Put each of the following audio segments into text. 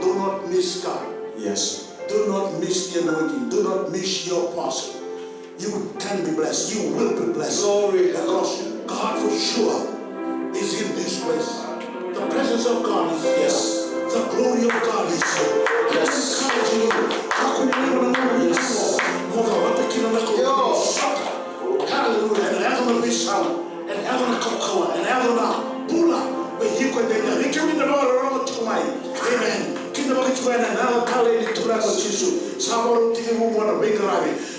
Do not miss God. Yes. Do not miss the anointing. Do not miss your portion. You can be blessed. You will be blessed. Glory. Because God for sure is in this place. The presence of God is here. Yes. The glory of God is here. Yes. Yes. Hallelujah. And heaven will be sound. And heaven will come. And heaven will Bula. But he could be there. He came in the Lord to my. Amen.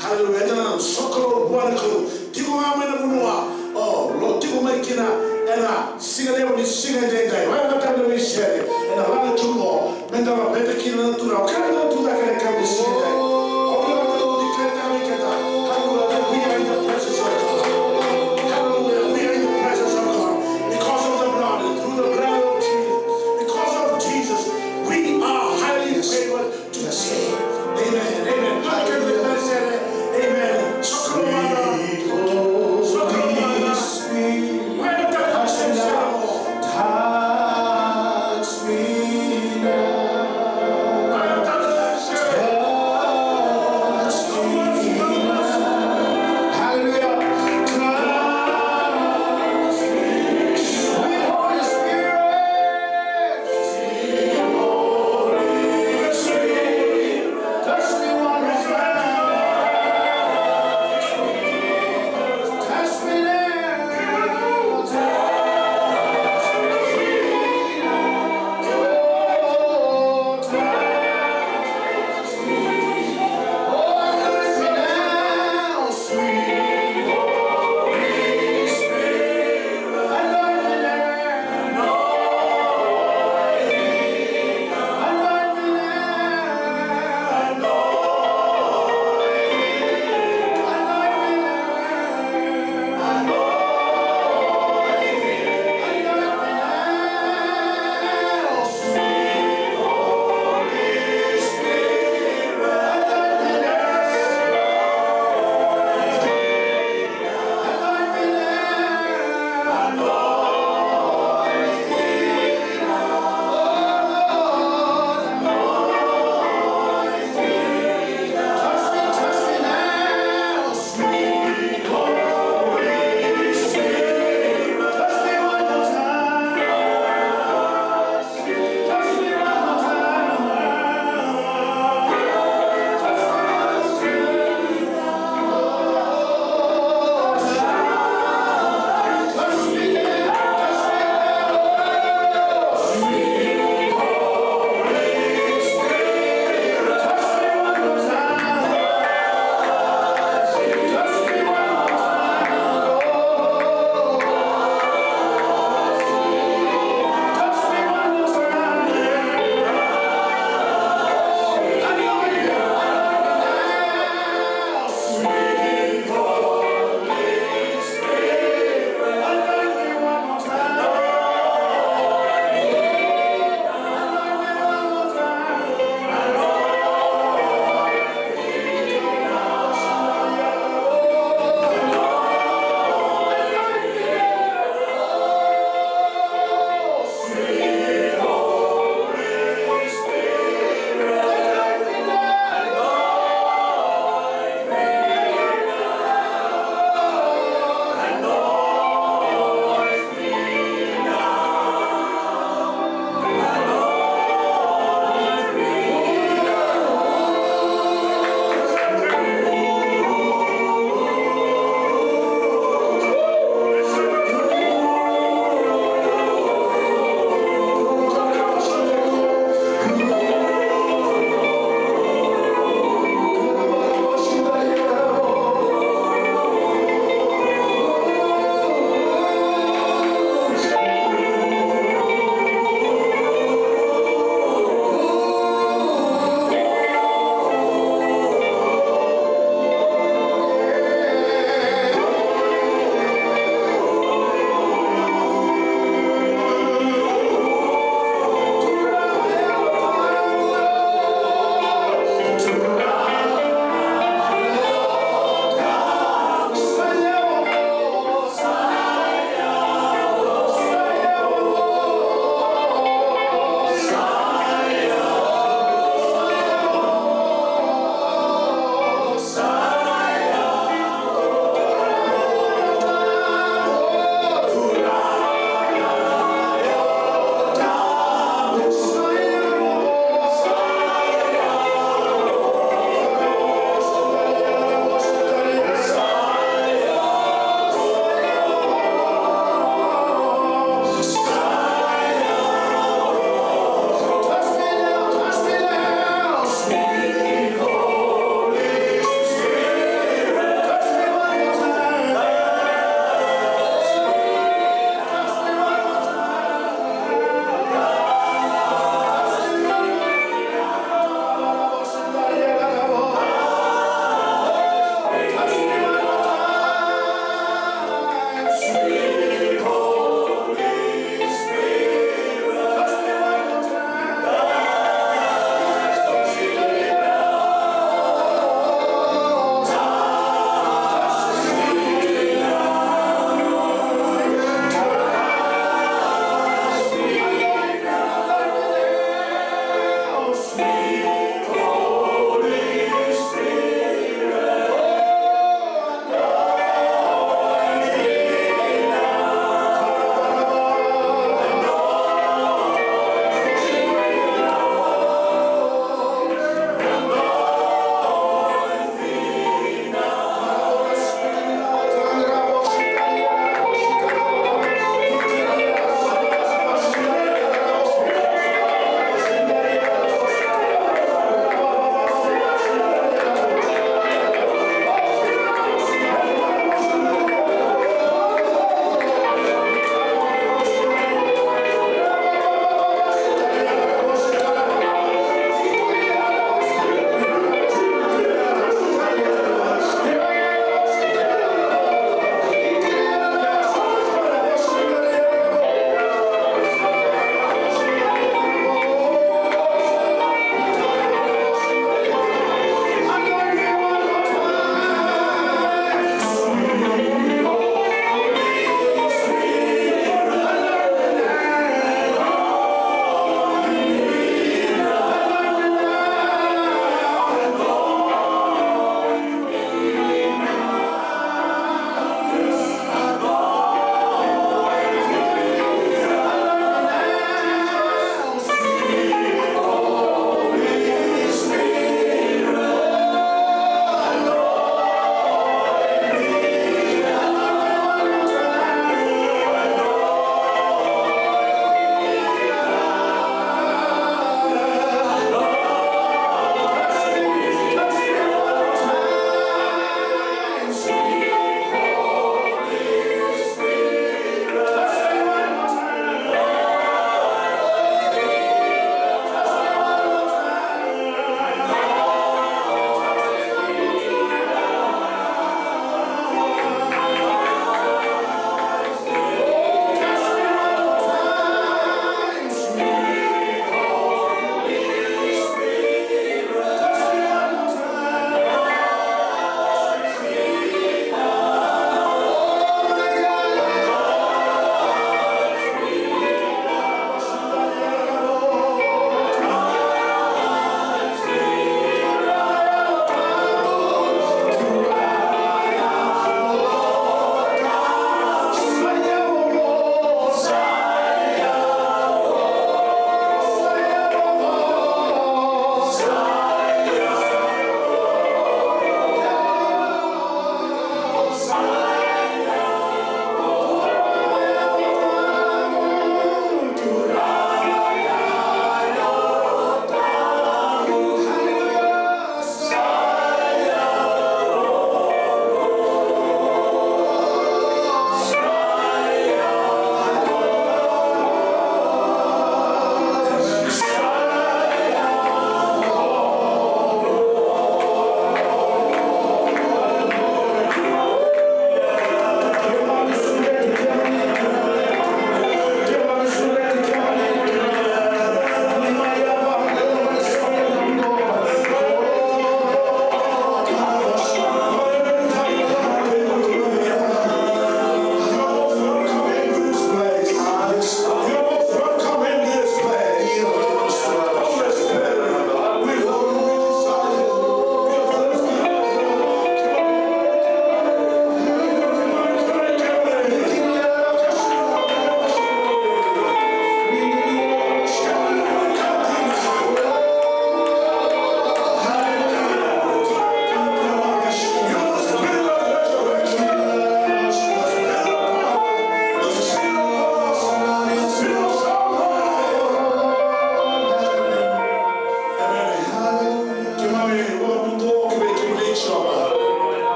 Hallelujah. Sokolo Buanako. Tigo Munua. Oh, Lord Tigo Makina. And I sing a sing a day. Why not have to share it? And a lot of two more. Mental better killer to our camera to that can come to see that. We are in the presence of God. Hallelujah. We are in the presence of God. Because of the blood and through the blood of Jesus. Because of Jesus, we are highly favored to say, Amen. Amen. Amen. Touch me now.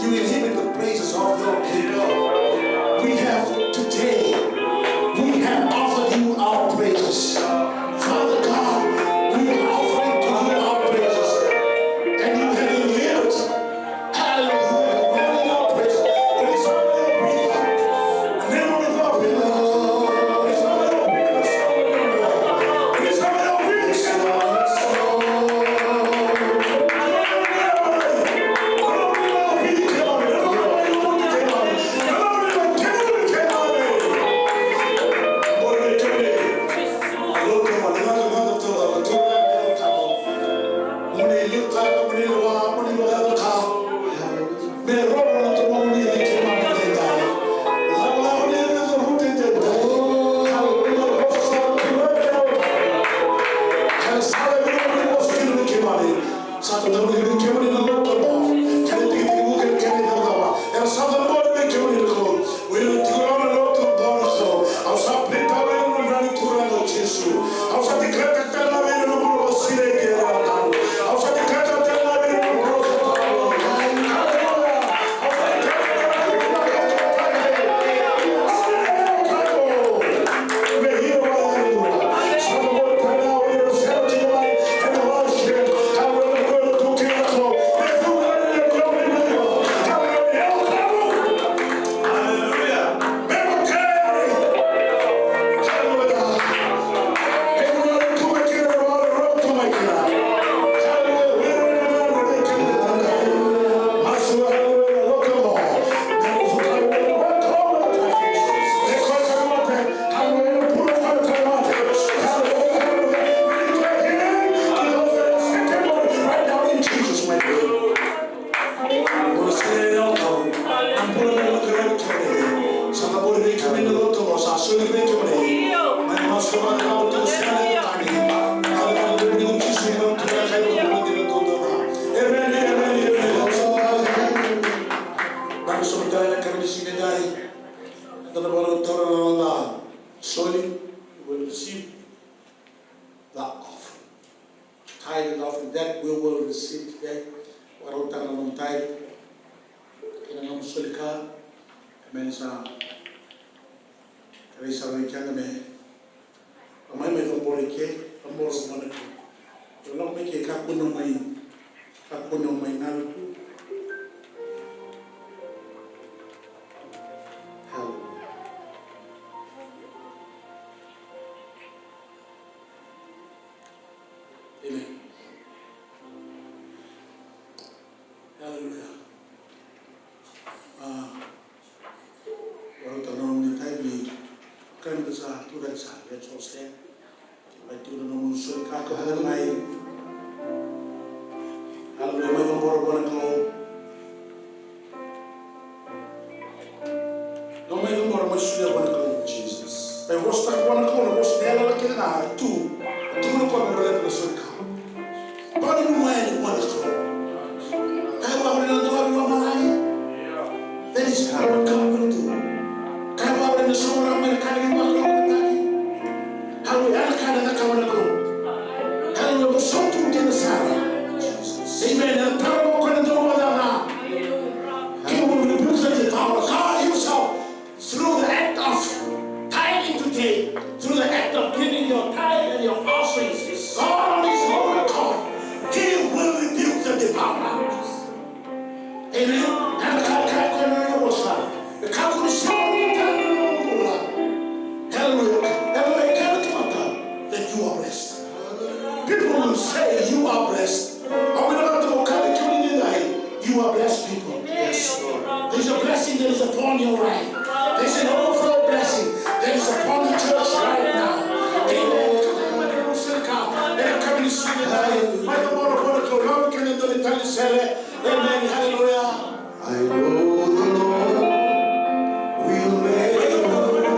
You inhibit the praises of your people. We have today, we have offered you our praises. Father God, we are offering to you our praises. And you have inherited, hallelujah, running our praises. It is all your people. And then we love you. It is all your people. It is all your people. Surely you will receive the offering. Tithe and offering that we will receive today. Warutang ng tithe. Kinanong sulika. Amen sa Teresa Rican me. Amay may pamborike, pamborong mo na ito. Walang may kaya kakunong may naluto. Amen. Hallelujah. Orang tanam ni tayo ni kan sa tulad sa Retroste. Kaya ito na naman sulka ko halay. Hallelujah. May pamboro ko. No may pamboro mo suya ko Jesus. Pero basta ko na ko nela laki na tu. Tu no ko na sulka. Bali mo may ko. Kaya ba rin ang dalawa mo malay? That is how God will do. Kaya ba rin ang sumura may nakaligin ba ko natagi? Hallelujah. Ano ka na nakawa na ko? Hallelujah. Masotong din na sana. Amen. Ang tawag mo ko na doon na. He will rebuke the power. God himself, through the act of tithing today, through the act of giving your tithe and your offerings, God on his own accord, he will rebuke the devourer. Amen. And the Hallelujah. That you are blessed. People will say you are blessed. You are blessed people. Yes, Lord. There's a blessing that is upon your life. There's an overflow blessing that is upon the church right now. Amen. Amen. Hallelujah. I know the Lord will make the Lord.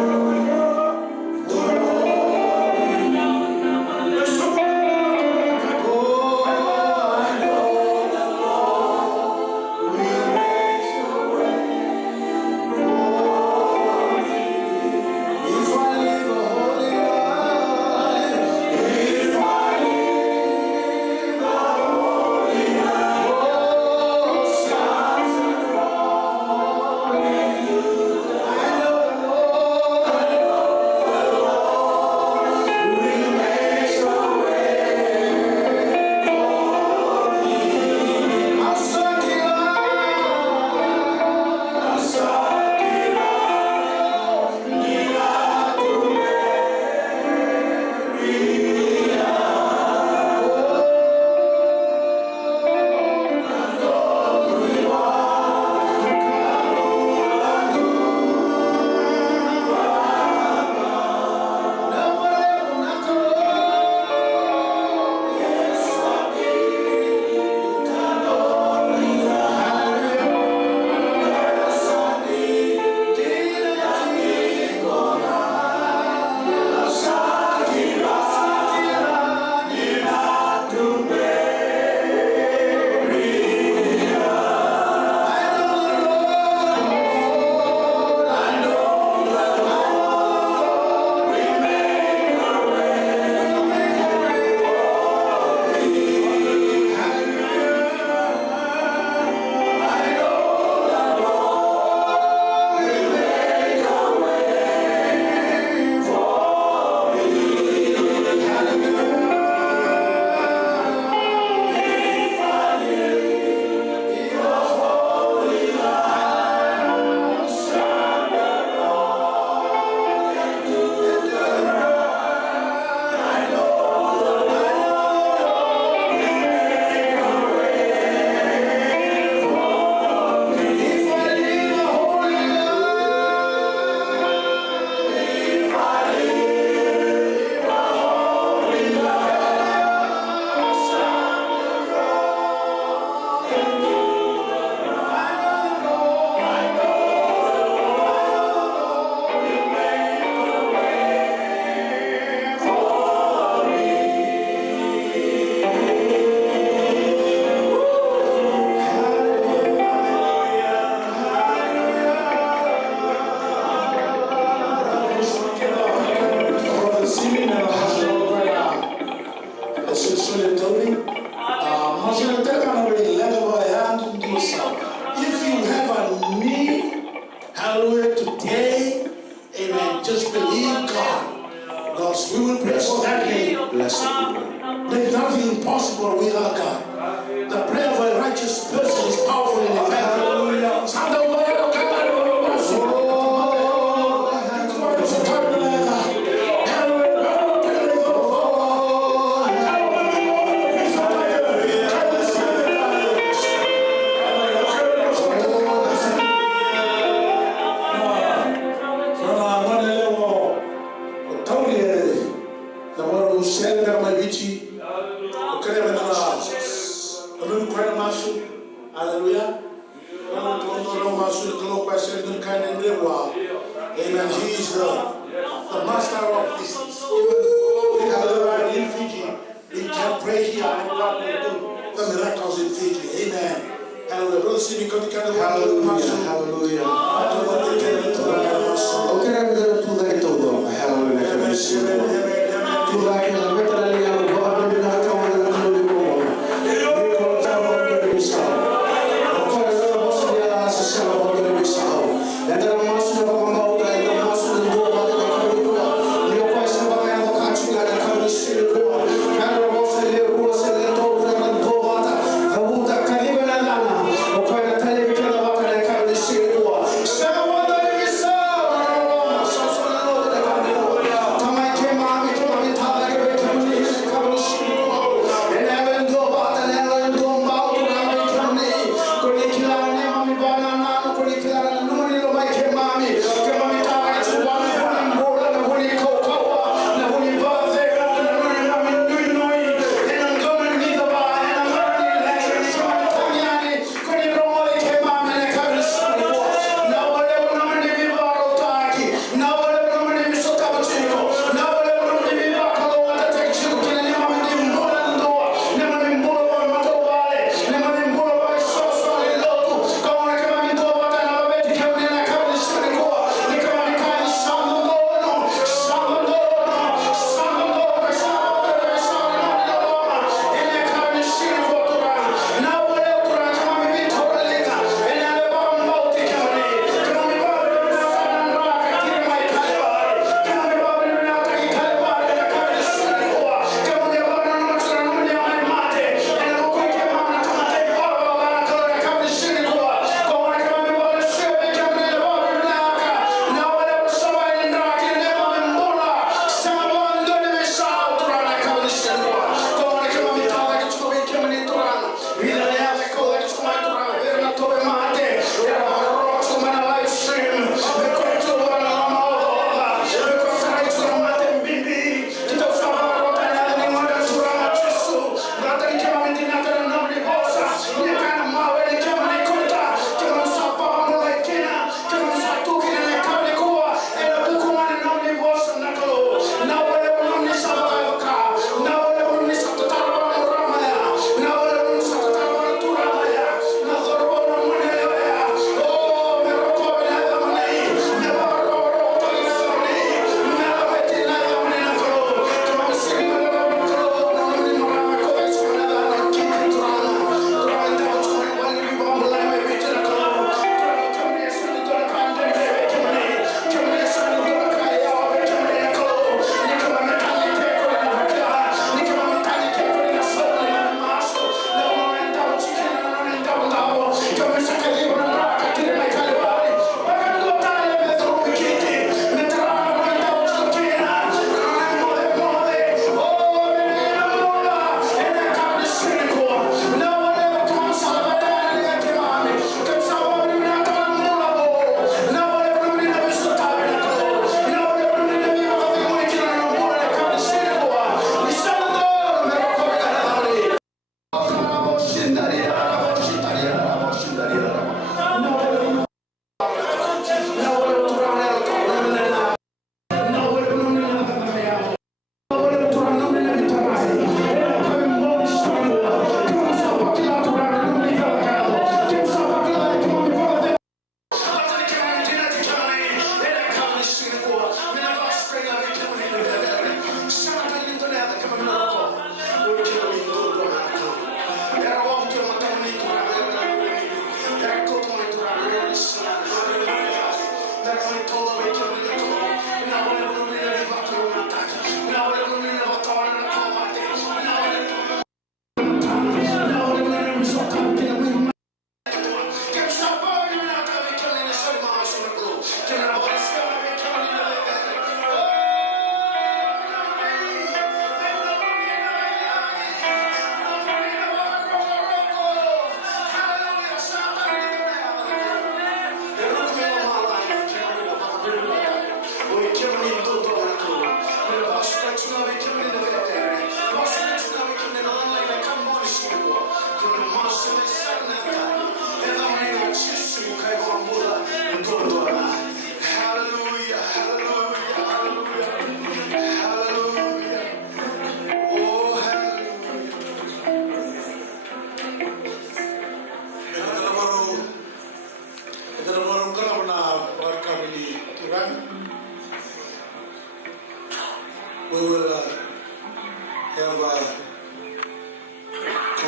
If you have a need, hallelujah, today, amen, just believe God. Because we will pray for that need. There's nothing impossible with our God. The prayer of a righteous person is powerful and effective. Hallelujah. Amen. He is the master of business. Hallelujah. In Fiji, we can pray here and God will do the miracles in Fiji. Amen. Hallelujah. Brother Stephen, come to Canada. Hallelujah. Hallelujah.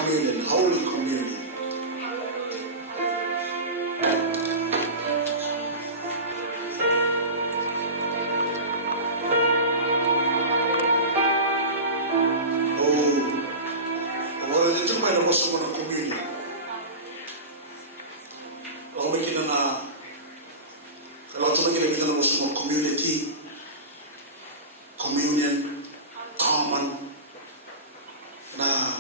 communion, Holy Communion. Communion. Community, communion, common. Na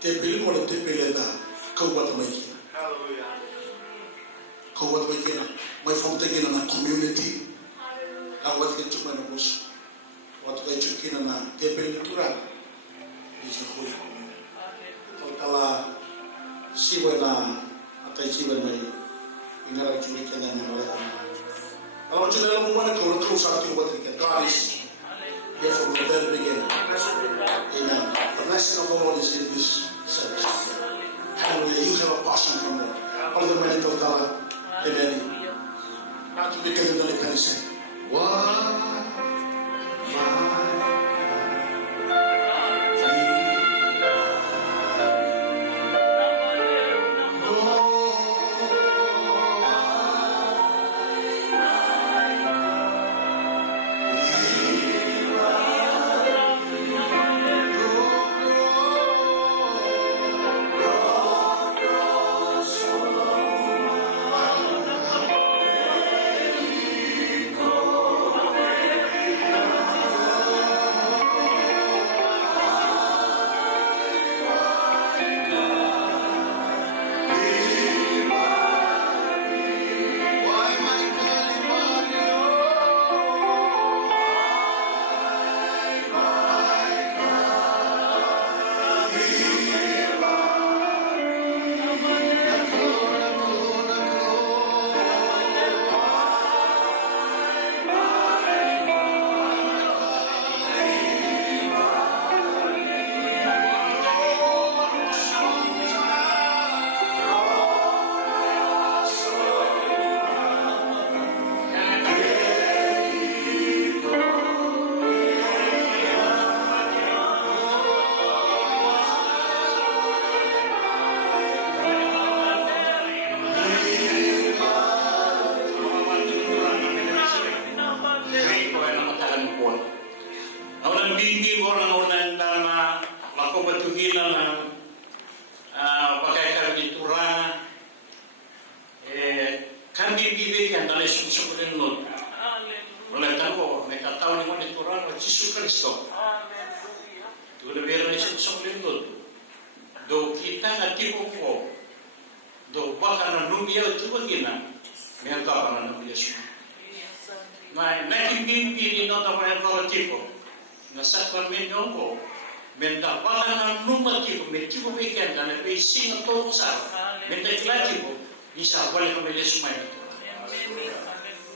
tepili mo na tepili na kawat may kina. Kawat may kina. May fountain na community. Kawat kayo chuma na bus. Wat kayo chukina na tepili turan. Isi Holy Communion. Kala siwa na atay siwa may inarang chuli kanya na malata. Alam mo chuli alam mo mana kau sa ating wat kaya. God is here from the very beginning. Amen. The blessing of the Lord is in this service. Hallelujah. You have a passion from the all the men of God. Amen. Not to be given the lip and say, what?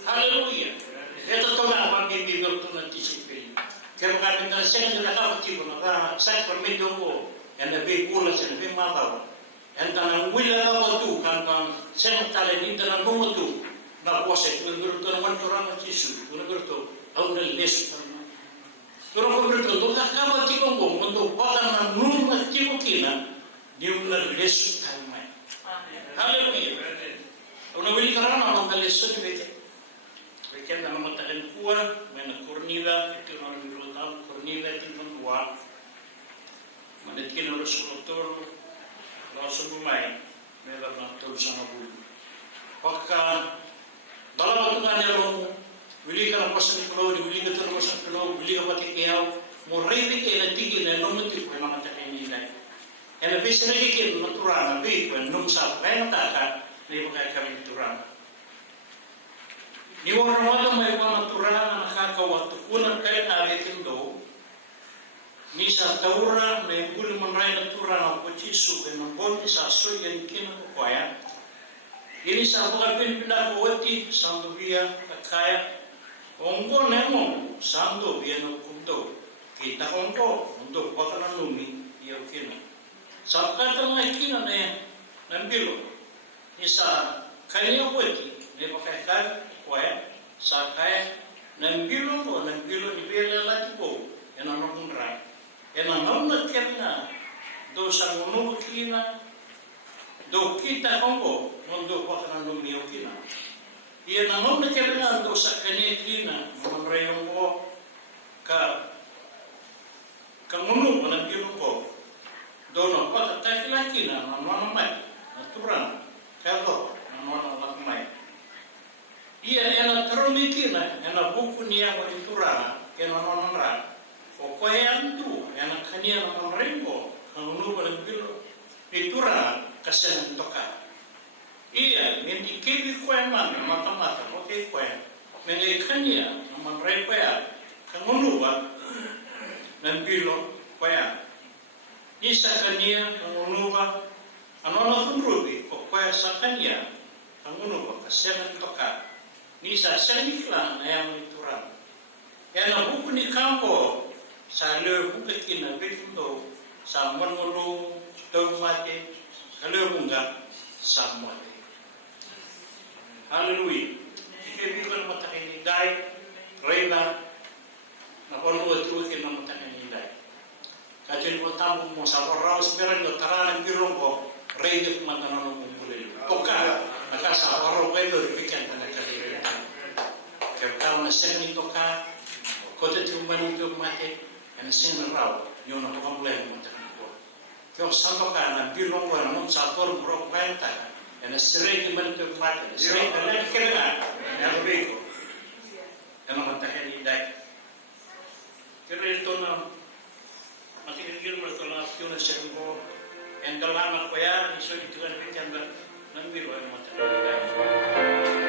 Hallelujah. Ito to na ang magbibigay ito ng tisipin. Kaya kami na sa inyo nakakatibo na sa permito ko yan na pula sa na mataw. Yan na wala na ba ito kang sa tala ni na numatu na kuasa kung gusto na manturang at Yesu. Kung gusto ang nalilis. Pero kung gusto to nakakabati kong kung mundo baka na numatu kina di mo nalilis kamay. Hallelujah. Kung nabili ka rin ang nalilis ito. Kaya na matalan kuwa, may nagkornila, ito na nilutang, kornila ito ng kuwa. Manitkin ang resolutor, laso bumay, may lang tol sa mabulo. Pagka, dalawa ito nga nilong, wili ka na pasan kulo, wili ka ito na pasan kulo, wili ka patikiyaw, muraybi kayo na tigil na numatip ko na matakain nila. E na bisa na kikil, naturang, nabi ko, nung sa kaya nataka, na iba kaya kami naturang. Ni orang-orang may pamaturang na nakakawatukunan kayo nabitin do, ni sa taura na yung gulo manray na turang ang kuchisu kaya ng bonti sa asoy yan kinakukwaya. Ini sa pagkapin pinakawati sa dubiya kakaya, ongko na mo sa dubiya ng kundo. Kita ongko, mundo baka na lumi, iyaw kina. Sa katang ay kina na yan, ng bilo, ni sa kanya wati, ni pakakaya, kuya, sa kaya, ng bilo ni Bela lagi po, yan ang namunray. Yan ang naunat kaya na, do sa ngunu kina, do kita kongo, mondo wakana no mio kina. Ia na ngona kena do sa kanya kina, mamrayong ko, ka ngunu wana biro ko, do no pakatai kina, mamana mai, naturan, kado, mamana lakmai. Ia ena karoni kina, ena buku niya wani turana, kena mamana o koyan tu, ena kanya na mamrayong ang wana biro, itura kasi toka. Iya, hindi kibi koyan man, mata-mata, okay koyan. Ngay kanya, naman rin koyan, kangunuwa, ng bilo koyan. Isa kanya, kangunuwa, ano na kunrubi, o koyan sa kanya, kangunuwa, kasi toka. Isa sanikla na yung ituran. Yan ang buku ni kampo, sa leo bukakin na bikindo, sa manulong, mati, kalunga, sa mati. Hallelujah. Ikay bilang matakin ni Day, Reyna, napanuwa tuwakin ng matakin ni Day. Kaya ko tambong mo sa parawas, meron ko taranang birong ko, Reyna kumantanong mong kulil. Toka, nakasaparaw kayo, ribikan na nagkalilitan. Kaya kao na siya nito ka, kota tiumanin ko mati, yan siya na raw, yun ang pagkamulay mo matakin ko. Kaya saan ka na birong ko, naman sa apor, bro, kwenta, and a straight man to matter, straight and let it out. Elrico. And I'm at the head of that. Pero ito na, matigil mo ito na few na siya ko, and the lama ko yan, so ito ka nabitin ba, nang biro ay matigil that.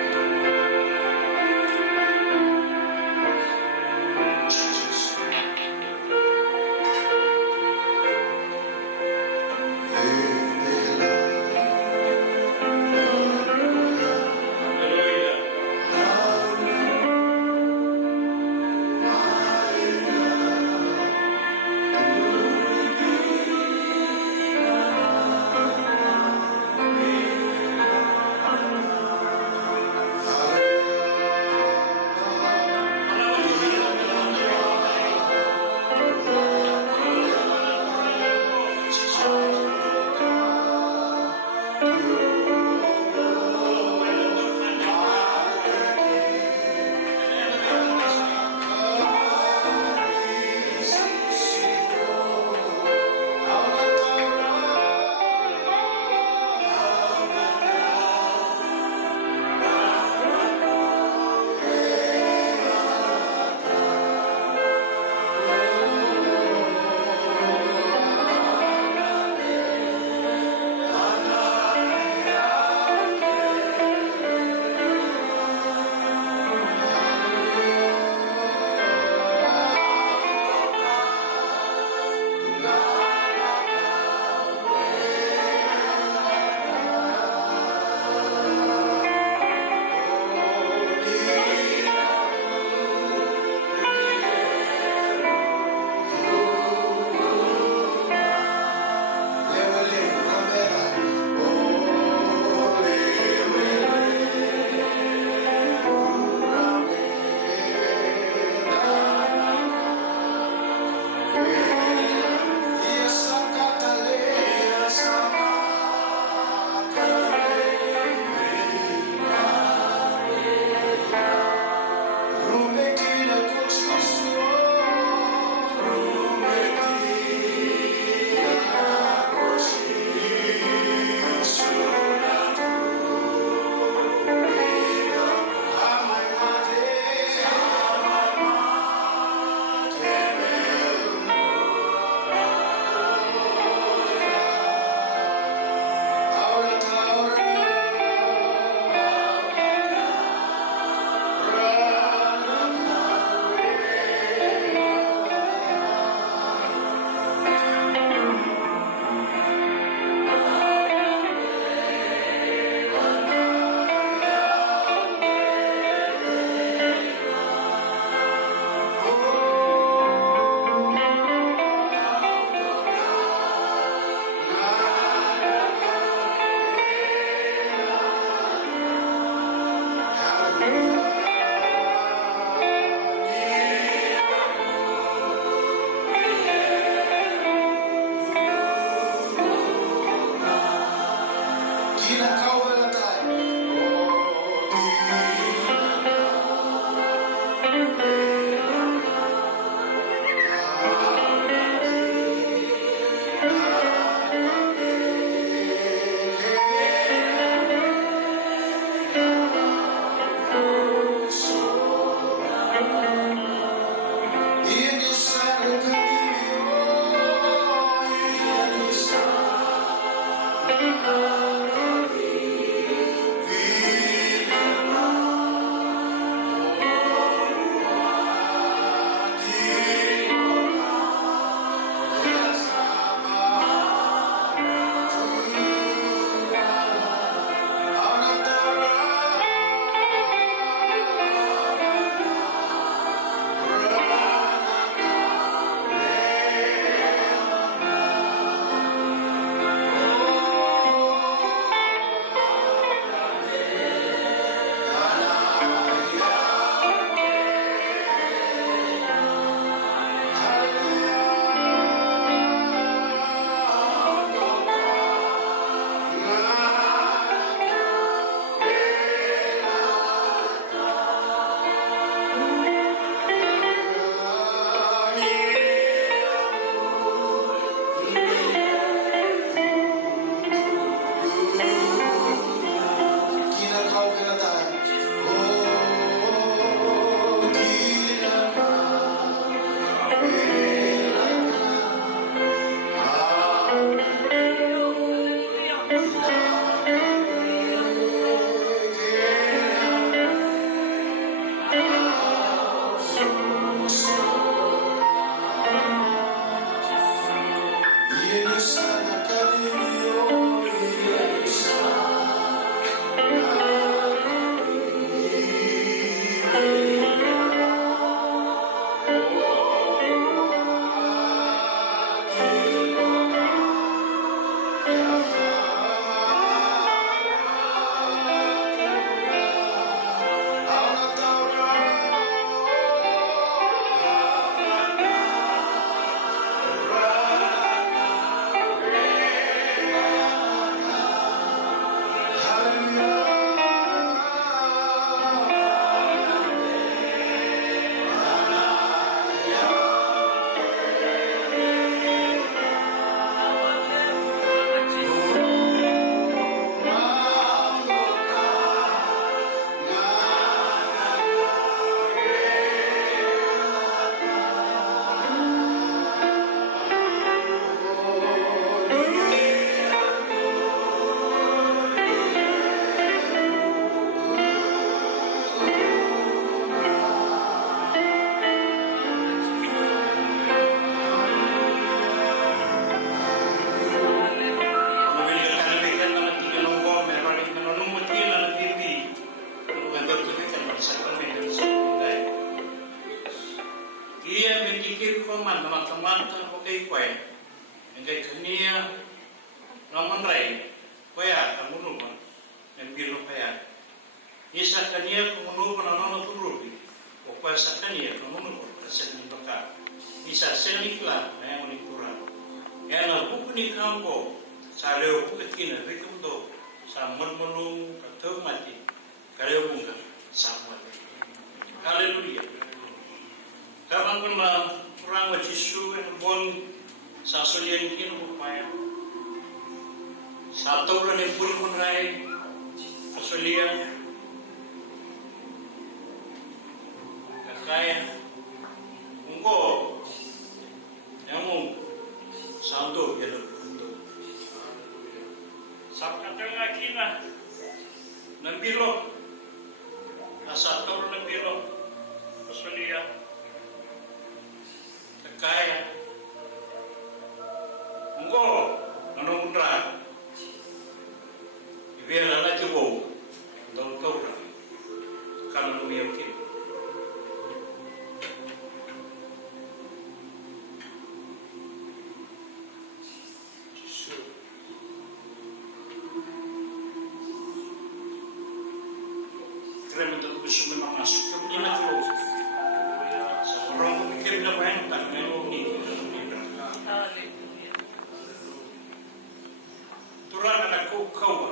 Turana na kau kaua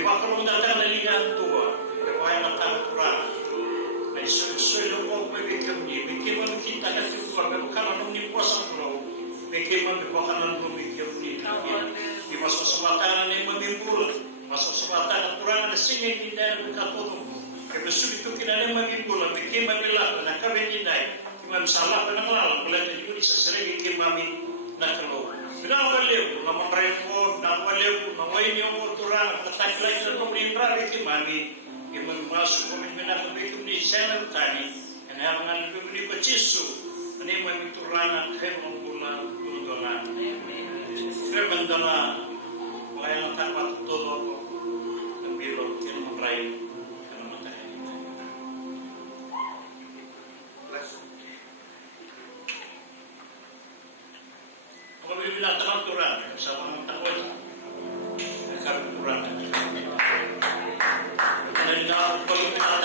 wakalong datang na ligan tua, kaya matang kurang. Ay soy lo mo bikim ni, bikim mo kita na tua, bakalan nung ni puasa pulau, bikim mo bakalan nung bikim ni. Di masa sebatan ni memimpul, masa sebatan kurang ada sini di daerah Katoro. Kebesul itu kita ni memimpul, bikim memilah, nak kawin di daerah. Imam salah penanggal, boleh juga disesering bikim mami nak keluar. Bila waleu, nama repot, nama waleu, nama ini umur turang, kata lagi dan pemerintah bikin mami, yang masuk pemimpin bikin di channel tani, yang hangan bikin di pecisu, ini mami turang, kemau bulan dolar, kemau dolar, layan tanpa tutup, dan bilo kena meraih, kena matahari. Kalau bila terang turang, sama takut, akan kurang. Dan dalam pengetahuan,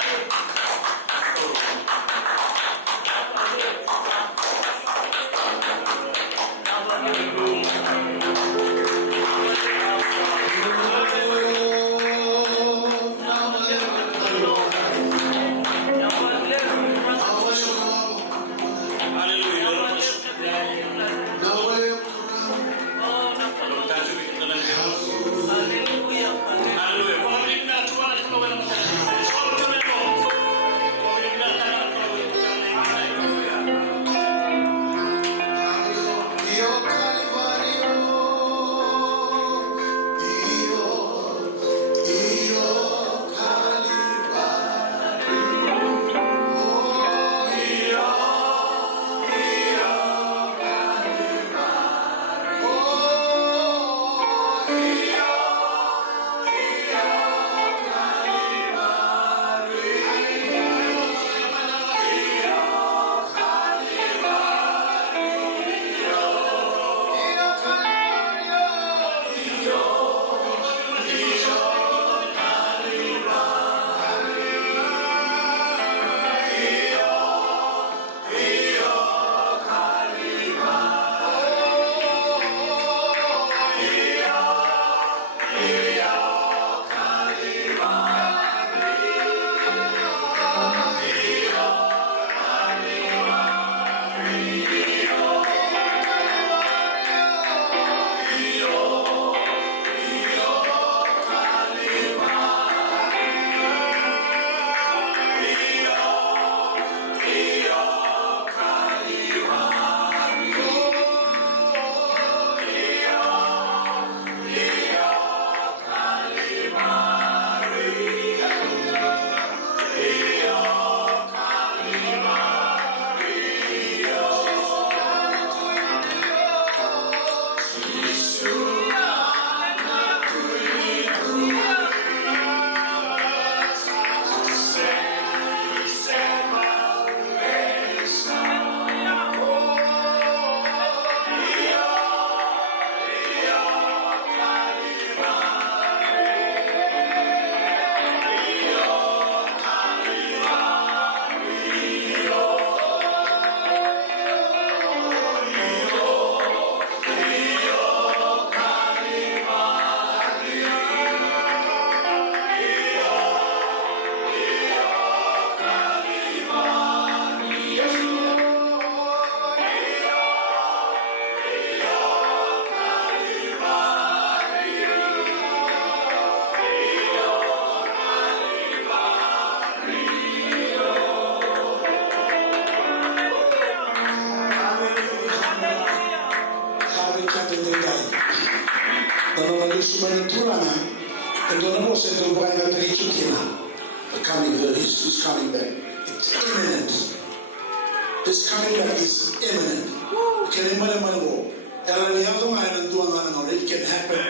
He's coming back. It's imminent. His coming back is imminent. It can happen.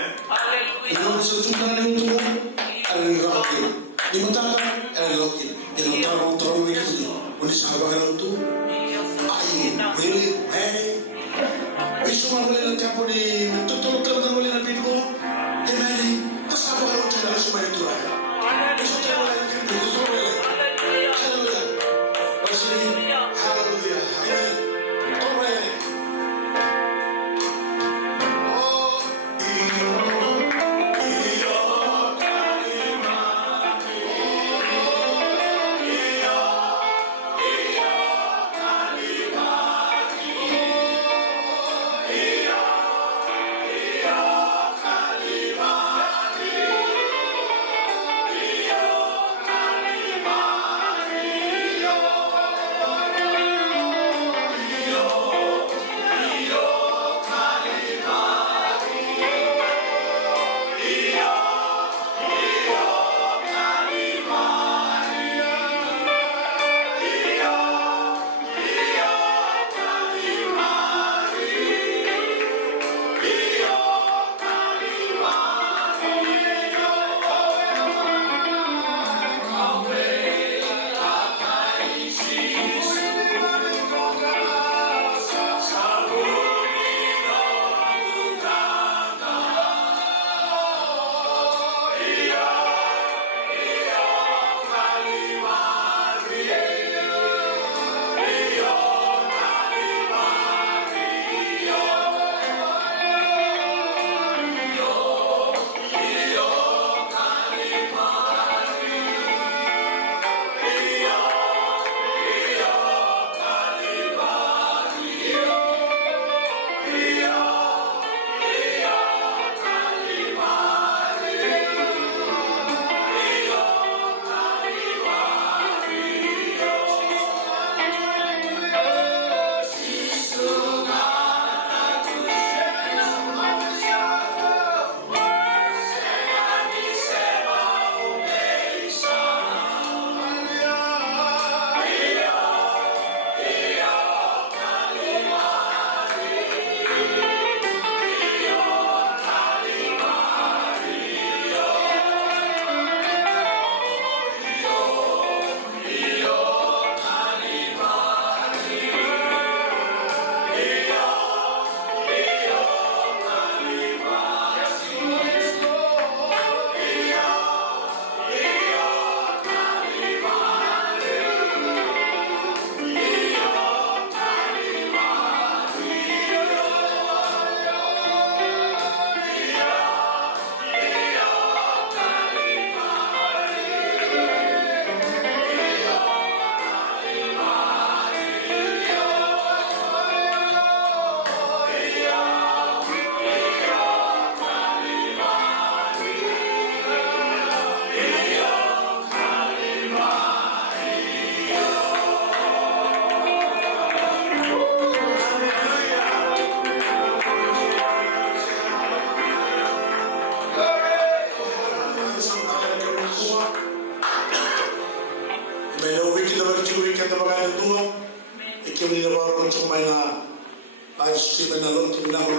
si menalon timna mo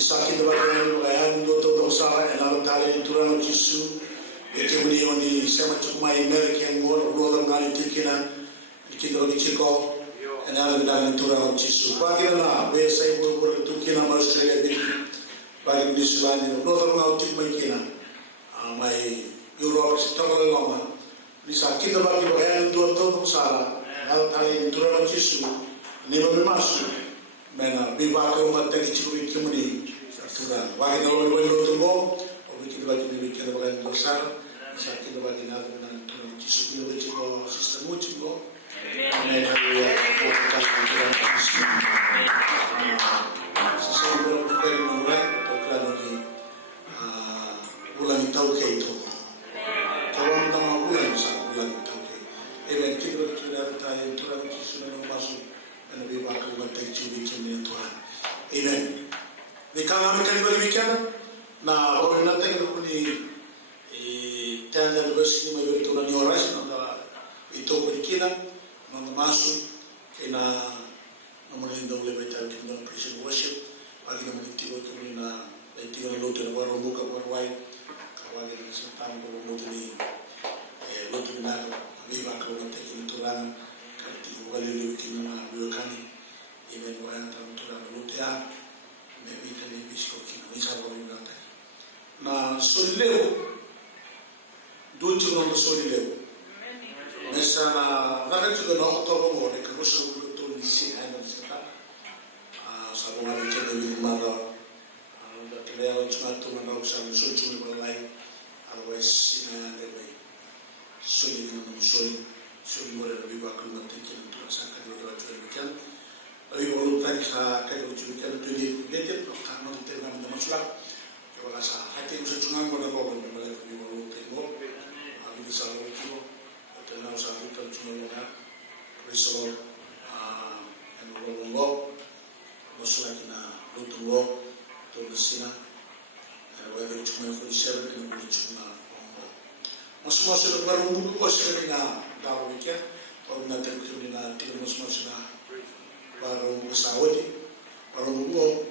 isaki de bagay bayan do to sara enalo tale turano jisu ete woni oni sema chuma email ke ngor lo ngali tikina ikidro gichiko enalo dal turano jisu bagina na be sai bo tukina ma Australia bi bagi New Zealand lo ngal tikma kina mai Europe sitawala lama bisa kita bagi bayan do to sara enalo tale turano jisu ni ba masu mena biba ko mate kichuri kimuni turan wagi na lo tungo obi kita bagi ni kita bagi besar bisa kita bagi na turan jisu kita bagi ko sistem uciko mena ya kita turan jisu sesuatu yang mulai toklano di bulan tauke itu kawan nama bulan tauke even kita bagi turan jisu na masuk and we walk over the weekend in Tuhan. Amen. Di kami kali weekend na orang nanti kita puni tanda university mai berturan ni oras na itu berkina na masuk kena namun ini dong lebih tahu kita praise worship bagi namun itu kami na itu na lutu na baru muka berway kawagi na sentam baru mutu ni lutu na kami bakal nanti kita turan wali kina biokani imen wayanta mutura lutea me vita ni bisko kina ni sawo ni ngata na solileo dunti no solileo mesa na naka tuga no to ngo ne ko so to ni si ana sita sabo na kene ni mara da kaya chuma to na usa so chuma balai otherwise sina ne mai solileo no solileo suri mora na biba ko mate kin to saka ni wa tu weekend ai wo tani sa ka ni tu weekend tu ni lete to ka no te na masla ke wala sa hati usa chunga ko na ko ni bale ni wo te mo abi sa wo ki mo te na usa tu ta chunga na riso en wo ngo masla ki na lo tu wo to sina wa de chunga fo di sera ni wo chunga masuk baru buku kosong na dalam weekend, kalau nanti kita na tiga masuk na baru pesawat, baru buku,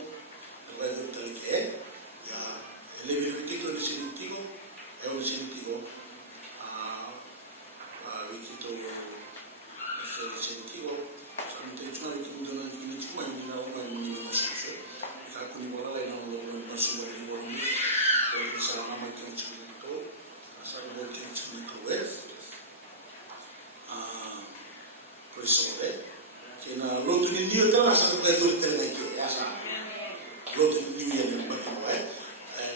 lepas itu terlihat ya lebih begitu di sini tigo, di sini tigo, begitu di sini tigo, sampai itu cuma begitu dengan ini cuma ini orang ini masuk, jika aku ni bola lain orang masuk dari bola ini, kalau bisa nama kita cuma itu. Asal mungkin cuma kuat, persoalan. Kena lotu ni dia tu asal kita tu terlebih asal lotu ni dia yang berkuat.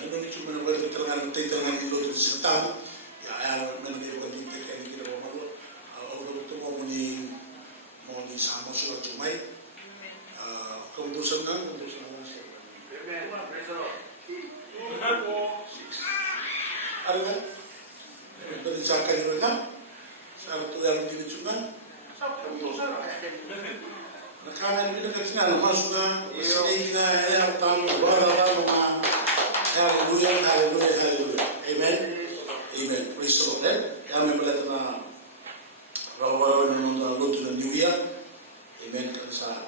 Namun cuma orang terang lotu setan. Ya, mana dia bagi kita ni kita bawa orang tu mau ni sama surat cuma. Kemudian kan, ada kan? Berbicara mereka, satu yang di cuma, karena ini dekat sini ada masukan, sini kita yang tahu bahwa haleluya, amen, praise the Lord. Kami melihat bahwa menonton lutu dan New Year, amen. Kerana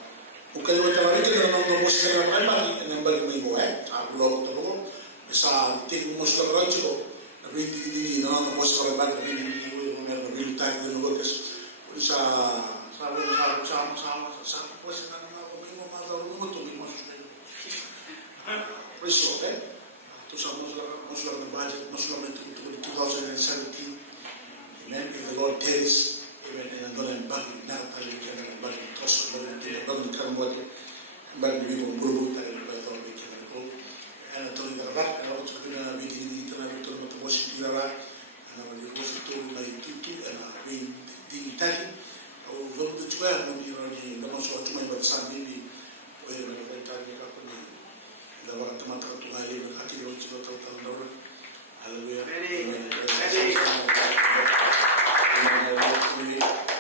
bukan macam itu kita menonton musik yang lain, yang balik minggu, aku lalu tu, bisa tiga musik orang cukup. Ini nama bos orang baru ini berita itu nulis bisa sama bos nama bingung masalah rumah tu bingung result tu sama masalah budget masalah itu 2017 amen if the Lord tells amen and don't bagi nak tali kita bagi terus bagi kan buat bagi bingung guru tadi betul bikin itu ana tu dapat kalau sudah bikin betul positif lah, anak bagi positif lah itu anak win digital, atau waktu juga menjadi nama soal cuma buat sambil di, orang orang tanya apa ni, dalam teman-teman tu hari berkati orang juga tahu orang, haleluya.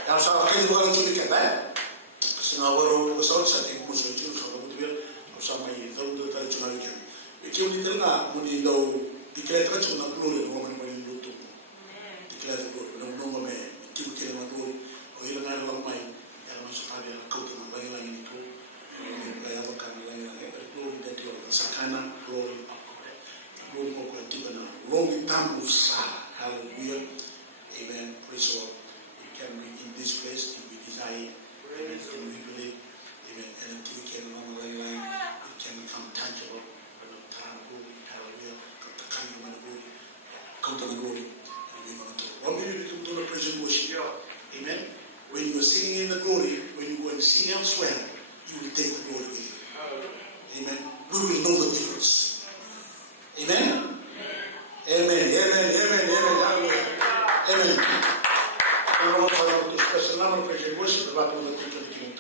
Yang salah kita bukan cuma kita, sengaja orang saat ini musuh itu kalau betul sama ini, tahu tadi cuma kita. Ikiu di tengah muni dau dikira cuma nak keluar dengan orang lutu. Dikira keluar dengan orang me ikiu kira nak keluar. Oh hilang ada orang main yang masuk ada kau tu nak bagi lagi itu. Yang berkata tamu sana. Hallelujah. Amen. Praise the Lord. It can be in this place if we desire. Amen. And we believe. Amen. And until we can run a line, it can become tangible. Hallelujah. Come to the glory. One minute we can do the praise and worship. Amen. When you are singing in the glory, when you go and sing elsewhere, you will take the glory with you. Amen. We will know the difference. Amen. Amen. Amen. Amen. Amen. Hallelujah. Amen. I want to discuss a number of praise and worship about the people of the King.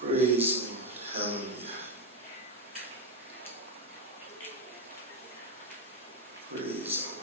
Praise the Lord. Hallelujah. Praise the Lord.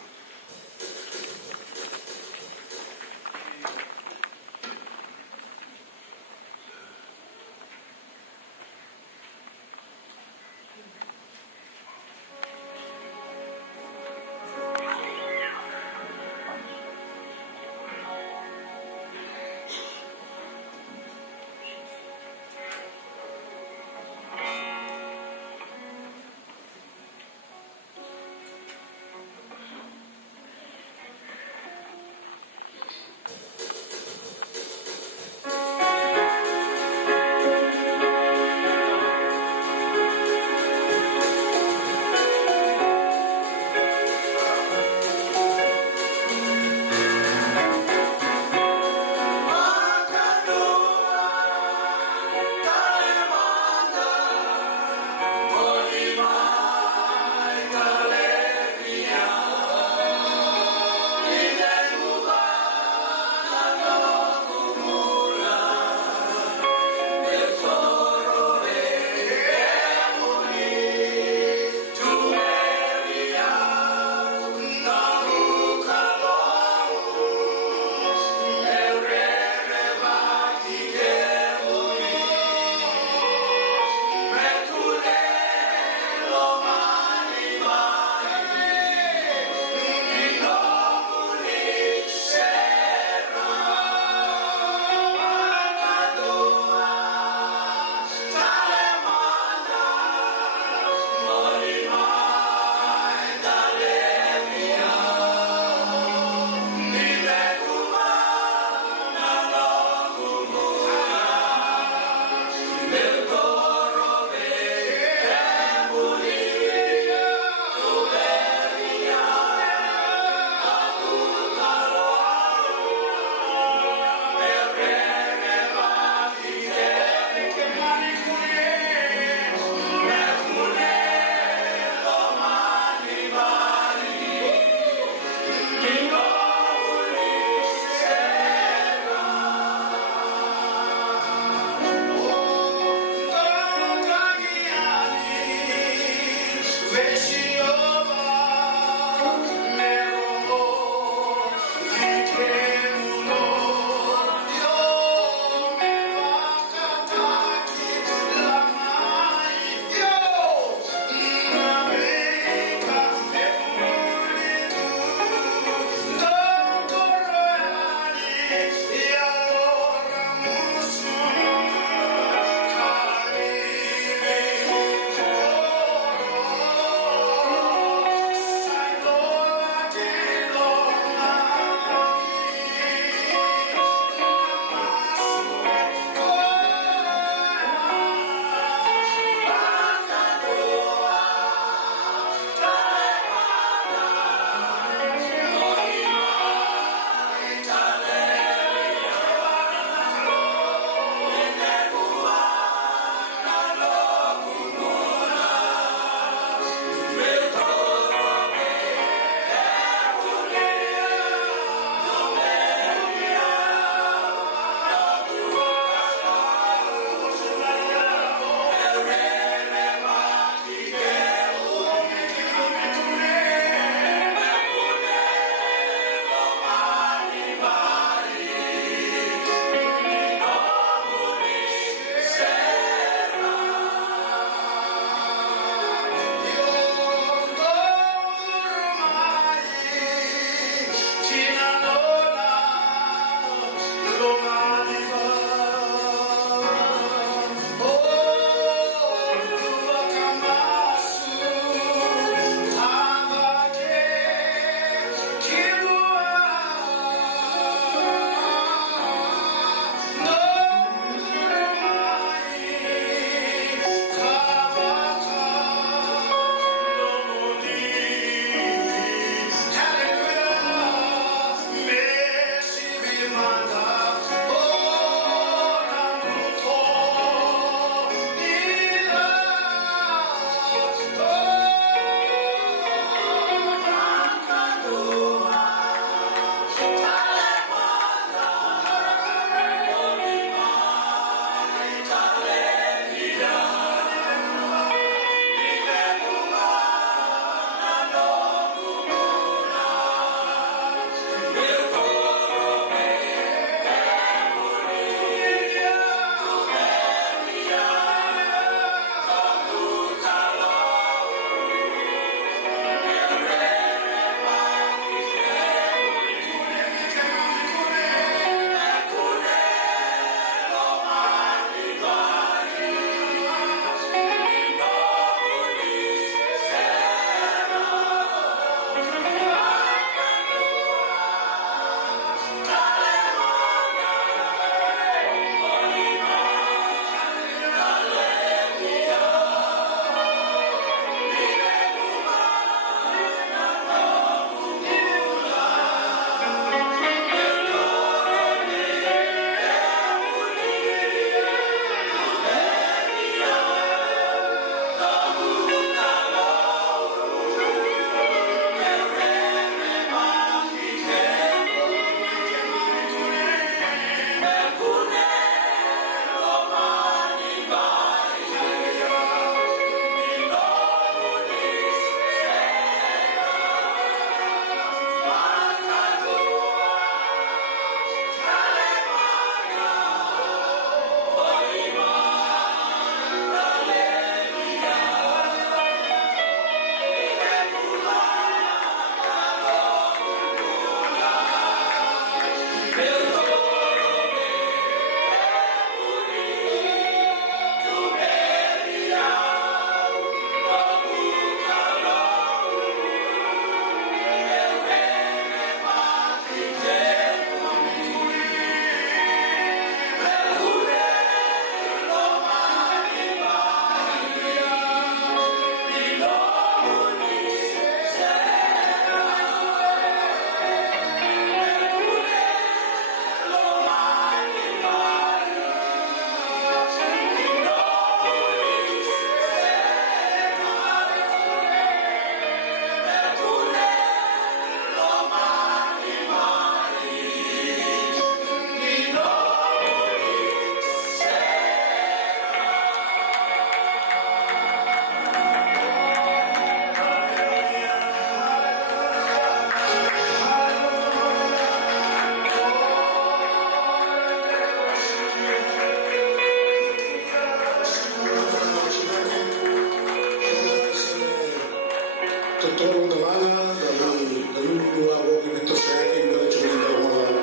Totoo talanga dari dua wogi metosaki dari cuma orang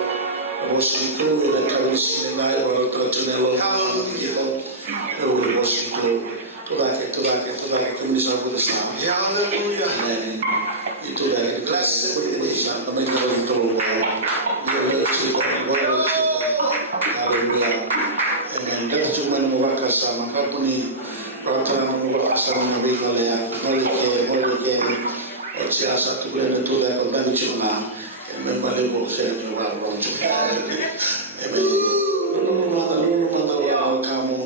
bosiku yang kami sini naik orang tradisional kita dari bosiku turake kami sama bersama. Haleluya. Itu dari kelas bersama kami dalam tolong. Haleluya. Dan cuma mewakili sama kami Pratana mewakili sama nabi kalian Malike Ochiasa tu bulan itu dah kau dah cuma membalik saya jual orang cuma lu mana kamu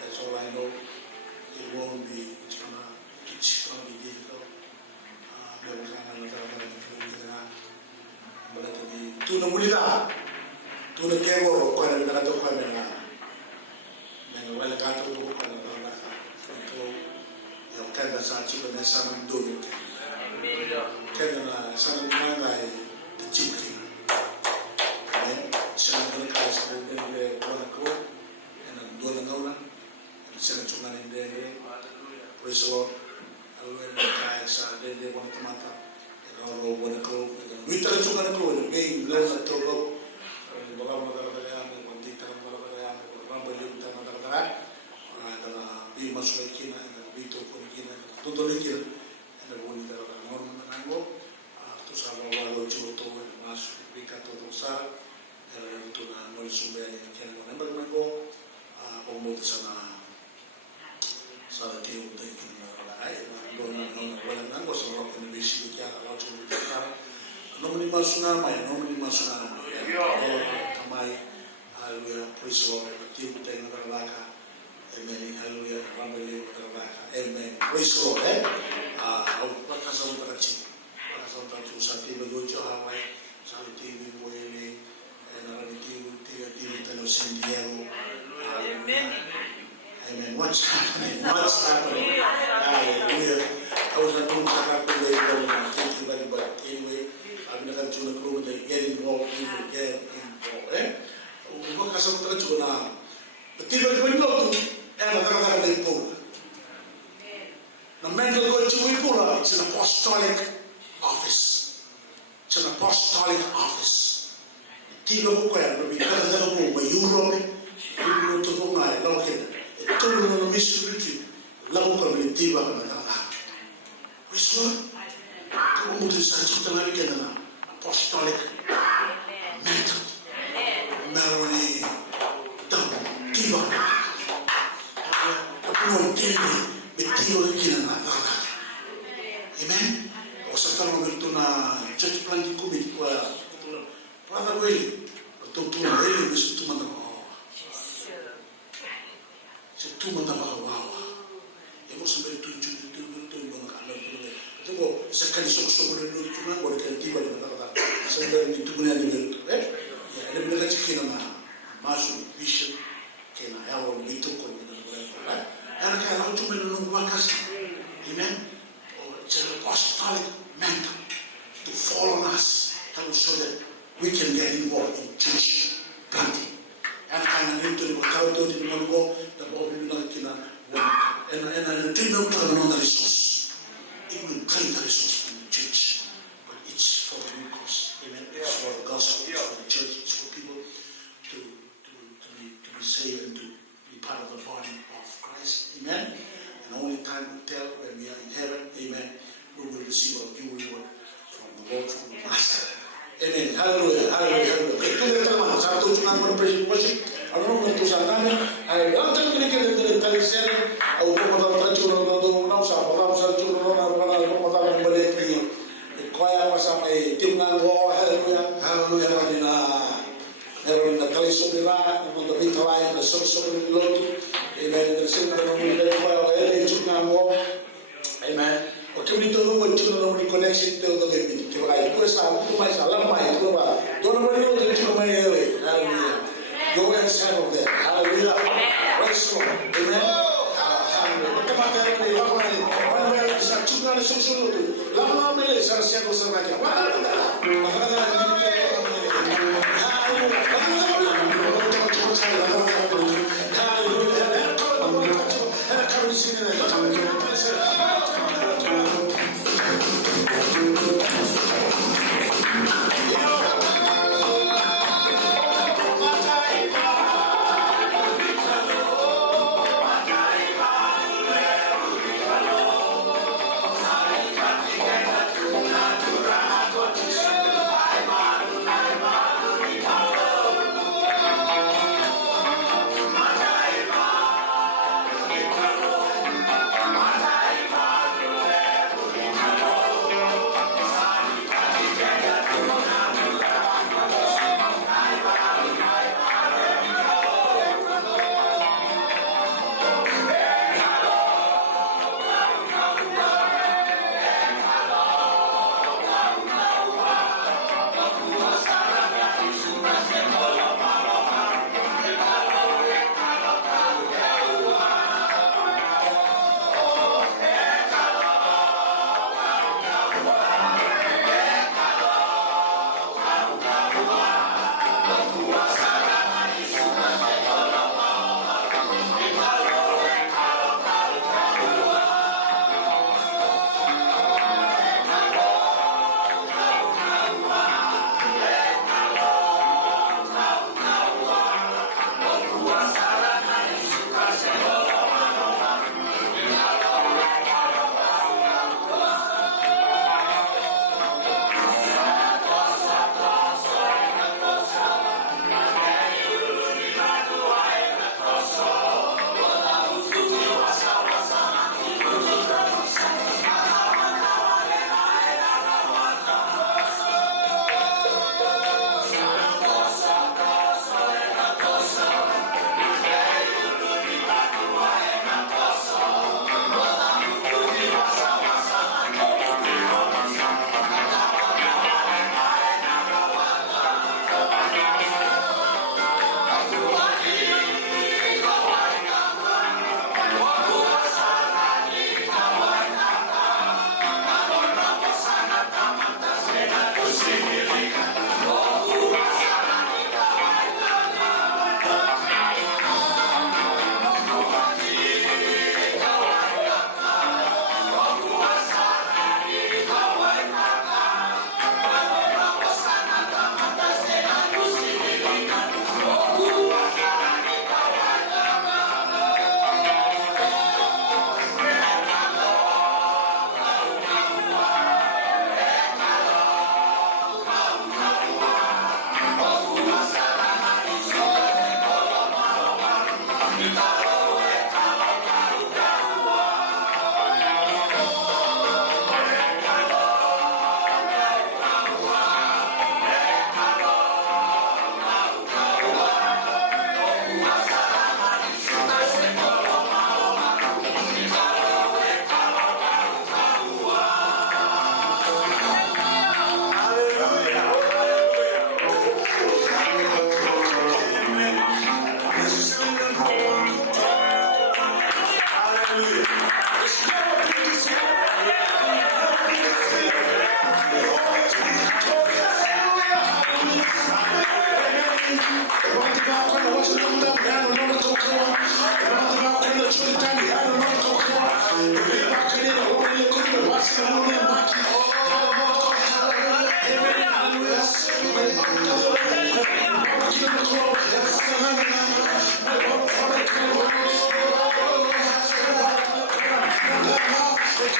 That's all I know. It won't be, it's gonna it's going to be difficult. Tuna mulita, tuna kewo kwa na nagato kwa na wala gato ko kwa na ito yung kanda sa chika na sana doon kanda na sana nanga ay tachiki amen sana doon ka sa doon de wala ko na doon na wala sana chunga ni de praise the Lord alwe ka sa de wala kamata no wala ko wita chunga na ko may lang sa togo wala magagaya mo hindi ka magagaya mo wala baliw ta magagaya ada bi masuk kina ada bito ko kina todo kina ada woni da norma nango to sama walo joto mas bika todo sa era to na mo sumbe ni kina number nango omo sana sa tiu de kina ai no wala nango so ro ni bisi kya la to ka no ni masuna mai kamai haleluya praise the Lord tiu de na laka amen haleluya ramai na amen praise the Lord au bakasa utakachi bakasa utakachi usati begocho hawai saliti biwele na rabiti tiu tano Santiago amen what's happening hallelujah I was not going to happen but anyway I'm not going to go get involved bakasa utakachi na betul betul the mental culture it's an apostolic office. It's an apostolic office. Tilo ko kaya no bigala na ko Europe ko to ko na lokin. Ito no mystery lago ko militiba ka na. Kristo ko mo din sa tutala ni na apostolic mental. Maroni dam tiba. Ako tindi betilo kina na naka. Amen. O sa tama nito na church planting committee ko para way to really is to man se tu man ba wow. Emo sa may tu mga kala ko. Ito ko sa kanso ko ko no tu man ko kan tiba na naka. Sa may tu na ni ya ele bila chikina na masu bishop kena yawo nito ko ni na. Ana kaya tu man no wakas. Amen. It's an apostolic mantle to fall on us so that we can get involved in church planting. And I need to work out the Mongo, the Bobby Nakina, and I didn't know the resource. It will claim the resource from the church, but it's for the new cause. Amen. It's for the gospel, it's for the church, it's for people to be saved and to be part of the body of Christ. Amen. And only time will tell when we are in heaven, amen, we will receive our due reward from the Lord, from the Master. Amen. Hallelujah. Hallelujah. Okay, tuloy tayo naman. Sa tuloy naman ng praise and worship. Ano naman ito sa namin? Ay, ang tayo kinikilig ng talisyan. Ang pumatang tayo na doon sa param sa tuloy na panalo pumatang balik niyo. Kaya pa sa may team na go. Hallelujah. Hallelujah. Hallelujah. Meron na kalisong nila, ng mga bitaway na soksok ng loto. Amen. Kasi na naman nila yung mga yung na mo. Amen. O kami dito naman yung naman yung connection to the living. Kaya kaya ito sa ako, kumay sa alamay. Ito ba? Doon naman yung ito may ere. Hallelujah. Go and settle there. Hallelujah. Praise the Lord. Amen. Hallelujah. Magkamata rin na ilang mga ano ba yung sa tsuga na susunod. Lama naman nila sa settle sa mga.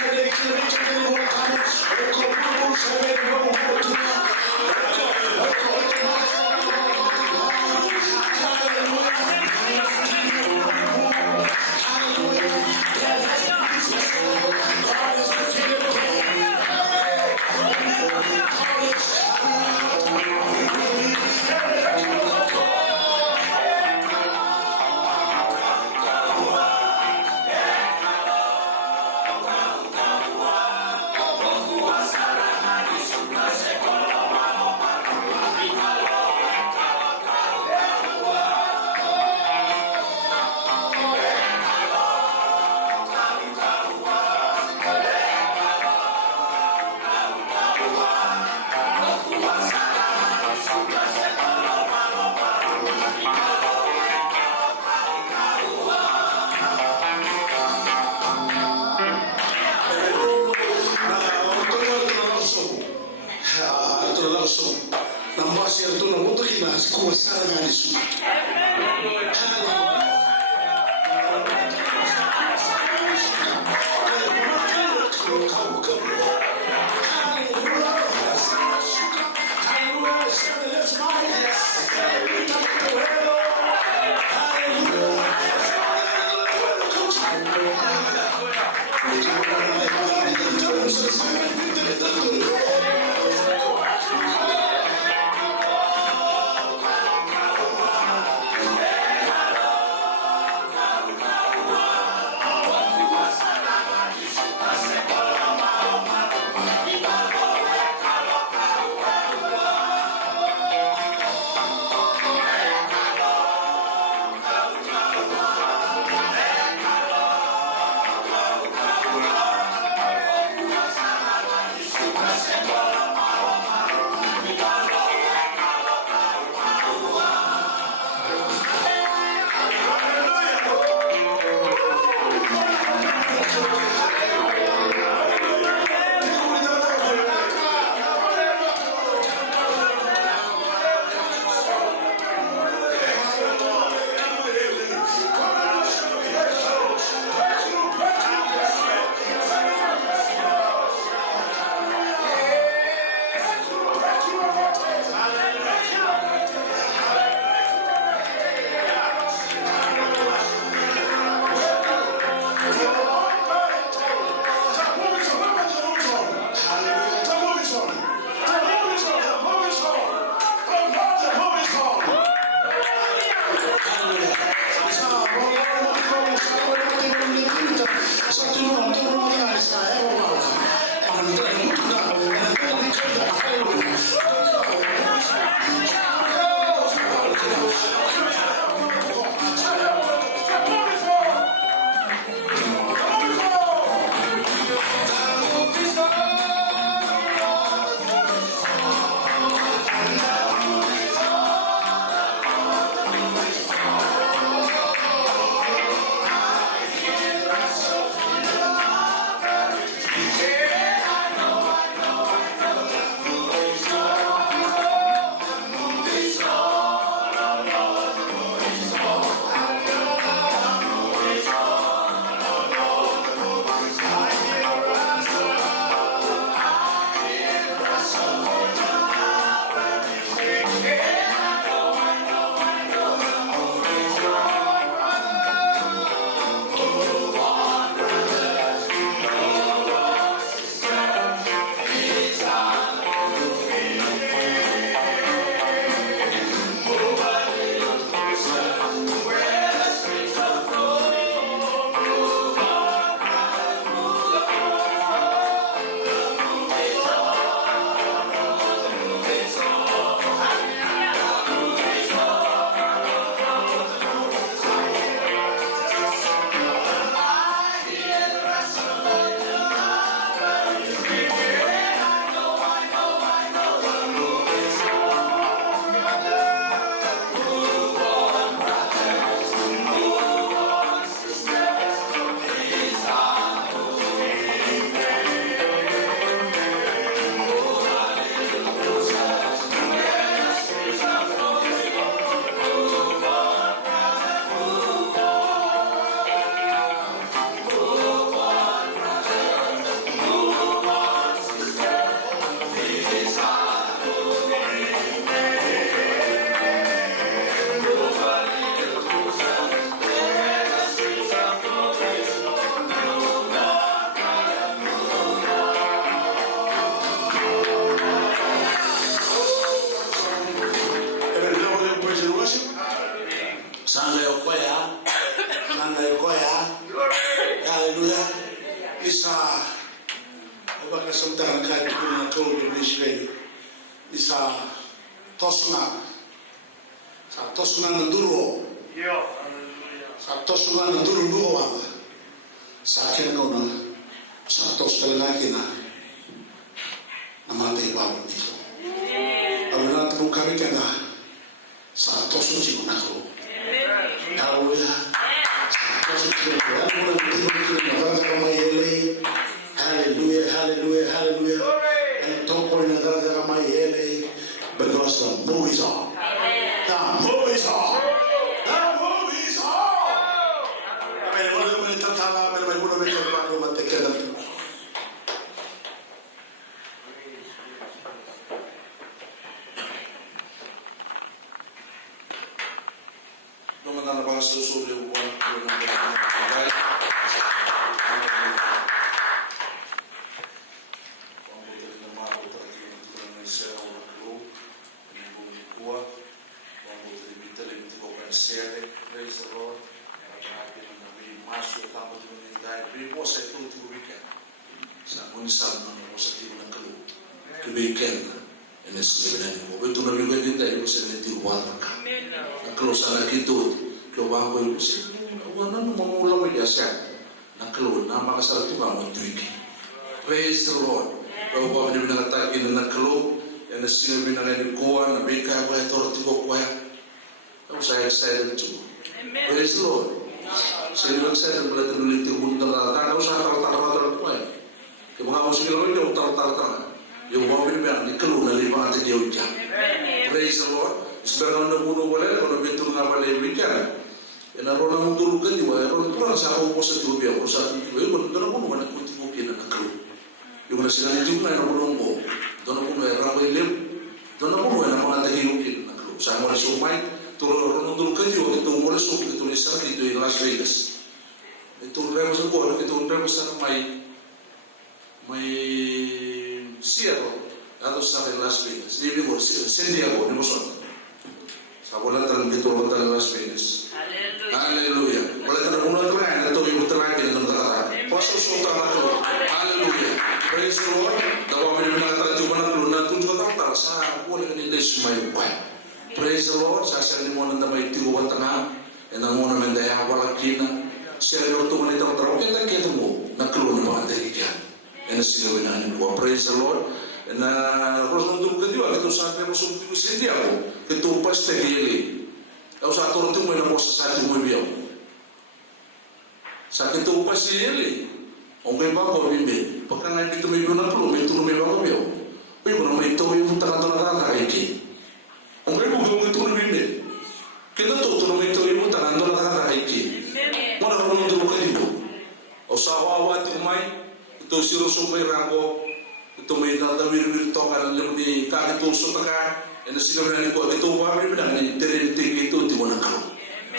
Yes. Haleluya. Bisa baka sebentar kahit ko na tulog yung Israel. Bisa tosna. Sa tosna ng duro. Sa tosna ng duro wala. Sa akin na sa tos talaga na namatay bago dito. Ang natin kami ka na sa tos ng sigo na ko. Haleluya. Hallelujah, hallelujah, hallelujah. And don't worry about my LA because the movies are. The movies are. The movies are. Amen. Wala naman itatama. Amen. May muna may kalpang lumatikad ang ito. Nung mananapang susuli yung buwan ko ng bagay. Praise the Lord. Masuk tanpa diminta. Beri puasa itu weekend. Samun sama puasa itu nak keluar. Ke weekend. Ini sebenarnya. Betul nabi kita kita itu sebenarnya di luar. Kalau sana gitu, kau bangku itu sih. Wana mau ulang biasa. Nak keluar. Nama kasar itu kamu tuiki. Praise the Lord. Kalau kau diminta tak ini nak keluar. Yang sebenarnya di kuan. Nabi kau yang torti kau kuat. Aku saya excited too. Praise the Lord. Saya bilang saya boleh terlilit untuk tanda. Kalau saya taruh kuat. Kemana masih kalau dia taruh. Yang mau ini biar dikeluh dari mana dia ucap. Praise the Lord. Sebenarnya anda bunuh boleh kalau betul ngapa dia bicara. Yang orang mundur kan juga. Orang kurang sama puasa itu biar puasa itu. Yang orang bunuh mana kunci mungkin anak keluh. Yang mana sedang itu kan orang bunuh. Orang bunuh yang ramai lem. Orang bunuh yang mana tadi mungkin anak keluh. Saya mau disumai. Turun orang kan juga itu mulai suka itu nisar itu di Las Vegas. Itu rebus aku itu rebus mai Seattle atau sampai Las Vegas. Dia bilang San Diego di Boston. Sabolan terang itu orang Las Vegas. Haleluya. Boleh terang mulai terang atau ibu terang di negara. Pasal sultan aku. Haleluya. Praise the Lord. Dalam menerima terang cuma nak lunak pun juga tak sah boleh ini semua buat. Praise the Lord. Saya sering mau nanti mai tiga tengah. Yang mau nanti daya awal kina. Saya waktu mana terang kita ketemu. Nak keluar nama dari dia. Yang sih benar ini. Praise the Lord. Na Rosmond juga kita sampai masuk di sini aku. Kita pasti gili. Kau satu orang tu mana mau sesuatu mau biar. Sakit tu pasti gili. Orang bapa bimbing. Pakai itu memang perlu. Itu memang biar. Memang itu yang tengah-tengah lagi. Orang bukan itu bimbing. Kita tu itu yang tengah-tengah lagi. Mana orang itu bukan itu. Usaha itu mai. Itu siru sumber rangko. Itu mereka tahu tokan lebih kaki tusuk mereka. Yang sebenarnya itu wabri bidang ini tinggi itu di mana kau.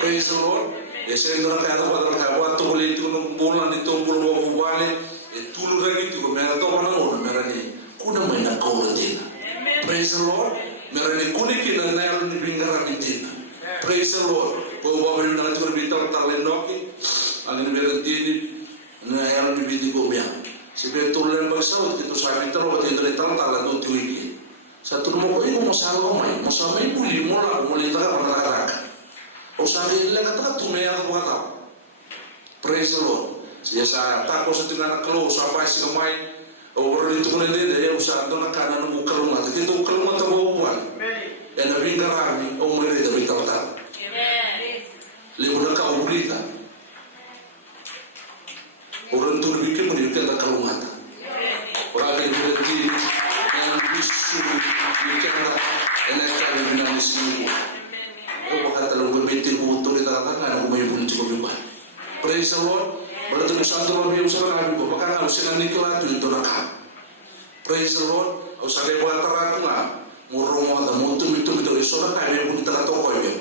Praise the Lord. Ya saya dengar kata pada waktu boleh itu bulan itu bulan balik itu lagi itu mereka tahu mana orang mereka ni kuda main kau lagi. Praise the Lord. Mereka ni kuda kita naik di pinggir ranting. Praise the Lord. Kau wabri bidang itu lebih terlendoki. Angin mereka ini naik di pinggir gobiang. Sebab itu lain bersawat itu saya minta lo waktu itu datang talan tu tuiki. Satu rumah kau ini mau samai buli mula tak ada. Usahai lagi tak tu mea tu kata. Praise the Lord. Saya tak kau satu anak keluar sampai si kemai. Orang itu pun dia usaha tu nak kanan muka rumah. Tapi tu muka rumah tak bawa puan. Yang nabi kami orang mereka tapi tak. Lepas kau berita. Orang tu bikin mendidik tak kalau mata. Orang yang berhenti yang bisu bikin tak enak kali menangis semua. Kau kata lalu berbeda butuh kita katakan aku mahu pun cukup juga. Praise the Lord. Berarti satu lebih besar kami kau bahkan harus yang nikah itu nak. Praise the Lord. Kau sekali buat terang lah. Murung atau mutu itu isolah kami pun tak tahu kau ya.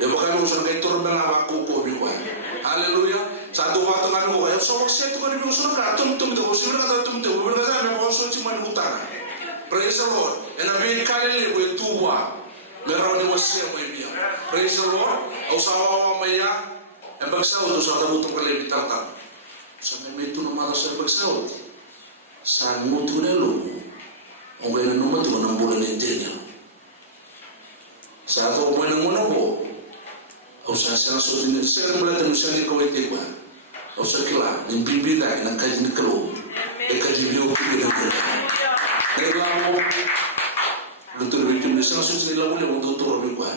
Ya bahkan urusan itu rendang aku kau juga. Haleluya. Satu waktu kan gua ya soal saya tu kan di usul katum itu usul katum itu berbeda dengan usul cuma di utara. Praise the Lord. Dan nabi kali ni boleh tua. Merau ni masih yang boleh. Praise the Lord. Usaha maya yang bangsa untuk suatu butuh kali ditantang. Sampai itu nama rasa bersaud. Saat mutu nelo, orang yang nama tu enam bulan intinya. Saat orang yang mana bo, usah langsung ini saya belajar misalnya kau itu apa, usah kila, nimpi dah, nak kaji ni kelo, kaji bio kita kita. Kalau betul betul ni langsung sini lalu yang untuk turun berkuat.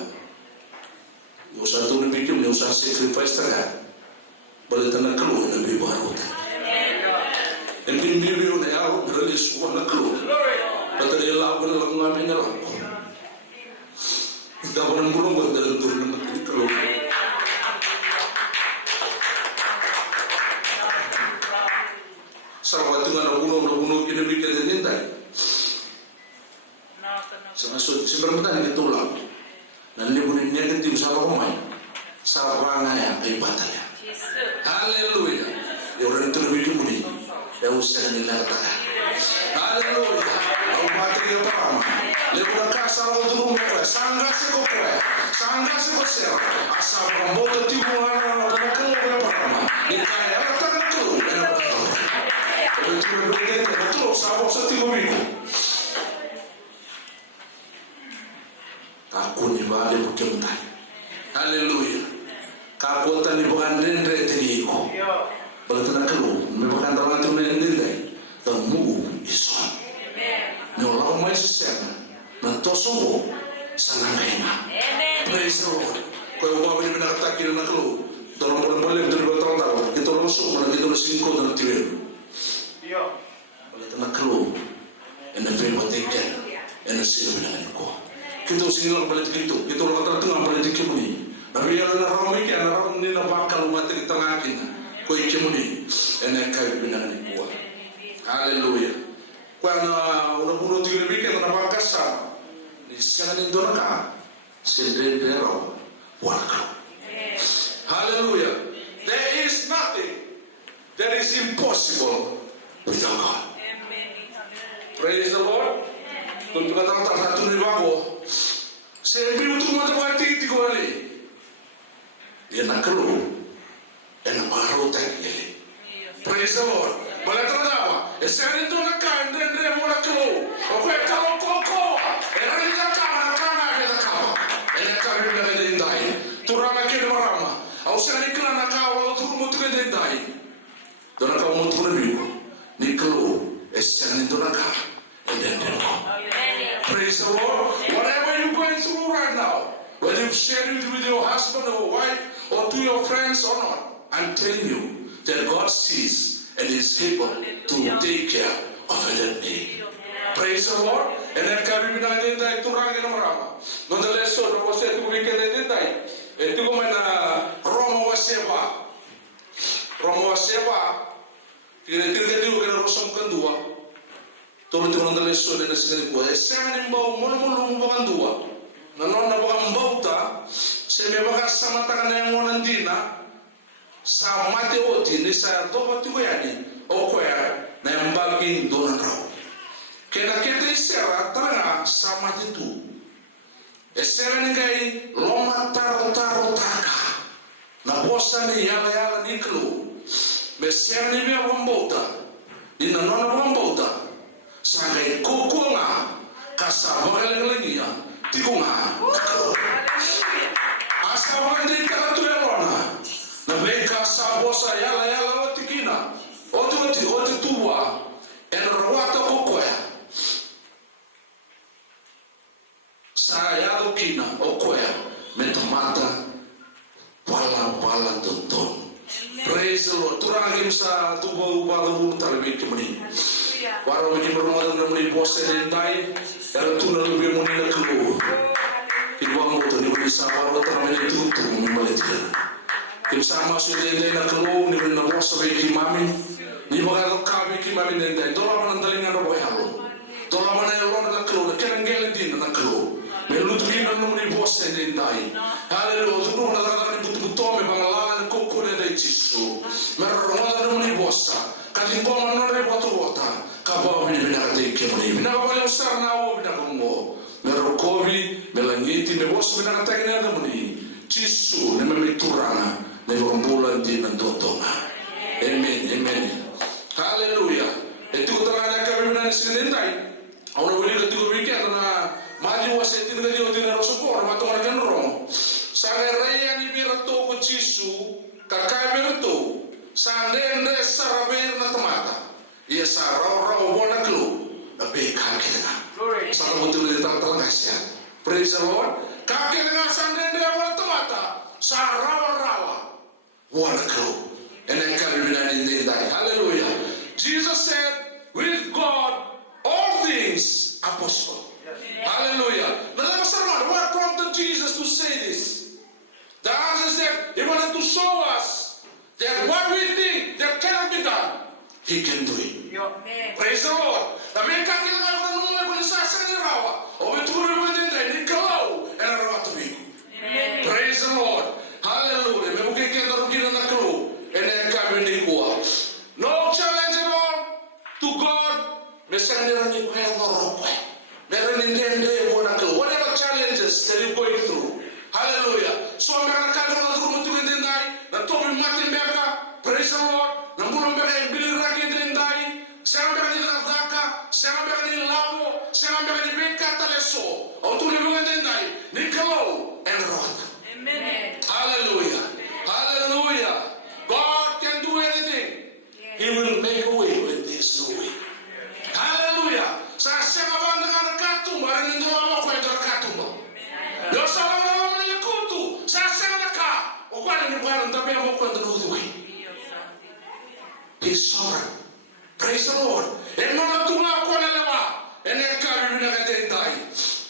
Usah turun bikin, usah sacrifice terhad. Boleh tanah kelo lebih baru. Mungkin dia ni aku berani semua nak kelo. Kata dia lah boleh mengambil nak. Kita pun belum berdalam turun nak kelo. Sama dengan bunuh kita bikin dia nintai. Sebenarnya itu lah. Nanti bunuh dia kan tim sama ramai. Sama yang ibadatnya. Haleluya. Ya orang itu lebih kemudian. Ya usah nilai kata. Haleluya. Allah mati dia pertama. Lepas kasar waktu rumah, sangga sekokre, sangga sekosel. Asal rambo tibuan orang keluar pertama. Nikaya datang tu. Betul betul betul. Sabuk setiap minggu. Aku ni balik bukan tak. Haleluya. Kapotan ni bukan rende teriku. Berkata kelu, memang dalam tu rende. Temu Islam. Nyolau mai sesama. Nantosogo sanangena. Praise the Lord. Kau bawa ni benar tak kira nak kelu. Dalam bulan balik dari bertahun-tahun kita masuk mana kita singko dan tiwil. Berkata kelu. Anda terima tiket. Anda sila dengan kau. Kita singgal balik itu. Kita orang tengah balik itu ni. Tapi yang orang ramai kan orang ni nak bakal mati di tengah kita. Kau ikemuni, enak kau binaan ni kuat. Haleluya. Kau orang bunuh tiga lebih kan nak bakal sah. Di sana ni dorang sendiri berau wakau. Haleluya. There is nothing that is impossible without God. Praise the Lord. Untuk kata satu ni bago. Saya beri untuk mati tiga kali. Dia nak keluar, dia nak baru tadi. Praise the Lord. Boleh terdawa. Sekarang itu nak kan, dia boleh keluar. Okey, kalau kau, orang ini nak kita kau. Ini kami nak dendai. Turun lagi orang. Awak sekarang iklan nak kau, turun mutu dendai. Dorang kau mutu lebih. Ni keluar. Sekarang itu nak kau. Praise the Lord. Whatever you going through right now, whether you share it with your husband or wife, or to your friends or not, I'm telling you that God sees and is able to take care of that need. Praise the Lord. And then kami binadenda itu orang yang merama. Nonetheless, so the was it to be denda. Itu mana Romo waseba. Kira-kira dia kena rosong kedua. Turun nonetheless so dan segala kuat. Saya ni bau mulu bukan dua. Nanon na bukan bauta. Saya memang sama tangan yang orang dina. Sama teoti ni saya doa tu yani. Okoya na yang bagi donan rau. Kena kita isera tangan sama itu. Esera ni kay loma taro taka. Na bosa ni yala niklu. Mesera ni biar bauta. Di nanon bauta. Sangai kukunga kasabal lagi ya. Tikunga. Asaban di karatu elona. Na beka sabosa yala otikina. Oti tua. En rawata kokoya. Saya okina okoya. Metamata pala tonton. Praise the Lord. Turangim sa tubo baru talbi kemani. Waro ni berumah dengan muni bos dendai. Kalau tu nak lebih muni nak keluar. Ibuang motor ni boleh sabar atau ramai itu membalik dia. Kim sama sudah dendai nak keluar ni boleh nak bos sebagai imami. Ni bakal kami imami dendai. Dolar mana daling ada boy halu. Dolar mana yang orang nak keluar. Kena gelin dia nak keluar. Melutu kita muni bos dendai. Haleluya. Tu mana dalam betul-betul memang lawan kokor dendai cisu. Merumah muni bosa. Kating kau mana repot wota. Kau bini benar dek kemuni. Benar boleh usar nawa benar kamu. Merokovi, melangiti, mebos benar tanya ada muni. Cisu, nema miturana, nema bulan di nandotonga. Amen. sarabeir na tomata. Ia sarau bona klu. Na be kakena. Sa mutu ni talangasya. Praise the Lord. Kakena sandende bona tomata. Sarau bona klu. And then come in the hallelujah. Jesus said, with God, all things are possible. Hallelujah. Now let us around. What prompted Jesus to say this? The answer is that he wanted to show us that what we think that cannot be done, he can do it. Praise the Lord. Praise the Lord. Hallelujah. No challenge at all to God. Whatever challenges that you're going through. Hallelujah. So I'm going to praise the Lord. Amen. Hallelujah. Hallelujah. God can do anything. He will make a way when there's no way. Hallelujah. He's sovereign. Praise the Lord. And no to and then carry me again die.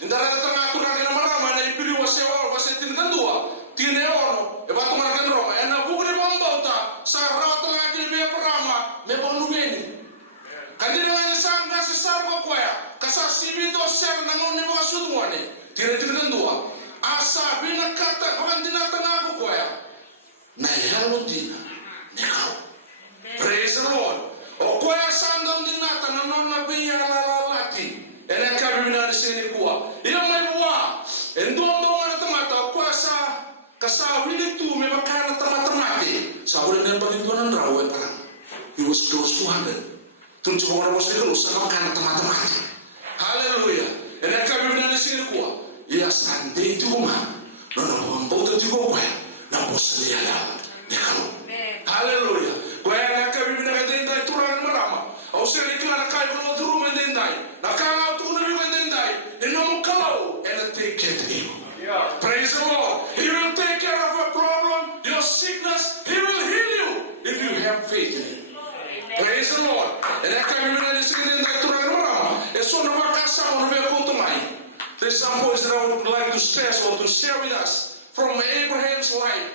In the Marama, and Piri was it in the Dua, Tineono, about Maracano, and a Bugri Mambota, Sarata Rama, Mebonumeni. Kadina sang nasi sarko kwaya, kasa sibito sang nangon ni mga sudwani, tira-tira asa binakata, makandina tanago kwaya, na hello dina, nikaw. Praise the Lord. O kwaya sandam dinata, nanon na biya lalati, ene kabibina ni sini kuwa. Iya may buwa, endondo na tamata, kwaya sa, kasa winitu, may makana tamatamati, sa uli na pagituan ng rawa, parang, he was close to 100. Tunjuk orang muslim kalau sama kan teman-teman. Haleluya. Dan kami benar di sini kuat. Ya sandi itu mah. Nona mampu tu juga kuat. Namun seliala. Nekalo. Haleluya. Kuat nak kami benar di sini turun merama. Ausir iklan kai kalau turun mendendai. Nak kalau turun mendendai. Inamu kalau and take care of you. Praise the Lord. He will take care of your problem, your sickness. He will heal you if you have faith in Him. Praise the Lord. And I can remember this in the Torah. It's on the Makasa on the Bekotomai. There's some points that I would like to stress or to share with us from Abraham's life.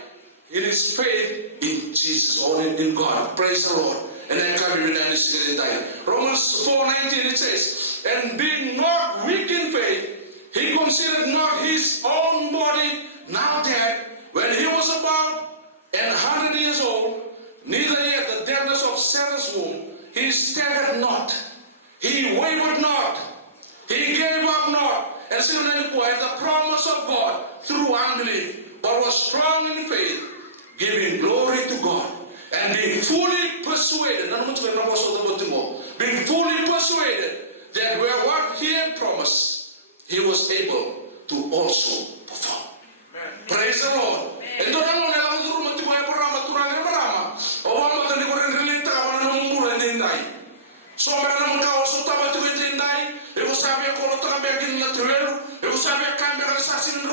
It is faith in Jesus or in God. Praise the Lord. And I can remember this in the Romans 4:19 it says, and being not weak in faith, he considered not his own body now dead when he was about 100 years old. Neither yet the deadness of Sarah's womb. He staggered not. He wavered not. He gave up not. And still inquired the promise of God through unbelief, but was strong in faith, giving glory to God, and being fully persuaded, being fully persuaded that where what he had promised, he was able to also perform. Praise the Lord. So I'm going to stop at 29. It was having a call to back in the trail. It was having a kind of assassin in the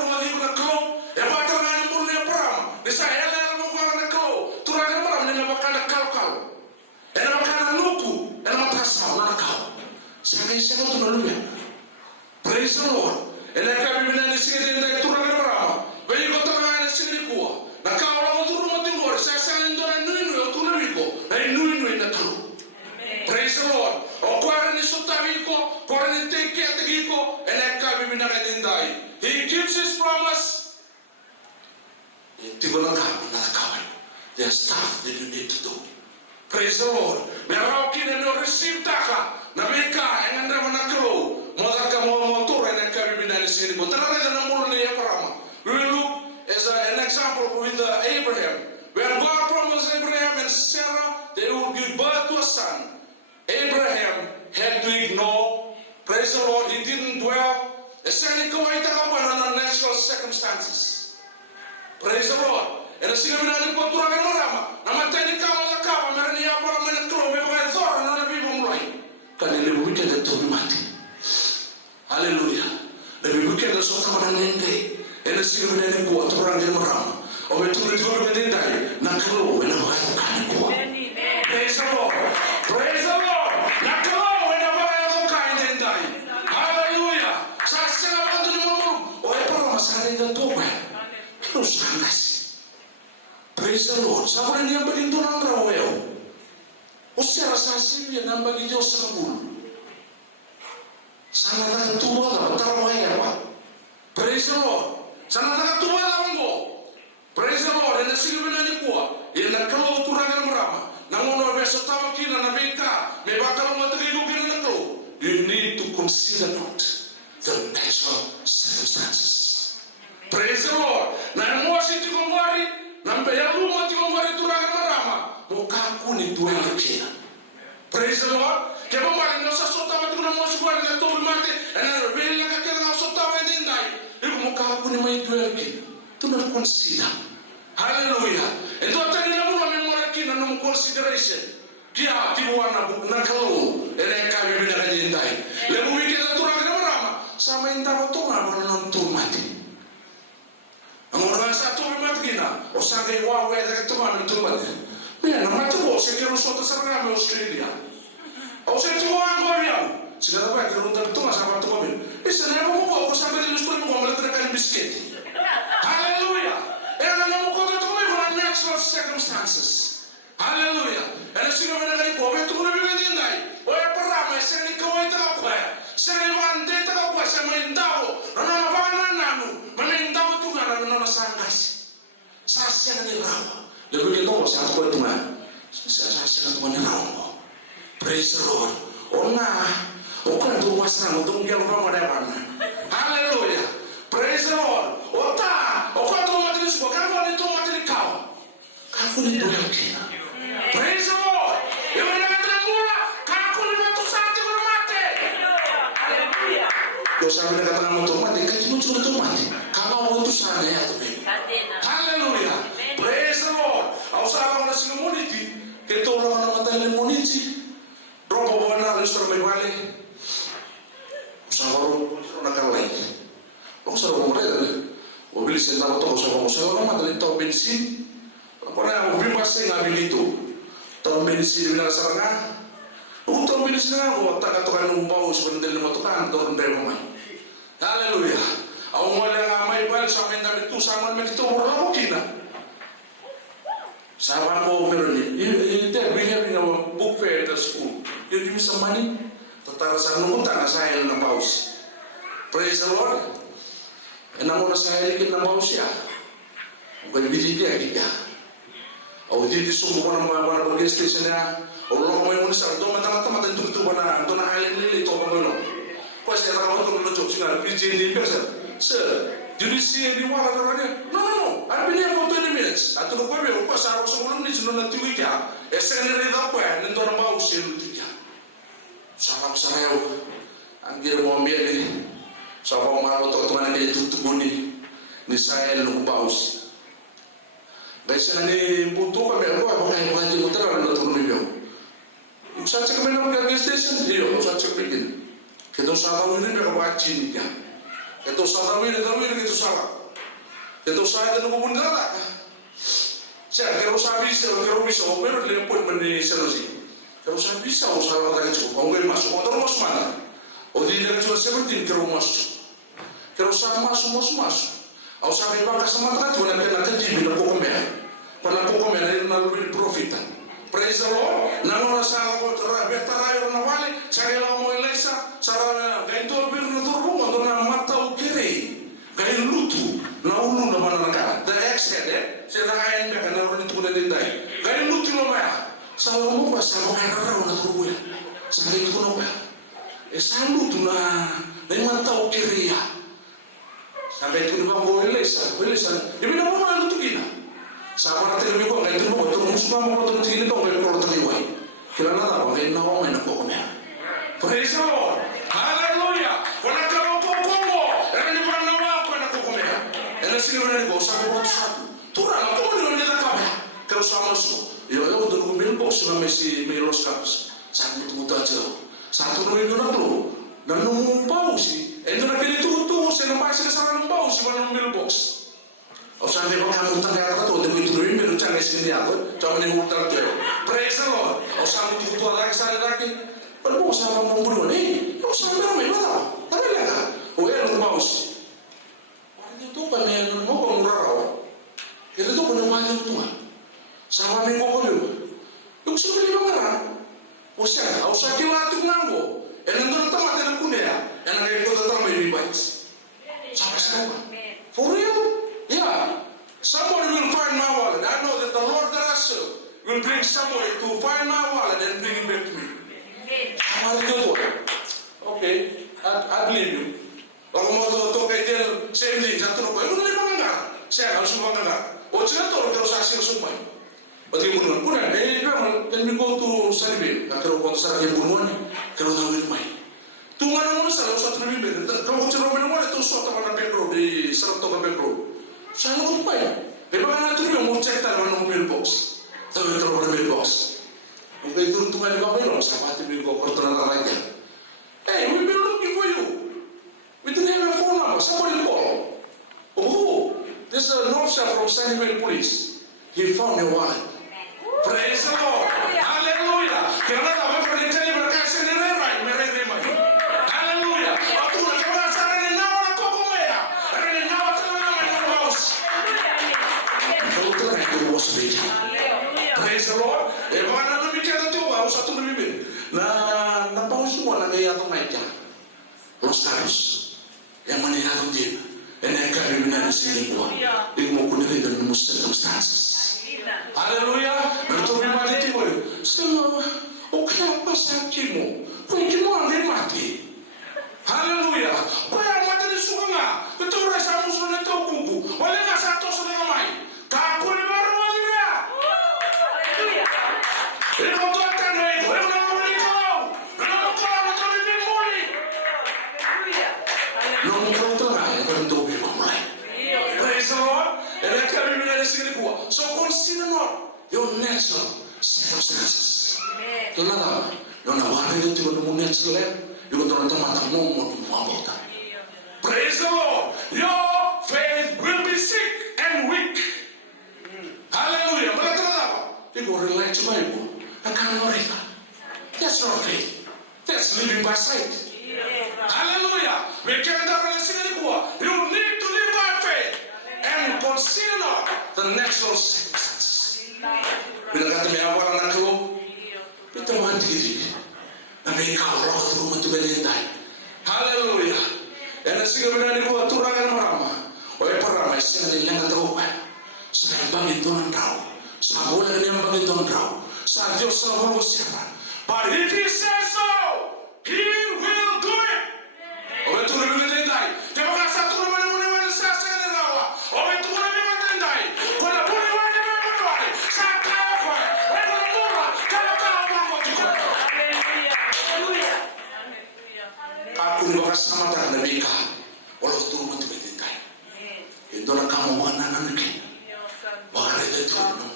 globe. And what an animal in a pram. This I had a go to run around in a kind of cow. And a kind of nuku. And a matasal, not a cow. So I said to the praise the Lord. And I can't even see it in the Turana. When you got to run a Sinico, the cow of the room of the Lord, Sassan and Dora to Rico, I knew in the true. Praise the Lord. O quarani sotaviko, quarani take care of Giko, and I can't even die. He keeps his promise. There's stuff that you need to do. Praise the Lord. Merokin and no receive taka. Nabeka and Ramanakro. Modaka motor and I can't even see it. But we will look as an example with Abraham. When God promised Abraham and Sarah, they would give birth to a son. Abraham had to ignore. Praise the Lord, he didn't dwell. Under natural circumstances. Praise the Lord. And the weekend at Tomati. Hallelujah. The weekend is so common and day. And the city of the water around Marama. Or to the door of the day, Nakalo, and a white. Praise the Lord. Praise the Lord. Nakalo, and a white kind and die. Hallelujah. Sasha about the room. Or a promise in the door. Praise the Lord. Someone in the into another well. Osera sasi ya namba gijo sabul. Sana taka tuwa la tarawaya wa. Praise the Lord. Sana taka tuwa la wango. Praise the Lord. Ena sigi bina ni kuwa. Ena kalo turaga mrama. Nangono beso tawa kina na beka. Mebaka lo matrigo kina na kalo. You need to consider not the natural circumstances. Praise the Lord. Na emosi tikongwari. Nambe ya luma tikongwari turaga mrama. Mukakuni duelkina. Praise the Lord. Kemo mali no sa sota matu na mo sigwari na tol mate ena vela ka kena na sota wendindai. Ibu mukakuni mai duelkina. Tuna consider. Hallelujah. Ento tani na mo memori kina no consideration. Kia tibuana na kalu ena ka bibi na wendindai. Lemu wiki na turaga na rama. Sama inda to na mo non tol mate. Amora sa tol mate kina. Osaga wa wa da to ma tol mate. Bem, não é tudo, você quer um solto a saber a Austrália. Ou você tem um angoriano. Se não vai, que não tem tudo, mas vai tomar bem. Isso não é como o povo saber eles estão como letra de bisquete. Aleluia. Ela não conta comigo nas natural circumstances. Aleluia. Ela se não vem ali como é tudo na vida dai. Ou é para mas se ele coi tá com ela. Se ele manda tá com ela, se ele dá, não vai nanu. Mas ele dá tu ganha não na sangas. Sasa ni rawa. Lebih kita bisa apa itu mah? Saya tuan yang praise the Lord. Ona, okan tu wasna untuk dia orang ada mana? Hallelujah. Praise the Lord. Ota, okan tu mati semua. Kan tu mati kau. Kan ni tu yang kena. Praise the Lord. Yang mana terangula? Kan ni mati satu orang mati. Hallelujah. Dosa kita kata nama tu mati. Kan itu cuma tu mati. Kamu itu sana ya tu. Hallelujah. Praise the Lord. Au sabe quando se comunity, que todo lo van a matar en comunity. Robo buena nuestro me vale. Usaharo na kalai. Usaharo morrer. O bil sentado todo usaharo matar en todo bensin. Para o bil passe habilito. Todo bensin na saranga. O todo bensin na o taka tokan no bawo sebendel mo tokan todo ndel mo. Hallelujah. Au mo la mai bal sa menda itu sama me itu ora kina. Sahabat mau meroni. We having a book fair at the school. You give me some money. Tentara sang nungutan saya na paus. Praise the Lord. Enamo na saya likit na paus ya. Bukan biji dia kita. Au di semua orang pergi station ya. Allah mau yang unisar. Doma teman-teman tentu bana. Dona island lili to bangolo. Pas saya tahu tu menunjuk singa biji ini biasa. Sir. Did you see anyone around here? No. I've been here for 20 minutes. At the point where I was on this on the TV, a secondary up where and don't about to Sarah Sarah and get one baby. So I'm out of 20 to money. Nisai look bows. They said, I put over me. I'm going to tell you to review. You such a man of the station here, such a begin. Kedosa will watching. Itu salah wiri itu salah. Itu saya dan hubungan darah. Saya kalau saya bisa, orang lemput meni selusi. Kalau saya bisa, usaha orang itu, orang masuk motor masuk mana? Oh dia cuma 17 kalau masuk. Kalau saya masuk. Aku saya pakai semangat tu nak kerja bila pokoknya. Pada pokoknya ini lalu profita. Praise the Lord. Namun saya kalau bertarai orang awal, saya kalau mau elesa, saya gaitol bir nuturbu untuk nama mata ukiri, gait lutu, na ulu nama nara. The ex-head, saya dah ayam mereka naruh itu pada dindai. Gait lutu nama. Saya mau pasal mau orang nuturbu ya. Saya itu nama. Saya lutu na, dengan mata ukiri ya. Sampai itu dia bawa elesa. Ibu nama mana lutu kina? Sama nanti lebih kau nggak itu mau turun semua mau turun sini kau nggak perlu terliwai. Kira nada kau nggak nawa main pokoknya. Praise the Lord. Hallelujah. Wana kau pokokmu. Ini mana nawa kau nak pokoknya. Ini sih orang ini gosah buat satu. Turun lah kau ni orang kau. Kalau sama su. Yo untuk mobil box sama mesti miros kapas. Sangat mudah aja. Satu no itu nak lo, dan nunggu pausi. Itu nak kini tuh, saya nampak saya salah pausi mana mailbox. Oh sampai kalau kamu tanya apa tuh, dia itu lebih baru cari sini apa, cuma nih hutan tuh. Praise the Lord. Oh sampai itu tuh lagi sana lagi. Kalau mau sama mau berdua nih, oh sampai ramai mana? Tapi lihat, oh ya nunggu pausi. Orang itu kan yang mau ngurau. Itu tuh punya wajib tuh. Sama minggu kau dulu. Yung sudah di bangara. O siya, o sa kiwati ngango. E nandun ang tamate ng kunea. E nangyayon ko tatang may bibites. Sama sa naman. For real? Yeah. Somebody will find my wallet. I know that the Lord that I serve will bring somebody to find my wallet and bring it back to me. Sama rin ito. Okay. I believe you. Ako mo ito kay Del, same thing. Sa tulog ko. Ano na yung bangara? Siya, ang bangara. O siya ito, pero sa siya sumay. Pati bunuan pun ada. Kan minggu tu salibe. Kalau kau salah yang bunuan, kalau tahu itu main. Tu mana mana salah satu lebih benar. Kalau cerita bunuan itu suatu mana pekro di serta pekro. Saya mau main. Bagaimana tu yang mau cek dalam mailbox. Tapi kalau ada mailbox, mungkin itu untungan di mailbox. Sama tu minggu kortoran raja. Hey, we been looking for you. We didn't have a phone number. Somebody call. Oh, this is an officer from Sanibel Police. He found your wallet. Praise the Lord. Hallelujah. Karena kami perintah berkasih ni remai, meremai. Hallelujah. Aku nak kemas hari ni nawa nak kau mea. Hari ni nawa terima nama bos. Kau tu nak kau bos beja. Praise the Lord. Mana lebih kita tu baru satu lebih. Na bau semua nak gaya tu naik jam. Los Carlos. Yang mana yang tu dia. Yang kami benar di sini buat. Dia mau kunci dan musik circumstances. Haleluya. Bertemu mati timur. Semua. O kenapa sakitmu? Kau ada mati. Haleluya. Kau yang mati di sungai. Betul rasa musuhnya tahu kubu. Oleh nggak satu sudah main. Kaku di baru lagi ya. Haleluya. Ini kau akan naik. Kau yang mau kau. Kalau kau akan lebih muli. Haleluya. Nong kau tengah yang tentu memang mulai. Praise the Lord. And I can't remember the second one. So consider not your natural circumstances. Kenapa? Nona wahai itu cuma nemu natural. Itu orang teman ngomong apa? Praise the Lord. Your faith will be sick and weak. Hallelujah. Berarti apa? Itu orang lain cuma itu. Akan mereka. That's not faith. That's living by sight. Hallelujah. We can't have a second one. You need to live by faith. And consider the natural circumstances. Bila kata awal anak kau, kita mandi. Nabi kau roh rumah tu berlentai. Haleluya. Dan sehingga bila ni kau turangan merama, oleh perama sehingga dia tahu kan. Sehingga bagi Tuhan tahu. Sehingga boleh dia bagi Tuhan tahu. Sehingga Dios selalu siapa. But if He says so, He will do it. Oleh Tuhan berlentai. Dia bukan satu rumah mana saya rawa. Oleh Tuhan berlentai. Kalau boleh mana berlentai. Saya tahu apa. Kalau murah, kalau kau mau juga. Haleluya. Aku juga sama dengan mereka. Oleh Tuhan berlentai. Itu nak kamu mana nanti. Bahkan itu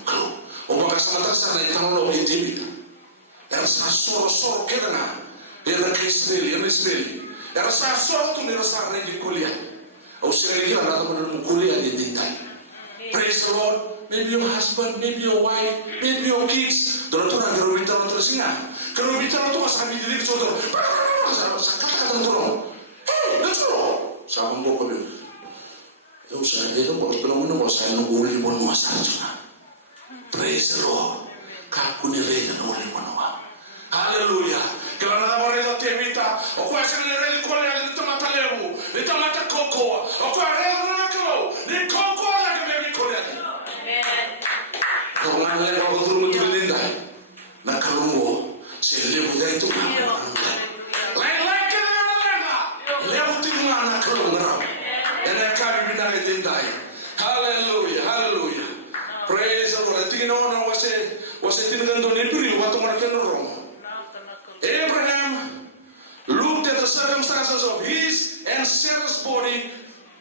kalau. Obat sama terasa dari teknologi TV. Yang soro kena. Dia nak Israel. Yang soro tu ni rasa lagi kuliah. Australia ada teman kuliah di Dintai. Praise the Lord. Maybe your husband, maybe your wife, maybe your kids. Dorang kalau bicara terus ingat. Kalau bicara tu masih ambil diri contoh. Kata-kata dorang. Let's go. Sama buku ni. Itu saya itu kalau saya nunggu limon masalah juga. Praise the Lord. Kaku ni reda nunggu limon apa. Haleluya. Kalau nak mereka tevita, aku asyik nilai kuliah di tempat lewu, di tempat koko. Aku ada nak kau, di koko lagi lagi kuliah. Kau nak lagi kau turun tu lindai. Nak kalau selewu dari tu kan. Lain kena mana? Lewu tu mana kalau ngerau. Enak kami bina lindai. Haleluya. Praise the Lord. Tinggal orang wase tinggal tu nepiri waktu mereka norong. Abraham looked at the circumstances of his and Sarah's body.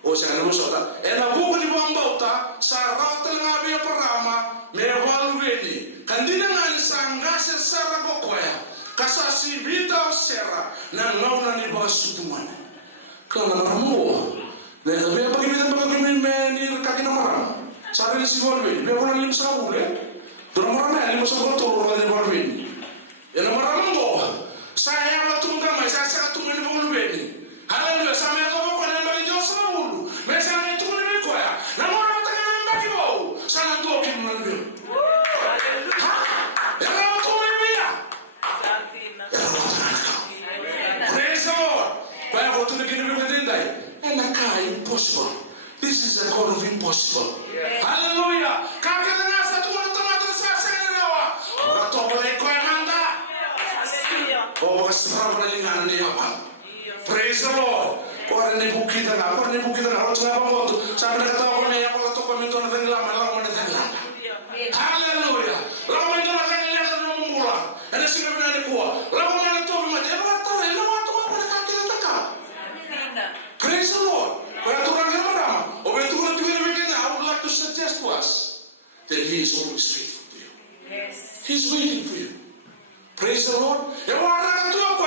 And a book di bambauta sa rautal ngabi perama me evaluate. Kandina ngani sanga Sarah ko koya. Kasasi si vita sera na ngauna ni basutumane kana maramo ne be bagi me ni kakina maramo sabe si volve be wala lim sabule doro maramo ali mo so to wala ni volve ena maramo saya matunga mai saya tumene volve ni haleluya sama ko ko ne mali jo sabulu me sana tumene ko ya na maramo taka mbaki bo sana to ki manbe impossible. This is a God of impossible. Yeah. Hallelujah. Praise the Lord. Hallelujah. Praise the Lord. I would like to suggest to us that He is always faithful to you. Yes. He's waiting for you. Praise the Lord. Praise the Lord.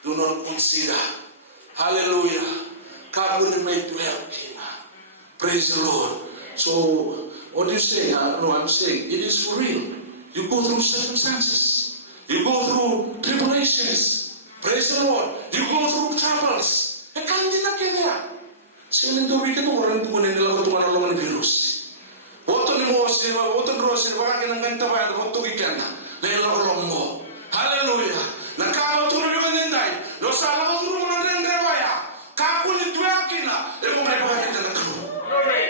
Do not consider. Hallelujah. Praise the Lord. So, what do you say? No, I'm saying it is for real. You go through circumstances. You go through tribulations. Praise the Lord. You go through troubles. I can't get there. Sino ito weekend ko rin tukunin nila ko tukunan lang ng virus. Oto ni mo si oto grocery baka kinangkanta ba ito weekend na. Lelo mo. Hallelujah. Nakama tuloy ko ninday. No sala ko tuloy mo ng rendrewaya. Kakulit wakina. E mo may pakakita na tulo.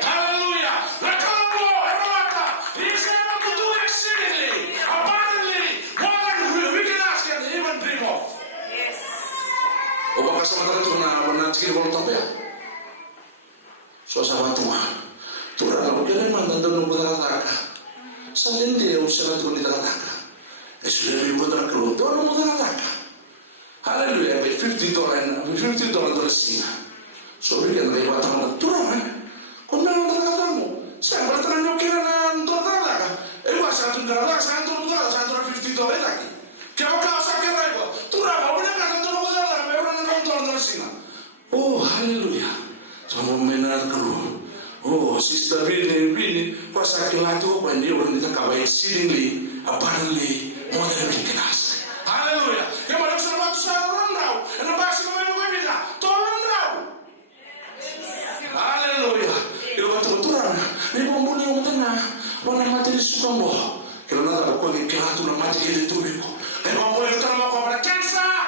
Hallelujah. Nakama mo. Erwata. He's able to do exceedingly, abundantly, more than we can ask and even dream of. Yes. O baka sa mga ito na manatili ko ng tapya. So sahabat Tuhan, Tuhan aku kira mantan dan nubah kata, salin dia usaha Tuhan di kata, sudah ribu dolar keluar, Tuhan nubah kata, haleluya, $50 terusnya, so kita dari batang Tuhan, kau nak katamu, saya bertanya kira nanti kata, satu dolar, $50 lagi, kau sakit lagi, Tuhan kau punya kata Tuhan nubah kata, orang nonton terusnya, oh haleluya. Sama menar keluar. Oh, sister Bini, pas laki-laki apa ini orang kita kawai exceedingly, abundantly, more than we can ask. Hallelujah. Yang mana bisa bantu saya orang tahu, yang bahasa kau yang berbeda, tolong tahu. Hallelujah. Itu betul orang. Ini pembunuh yang tengah, orang mati di Sukambo. Kalau nanti aku lagi keratu orang mati di Tubiko. Ini pembunuh yang tengah kau pada cancer.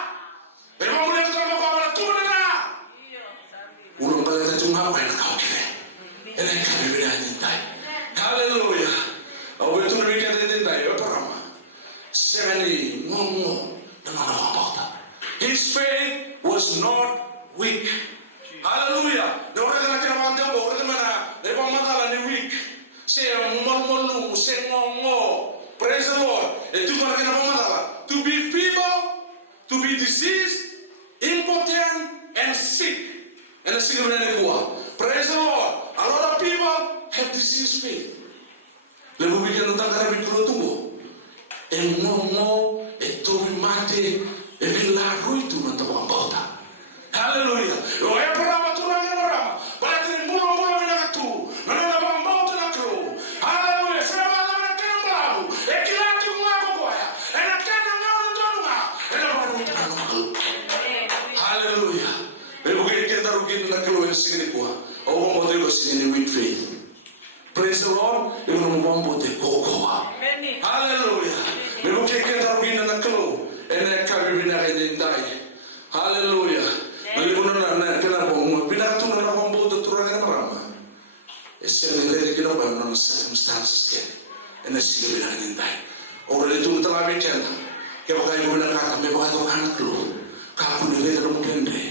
Ini pembunuh yang tengah kau pada tumor. Ulung pada cuma apa yang kau kira? Ini kami beda nintai. Hallelujah. Aku itu nabikan nintai. Apa ramah? Sekali ngomong dengan orang bauta. His faith was not weak. Hallelujah. Orang yang kena bangga, orang yang mana? Lepas masalah ni weak. Saya murmur, saya ngomong. Praise the Lord. Itu orang kena masalah. To be feeble, to be diseased, impotent, and sick. And praise the Lord. A lot of people have diseased faith. Lalu bikin tentang karabi dulu tunggu. Ngomong itu mati. Lagu itu nanti orang bauta. Hallelujah. Oh ya perama turang yang perama. Berarti mulu-mulu minyak itu. Mana orang bauta nak keluar. Hallelujah. Selama lama kena melalu. Kilatu mengaku kuaya. Enak kena ngau nunga. Enak baru kita ngau. Hallelujah. Rugi na keluar sini kuah. Oh, mau dia sini with faith. Praise the Lord. Ibu mau dia kokoa. Hallelujah. Ibu kita rugi na keluar. Enak kami bina identitas. Hallelujah. Ibu na kenapa mau bina tu na mau dia turun na marama. Esok ni kita buat na circumstances ke. Enak sih bina identitas. Orang itu kita lakukan. Kau kaya ibu na kata, mereka itu anak keluar. Kau ni kita mungkin deh.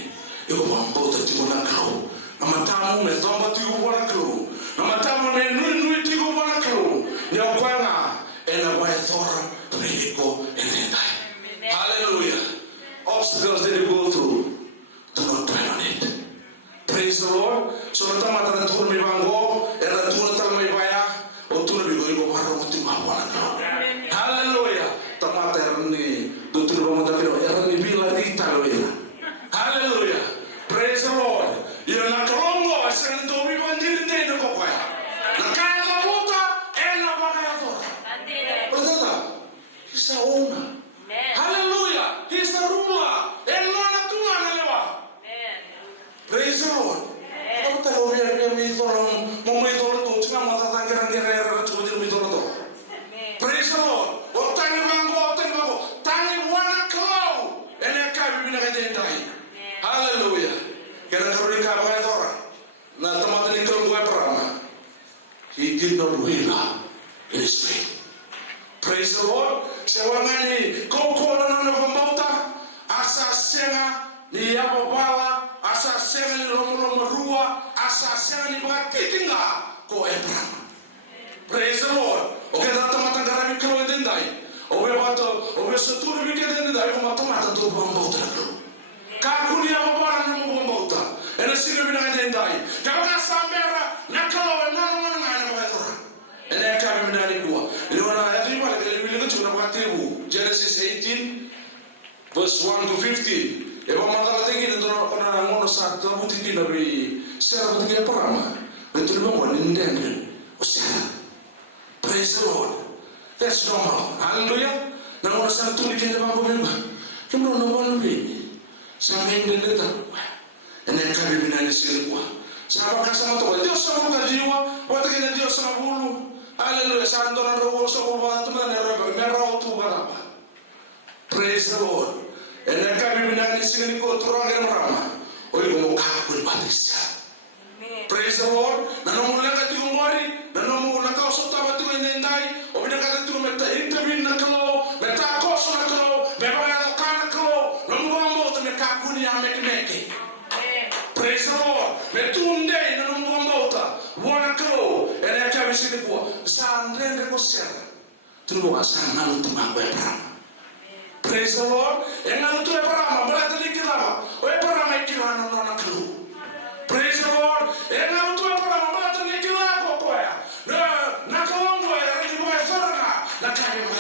iko mambo tatigo na kau na matamu me zomba tigo bona kau na matamu me nui tigo bona kau ni okwana ena vai thora predico enenda. Hallelujah. Obstacles that you go through, do not dwell on it. Praise the Lord. So na tamata na tur mi bango era tur tal mai baya o tur bi go baro muti mawana kau. Hallelujah. Tamata ni do tur ba mata kero era ni bila rita loira. Hallelujah. Praise the Lord. Io na krongo asen do bi bandir de no ko ya. Na kaya ka puta ena ba kaya to. Bertata. Isa ona. Hallelujah. He's the ruler. El nona tua na lewa. Praise the Lord. Apa tahu biar mi tolong mau mi tolong tu cuma mata tangkiran dia tu mi tolong tu. Praise the Lord. Otangi bango. Tangi wana kau. Ene kabi bina kajendai. Hallelujah. Kena kerja apa itu orang? Nah teman ini kalau buat perama, he did not waver in his faith. Praise the Lord. Sewangani koko na pembauta asa senga ni apa bala asa senga ni lomo rua asa senga ni batitinga ko Abraham. Praise the Lord. Oke data mata garami kalau dendai. Obe bato obe seturu bikete dendai ko mata tu pembauta ko. Kakuni apa bala ni pembauta. Ena sini bina dendai. Kalau sambera nakalo na ba. Ena kami bina ni gua. Genesis 18 verse 1 to 15. Eba matala tinggi nitro kana ngono sa tabuti kinabi sera buti parama. Betul bang nindende. Osera. Praise the Lord. That's normal. Hallelujah. Na ngono sa tuli kene bang bemba. Kemo no ngono bi. Sa mendende ta. Ene kabi binani sirwa. Sa bakasa mato Dios sama kajiwa, wata kene Dios sama bulu. Hallelujah. Santo na robo so ko ba tu na robo mero tu baraba. Praise the Lord. Ene kabi binani sini ko turange marama. Oi mo ka ko batista. Praise the Lord. Na no mula ka tingori, na no mula ka so ta batu endai, o bina ka tu meta intervene na kalo, meta ko so na kalo, me ba na ka na kalo, no mo to me ka kuni ya meke. Praise the Lord. Me tunde na no mo ta. Wona kalo, ene kabi sini ko. Sa ndrende ko sera. Tu no asa na no tu ma ba. Praise the Lord. Enga tu e para ma bala tali kila. O e para ma kila no na kalo. Praise the Lord. Enga tu e para ma bala tali kila ko ko ya. Na kalongo ya ni ko e faraka. Na kani ma.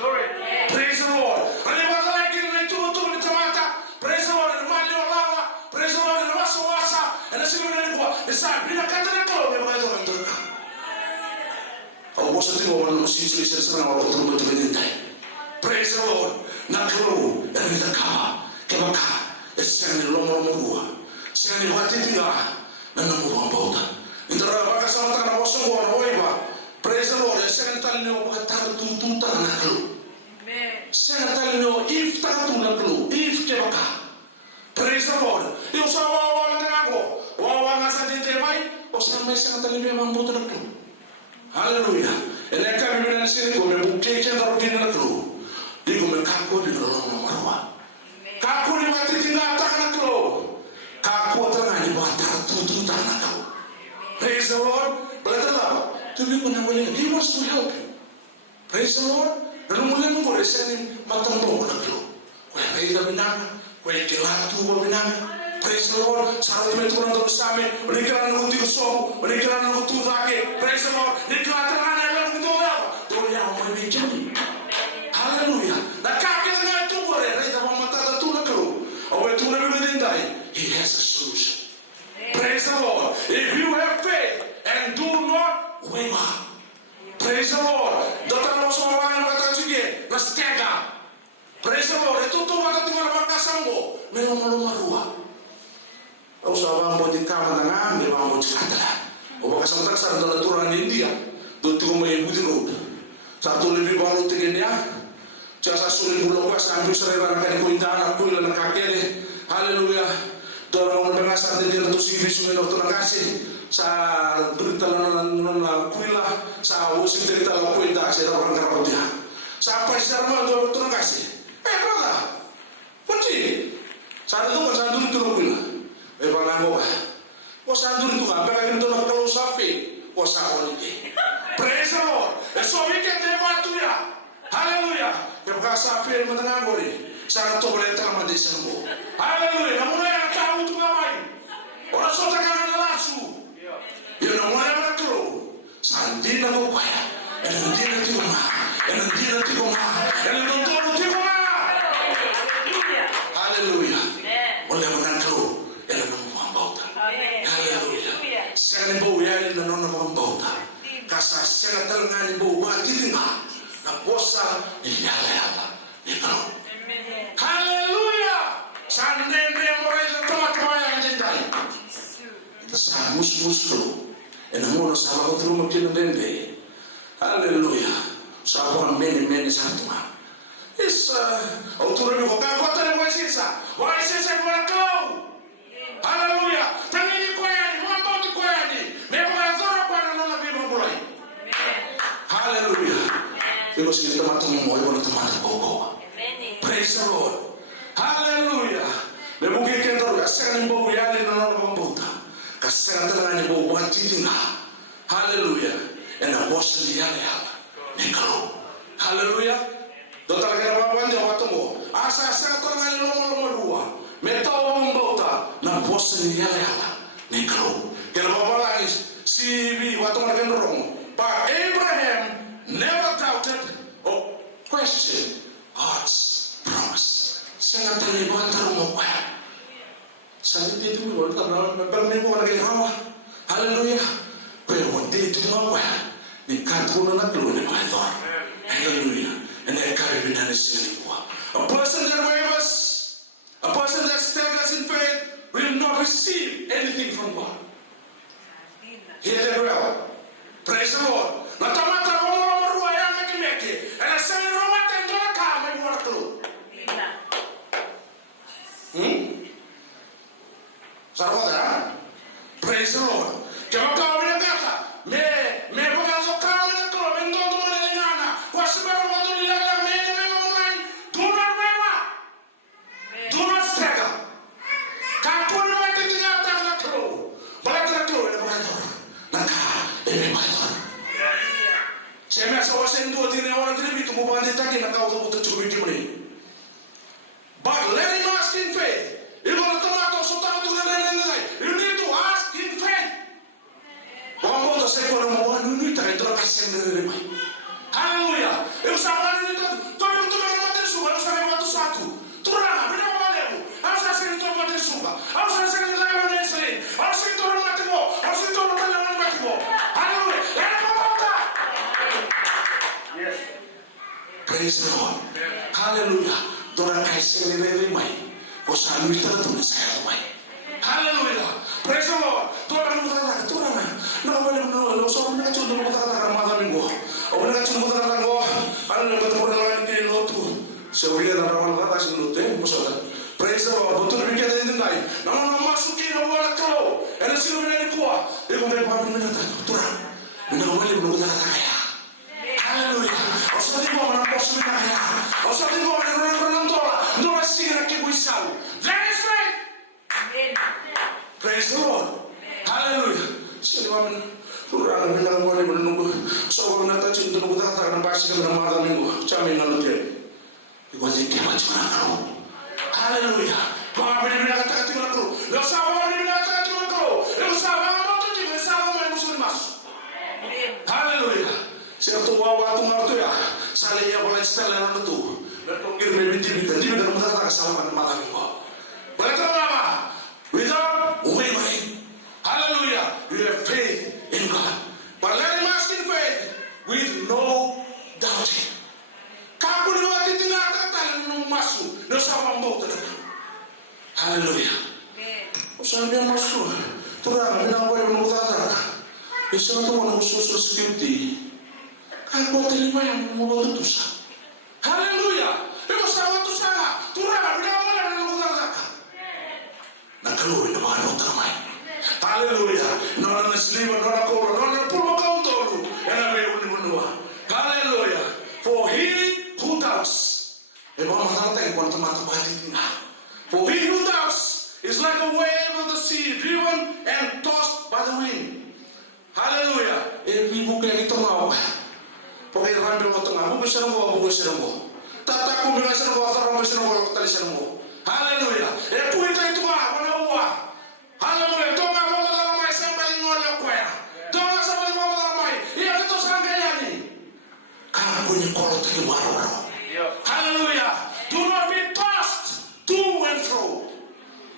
Glory. Praise the Lord. Ale ba la kila ni tu ni tamata. Praise the Lord. Ma le lawa. Praise the Lord. Na wasa. Ena sima ni ko. Esa bila kata na kalo ni ma do ndoka. O wosa ti o no si si sera na o tu mo tu ni. Praise the Lord. Naklo eritaka kebaka esani lomo murua sani watitinga na namurua mbota indra baka samata na bosongo na oiba. Praise the Lord. Esani talino baka tututa na naklo sani talino if tatu naklo if kebaka. Praise the Lord. Yo sa wa ndango wa ngasa dite mai o sani sani talino mbota naklo. Hallelujah. Eleka biblia sini ko me buke chenda rukina naklo. Digo me kako di lomo marwa. Kako ni watitinga takana klo. Kako tanga ni wata tutu tanga kau. Praise the Lord. Brother, to be kuna mole. He wants to help you. Praise the Lord. Na mole mo ko reseni matambo na klo. Kwa reida binanga, kwa kilatu bo binanga. Praise the Lord. Sarat me turan do same, unikira na kutu so, unikira na kutu vake. Praise the Lord. Nikira tanga na lo kutu ba. To ya mo me jani. Hallelujah. Na kakele na tubore reza mamata tu na kro. Owe tu na bidendai. He has a solution. Praise the Lord. If you have faith and do not waver. Praise the Lord. Dota no so wana kata chige na stega. Praise the Lord. Eto to wakati wana makasango. Melo malo marua. Au sa bambo di kama na ngambe bambo chikatala. Oba kasamtak sa ndola turan India. Doti ko may budi road. Sa tuloy bi balo tigenya. Jasa sulit bulan puasa ambil serera kali kuindana kuila na kakele. Haleluya. Dorong mengasah dia untuk si bisu na to nakasi sa berita na kuila sa usin cerita la kuila sa orang karau dia. Sa apa sarma do to nakasi. Brother. Punci. Sa itu kan sa dulu kuila. Ebanangoa. Wasanduri tu kan pega kita nak kalau safi. Wasawon ini. Praise the Lord. So we can do what we are. Hallelujah. Kita safi menangori. Sana tu boleh tamat di sana. Hallelujah. Namun yang tahu tu ngapain? Orang sota kan langsung. You know what I'm going Sandi na ko kaya. Hindi na ti kuma. Hindi na ti kuma. Hindi na ti kuma. Hallelujah. Wala mo nang tro. Ela na mo ang bauta. Hallelujah. Sani bo yali na nona mo ang bauta. Kasa sena talangani bo wa titinga. Na bosa ni yala. Ni tro. Hallelujah. Sandi ne mo rezo tomataya ndai. Sa mus-muslo. Enamoro sa ako through magkinabende. Hallelujah. Sa ako ang many sa atma. Is, autore mo ko, kakota na mo isisa. Wala isisa ko na klaw. Hallelujah. Tangini ko yan, mga bauti ko yan. May mga zora ko na nang nabibang bulay. Hallelujah. Pero sige tamatang mo, iwan na tamatang ko. Praise the Lord. Hallelujah. May mungkin kendo, asakan mo yali na nang buta. Kasana talangani bo watitinga. Hallelujah. And I wash the yale. Nikalo. Hallelujah. Dotar kena wanja watungo. Asa talangani lomo dua. Metawa mbota na wash the yale. Nikalo. Kena babalagi si watungo kena wrong. But Abraham never doubted or questioned God's promise. Sana talangani watungo kwa. Sabi dito mo wala pero may mo lagi hawa. Hallelujah. Pero dito mo wa ni katro na tulo ni Pastor. Hallelujah. And that carry me na sini ko. A person that waves, a person that staggers in faith will not receive anything from God. Hear that well. Praise the Lord. Na tamata mo ruwa ya mekimeke. And I say no what and no come and what to. Sarvada. Praise the Lord. Kama kawa kata. Me pagazo kama na to. Me ndo na ngana. Kwa sababu watu nilala me mulai. Do not wewa. Do not stagger. Kakuna mati tingata na to. Bala na to na pagazo. Naka. Everybody. Sema sawa sendo tine ora tribitu mo bande taki na kawa to chubiti muni. But let him ask in faith. You need to ask in faith. Hallelujah. Eu sabia que todo mundo vai bater suba, eu sabia que satu. Turana, bina malemu. Eu sabia que bater suba. Eu sabia que vai bater seri. Eu sabia que todo matimo. Eu sabia que todo matimo. Hallelujah. Yes. Praise the Lord. Hallelujah. Dora kai seri re mai. Osa luita tu saya mai. Hallelujah. Praise the Lord. Turana. No boleh no so na chu do kata mata minggu. Ola chu mo kata ngo. Ano ba to na ni no tu. So we are around kata sinu te musoda. Praise the Lord. Betul bikin din dai. Na masuki na wala ko. Ela sinu ni kwa. Iko me pa ni na turana. Ni no boleh no kata kaya. Hallelujah. Osa di mo na posso me kaya. Osa di mo na dola. No sigue na que buisau. That is right. Praise the Lord. Hallelujah. Sini wamen kurang bilang boleh menunggu. So na ta cinta ko ta ta basi ka na mata minggu. Chami na lote. Iwaji ke macam aku. Hallelujah. Kau bila kata tu aku. Lo sabar bila kata tu aku. Lo sabar mo tu je sabar mo musuh mas. Hallelujah. Satu wawa tu martu ya. Sale ya boleh stella na tu. Berpikir membinti binti dia nak mata kesalahan mata minggu. Boleh tahu apa? Without wavering. Hallelujah. We have faith in God. But let him ask in faith with no doubting. Kamu ni waktu tinggal kata yang masuk. Dosa mampu tak. Hallelujah. Usaha dia masuk. Turang bina boleh mengutara. Isang tu orang social security. Kamu terima yang membuat dosa. Hallelujah. Itu sama tu sana. Turang bina boleh mengutara. Nak keluar di mana utama. Hallelujah. Nona nasliwa, nona koro, nona pulmo kauntoru. Ena be unimunua. Hallelujah. For he who doubts. For he who doubts is like a wave of the sea driven and tossed by the wind. Hallelujah. Ibu kayak itu mau. Pakai rambil mau tengah, bukan serembo. Tata kumbingan serembo, serembo tali serembo. Hallelujah. Puito itu mah, mana uang. Hallelujah. Doa mau dalam mai sampai ngolok kaya. Doa sampai mau dalam mai. Iya kita sangkanya ni. Karena punya kolot itu baru. Hallelujah. Do not be tossed to and fro.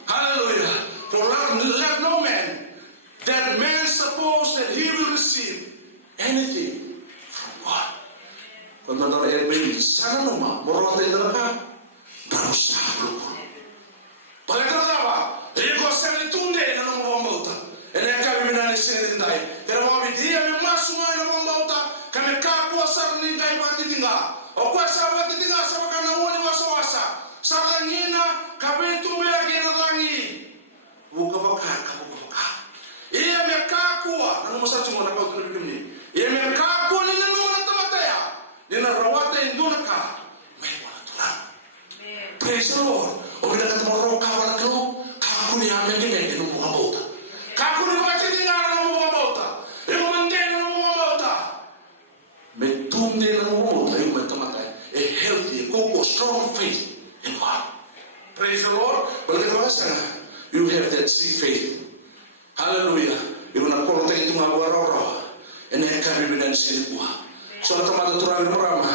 Hallelujah. For let no man, that man suppose that he will receive anything from God. Kung nangyari bayi, sana naman, morote na ka, berusaha berubah. Balik na ba? Iko sa litunde na nung mamauta. Ene kami minani sinindai. Pero mga bidiya may masumay na mamauta, kami kapwa sa nindai matitinga. O kwa sa matitinga sa pagkanahuli wasa-wasa. Sa langina, kabitu may lagi na langi. Buka baka. Iya may kakwa. Ano masabi mo na pagkakulog ni? Iya may kakwa ni naman na tamataya. Ninarawata yung doon ka. May wala tulang. Praise the Lord. O pinagkatamaro ka wala ka no? Kakuni amin gini ng mga bauta. Kakuni matitinga ng mga bauta. Yung mandi ng mga bauta. May tunde ng mga bauta yung may tamatay. A healthy, strong faith in God. Praise the Lord. Balik you have that seed faith. Hallelujah. Ibu nak kalau tak itu ngaku roro. Ini kami bidan sini buah. Soalnya teman turun merama.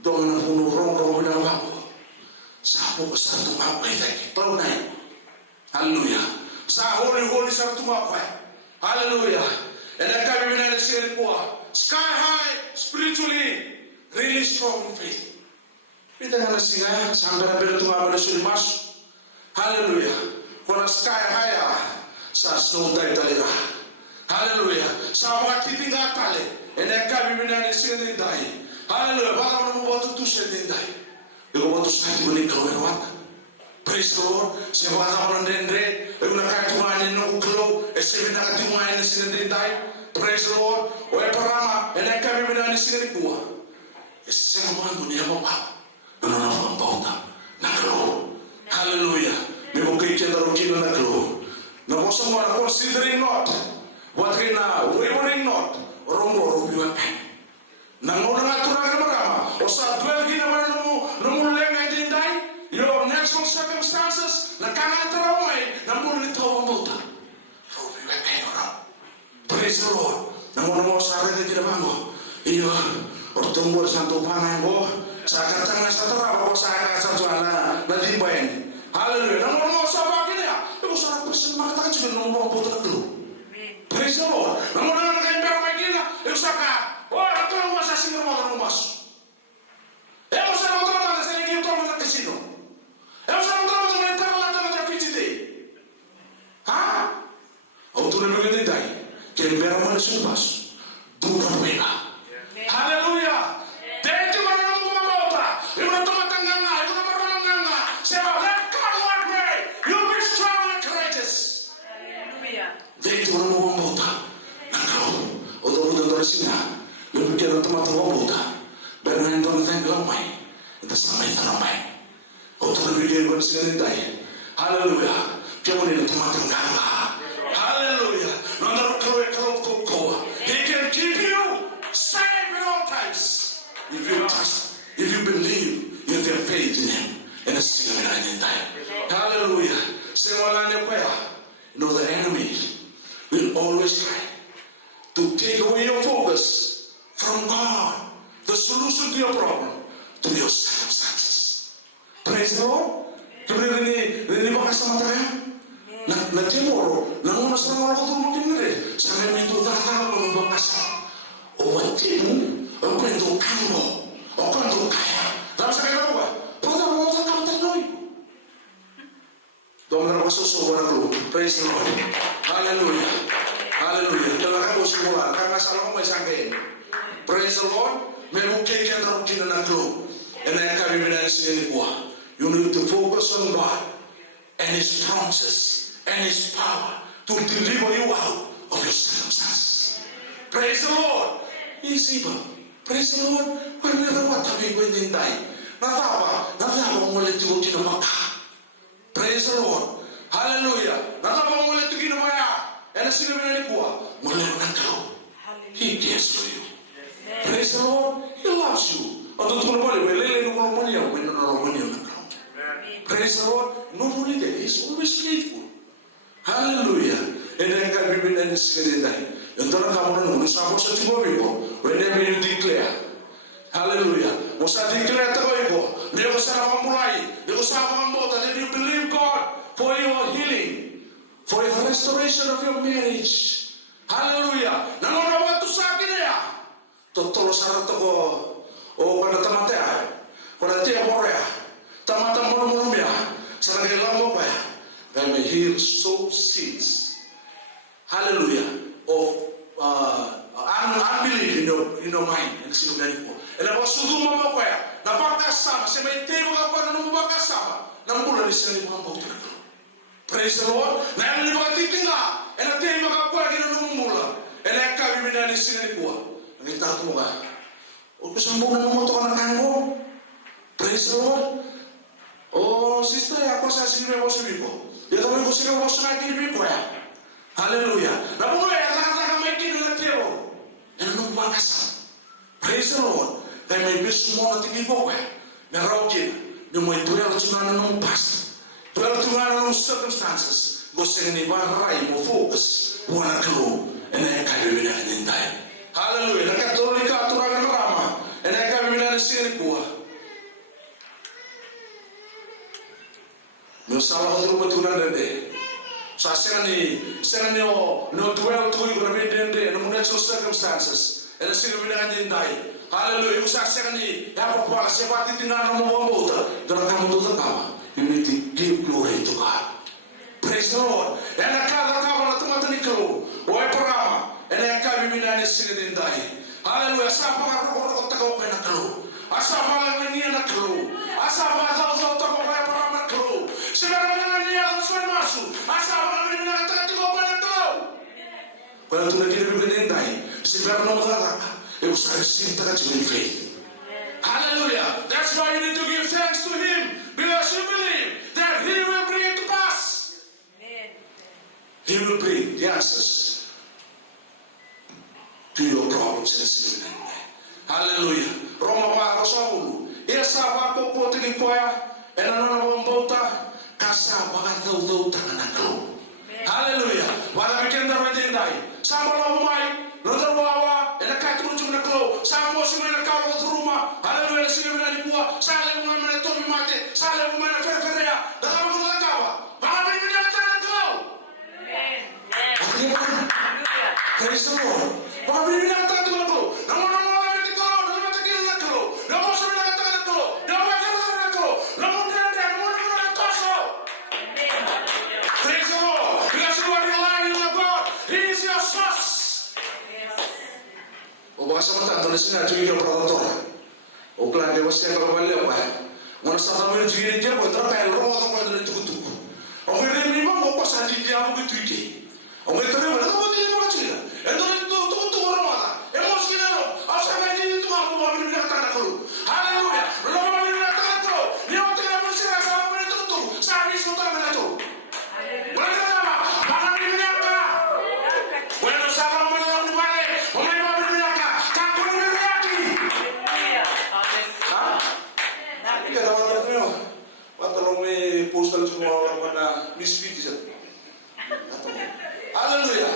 Dong bunuh rong bidan aku. Sahabu besar tu ngaku kita. Tahu naik. Hallelujah. Saholi satu ngaku. Hallelujah. Ini kami bidan sini buah. Sky high spiritually, really strong faith. Kita nak singa sampai berat tu ngaku sini mas. Hallelujah. Kalau sky high sa snow talira. Hallelujah. Sa waktu tinggal kali. Ene kami minani sini dai. Hallelujah. Bala mo botu tu sini dai. Iko botu sati buni kawerwat. Praise the Lord. Se bala mo ndendre. Iko nakatuani no uklo. Ese bina katuani sini dai. Praise the Lord. O parama. Ene kami minani sini kuwa. Ese mo muni mo pa. Nono no bauta. Nakro. Hallelujah. Me mo kay chendaro kino nakro. Na bosa mo na considering not, what we now, wavering not, rombo rupiwan. Nang una nga turang na marama, o sa dwell ginawa na mo lenga dinday, your natural circumstances, na kangatara mo na mo nito ang bauta. Rupiwan kayo ram. Praise the Lord. Nang una mo sa akin na ginawa mo, iyo, ortong mo sa tupangan mo, sa katanga sa tarawa, o sa katanga na dimbayin. Hallelujah. Nang una mo sa bagay niya, yung sarap person makatakan juga nung mga puto na dulu. Praise the Lord. Nang una na kayo pero may gina, yung saka, ito lang masasing na mga lumas. Yung sa mga trabaho sa naging ito mga kasino. Yung sa mga trabaho sa mga trabaho na ito na fiti day. Ha? O ito na mga dinday, kaya pero mga sumas, doon ka pwena. Hallelujah. Dahil ito ka na ng mga bauta, yung na tumatanggang nga, yung na marunong nga, siya ba, dentro ng mga bauta, nangkaw, o daw sila, lumigyan ng tumatawang bauta, pero na ito na tayong galamay, ito sa may taramay, o ito nabigyan ko na sila nitay, hallelujah, kaya mo nila tumatanggang nga, hallelujah, he can keep you safe at all times, if you trust, if you believe, you have faith in him, and it's sila na nitay, hallelujah, sa wala niya kaya, know the enemy will always try to take away your focus from God, the solution to your problem, to your circumstances. Praise the Lord. Kemudian ini bakal sama tayo. Na timoro, na una sa mga tulong kinire, sa mga ito tatawag ng bakasa. O watimu, o kwento kanmo, o kwento kaya. Dapat sa kayo ba? Pwede mo sa kamtanoy. Doon na masusuwa na lo. Praise the Lord. Hallelujah. Hallelujah. Talaga po simula. Kaya nasa lang may sangkain. Praise the Lord. May mukhay kaya na rukin na naglo. And then kami minalis niya ni you need to focus on God and His promises and His power to deliver you out of your circumstances. Praise the Lord. Easy ba? Praise the Lord. Kung nalawa tabi ko hindi tayo. Natawa mo ulit yung kinamaka. Praise the Lord. Hallelujah. Natawa mo ena singa bina ni kuwa mole nakao. He cares for you. Praise the Lord. He loves you. Ando tuno mole lele no mole ya when no mole nakao. Praise the Lord. Not only that, He's always faithful. Hallelujah. Ena ka bibina ni singa dai. Entara kamu no sabo sa tibo bibo. Whenever you declare, hallelujah. Mosa declare tako ibo. Nego sa mamulai. Nego sa mamota. Then you believe God for your healing, for the restoration of your marriage. Hallelujah. Nangono watu sakine ya. Totolo sarato ko o kana tamatea. Kana tia morea. Tamata monomia. Sarang elamo pa. I may hear sow seeds. Hallelujah. Of unbelief in your mind. And see what and I was so mama kwa. Na baka sama. Se may tebo ka pa na baka sama. Nambula ni sila ni mama utra. Praise the Lord. Na yung mga titinga. E na tayo makakuha kina numumula. E na yung kami minanisin ni kuha. Ang itato mo ka. O kusang muna namoto ka na kango. Praise the Lord. O sister, ako sa sinime mo sabi ko. Yung kami ko sila mo sa nakin ko ya. Hallelujah. Na puno ya, nakaka may kinilatiyo. E na nung makasa. Praise the Lord. Kaya may biso mo na tingin ko ya. Na raukin. Yung may tuwel na nung past. Well, to our circumstances, go sing in the right more focus, one clue, and then can be in time. Hallelujah. The Catholic to Rama, and I can be in a Singapore. No Salvador to another day. So I send no 12 to you going to be in the natural circumstances, and a single minute in die. Hallelujah. You say, have a policy about it in our motor, don't come to the tower. You need to give glory to God. Praise the Lord. And I can't cover the Matanico, or Parama, and I can't be in singing in die. Hallelujah. Sapa Otako Penaclo. Asapa Mania Clo. Asapa House of Toko Parama Clo. Severa Masu. Asapa Mania Tatico Penaclo. Well, to the Kiribian in die. Severa Nova. It was received that in faith. Hallelujah. That's why you need to give thanks to Him. Because you believe that He will bring it to pass. Amen. He will bring the answers to your problems in this evening. Hallelujah. Roma Bako Saulu. Esa Bako Potini Koya. And another Bota. Kasa Bako Tananako. Hallelujah. Wala weekend na rin day. Sambala umay. Nodar wawa. And a katru na klo. Sambo sumay na kawo sa ruma. Hallelujah. Sige mo na lipuwa. Sale mo na tomi mate. Sale mo na feferea. Daka mo na kawa. Baka mo na na klo. Amen. Praise the Lord. Baka mo na na klo. Namo na mo na klo. Namo na klo na klo. Namo sa na klo. Namo na klo. Namo na na toso. Praise the Lord. Because you are relying on God. He is your source. O baka sa mata to sina tuwi ko promotor. O plan de você para valer o pai. Mano sa família de igreja ko tra pa ro ko ko de tuku. O mere mi mo ko sa di dia mo tuiki. O mere to mo no di mo chila. E do tu ro mala. E mo skina no. O sa me di tu mo mo mi na ta ko. Hallelujah. Lo mo mi na ta ko. Ni o te mo sina sa mo tu. Sa mi so ta me na tu. Hallelujah. Bueno, sábado me lo vale. O me va a venir acá. Canto mi aquí. ¿Ah? Ika daw tayo. Watalong may postal sumawa na misfit siya. Hallelujah.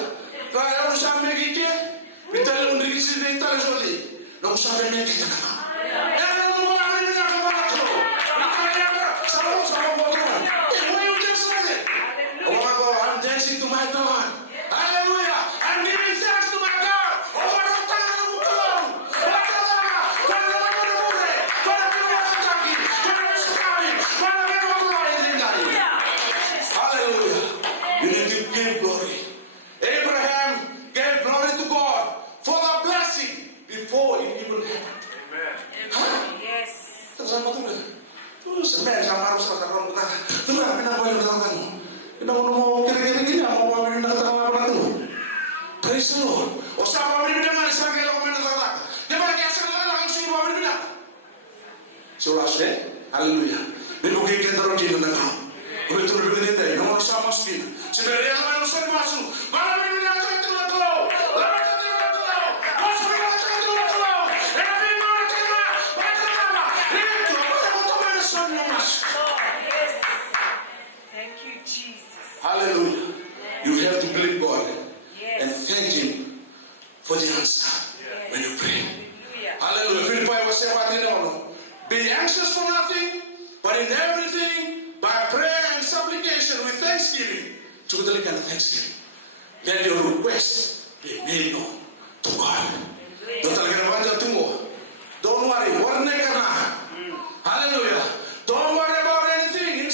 Kaya ano sa amin kike? Bitale mo nagisi na itali soli. Nung sa amin kike na. Ano mo ba ano na kabala ko? Kaya sa mo ko. Why you just say it? Oh my God, I'm dancing to my God. Hallelujah. I'm giving thanks to my God. Oh my God, talaga mo ko. Hallelujah. You need to give glory. Abraham gave glory to God for the blessing before it even happened. Amen. Huh? Yes. Terus apa tuh? Terus sebenarnya sama harus kata orang kita. Tuh apa yang mau dilakukan? Kita mau kira-kira gini, mau apa tuh? Praise the Lord. O sama beri bidang ada sebagai lakukan menolak. Dia bagi asal lalang sih mau beri bidang. Sulasnya, haleluya. Dia bukan kita orang Cina nak. Betul betul dia. Nomor sama skin. Sebenarnya kalau saya masuk, mana beri bidang Hallelujah. You have to believe God and thank Him for the answer when you pray. Hallelujah. Philippi was saying, be anxious for nothing, but in everything, by prayer and supplication with thanksgiving, totally kind of thanksgiving, let your request be made known to God. Don't worry. Hallelujah. Don't worry about anything.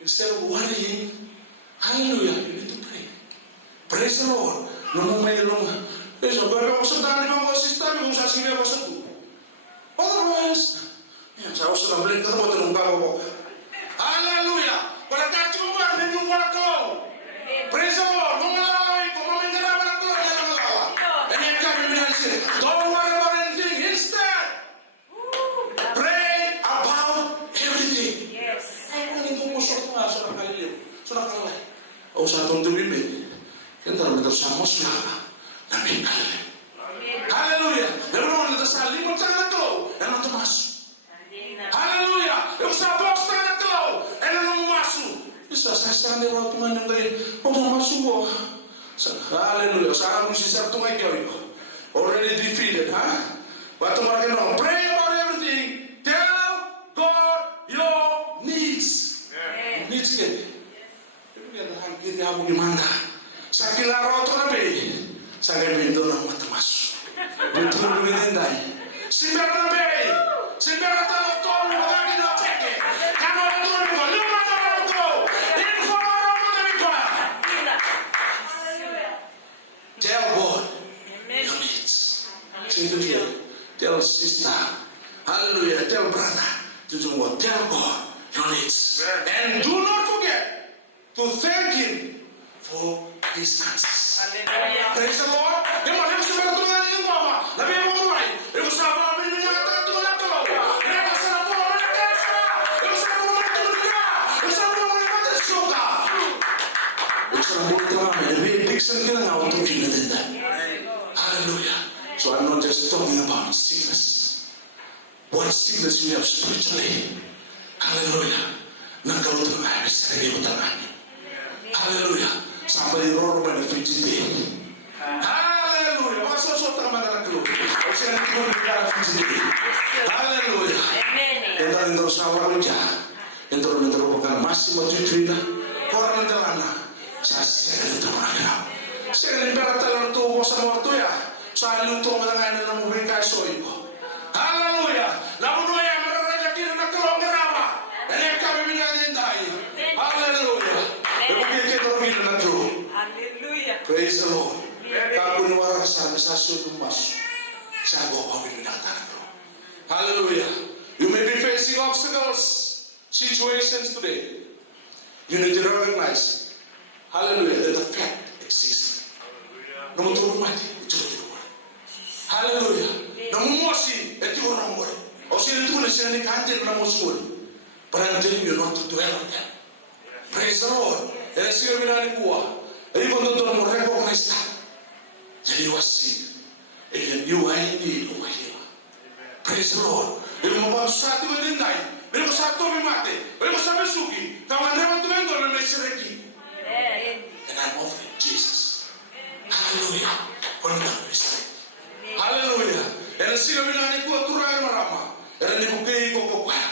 Instead of worrying, hallelujah, you need to pray. Praise the Lord. Otherwise, hallelujah. Praise the Lord. Don't worry about anything. Instead, pray about everything. Hallelujah. Hallelujah. Eu sou apóstolo na tua. Ela não maço. Isso é só de volta mandando aí. Não maço. Hallelujah. Sarah não se sabe tomar que already defeated, huh? But tomorrow, pray about everything. Tell God your needs. Needs ke. Kita abu gimana? Sakila roto nabe. Sagai bindo na matamas. Betul bintandai. Simbara nabe. Simbara tahu tuan lagi nak cek. Kamu tuan ni boleh mana roto. Info roto nabe kau. Tell God your needs. Tell sister. Hallelujah. Tell brother. Tell God your needs. And do not forget to thank Him for His answers. Hallelujah. Praise the Lord. Hallelujah. So I'm not just talking about sickness. What sickness we have spiritually. Hallelujah. Hallelujah. Somebody wrote about the frigidity. Hallelujah. What's also talking about the hallelujah. Entra dentro sawah aja. Entra dentro bukan masih mau cerita. Orang dalam saya itu orang. Saya liberta itu bosan waktu ya. Saya luto mengenai nama mereka soibo. Hallelujah. Namun yang mereka kira nak tolong kenapa? Ini kami menyadari. Hallelujah. Hallelujah. Praise the Lord. Kamu nuara sana sasu tumas. Saya bawa kami menyadari. Hallelujah. You may be facing obstacles, situations today. You need to recognize, hallelujah, that the fact exists. Namun turun mati, hallelujah. Namun mosi, itu orang boleh. Osi itu boleh sini kantin namun semua. But I'm telling you not to dwell on them. Praise the Lord. Dan sih kami nak buat. Jadi kalau tuan mau recognize that, jadi wasi, and you are indeed over here. Praise the Lord. Jadi mau buat satu berdendai. Beri satu mati, beri satu suki. Kawan dia tu yang dorang mencari. And I'm offering Jesus. Hallelujah. Hallelujah. And sih kami nak buat turai marama. And ni bukai koko kaya.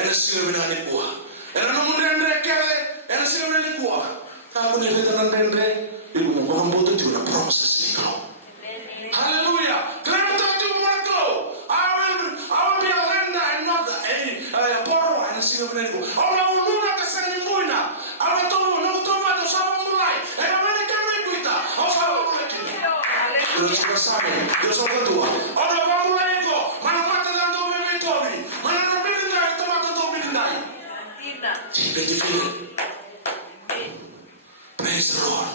And sih kami nak buat. And namun rendre kere. And sih kami nak buat. Kamu ni dengan rendre. Ibu mau buat itu na proses ni kau. Hallelujah. Kenapa tak tu buat kau? I will be a lender and not a borrower. And sih kami nak buat. Allah uluna kesana muina. Allah tu nak sama mulai. And Amerika mereka. Allah mulai kita. Deus sabe, Deus kedua. Orang baru lagi ko, mana mata dan tu beritori, mana nak berintai, tu mata tu berintai. Tidak. Praise the Lord.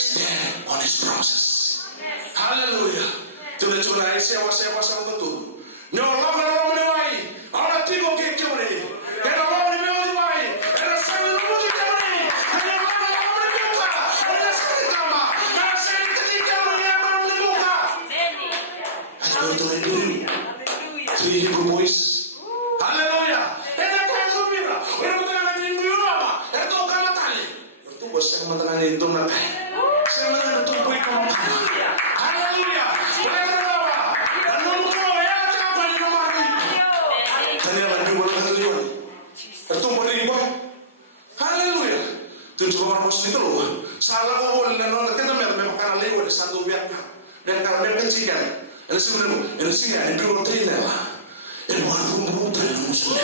Stand on His promises. Hallelujah. Tulah curai sewa sama betul. Nyolah kalau menewai, orang tigo kekeh ni. Kalau orang menewai, ada saya lupa kita ni. Hanya orang menewai, ada saya sama. Ada saya ketika menewai. Three Hebrew boys. Hallelujah. saya mengenai itu nak. Saya mengenai itu boy kamu. Haleluya. Berdoa. Menunggu ya apa di rumah ini. Ternyata di bulan kalian. Itu boleh boy. Haleluya. Tujuh orang muslim itu loh. Salah kau boleh nol kita memang karena lewat satu biar dan karena mereka kecil. Ini sebenarnya ini sih ada dua trainer lah. Ini bukan pembunuhan yang muslim.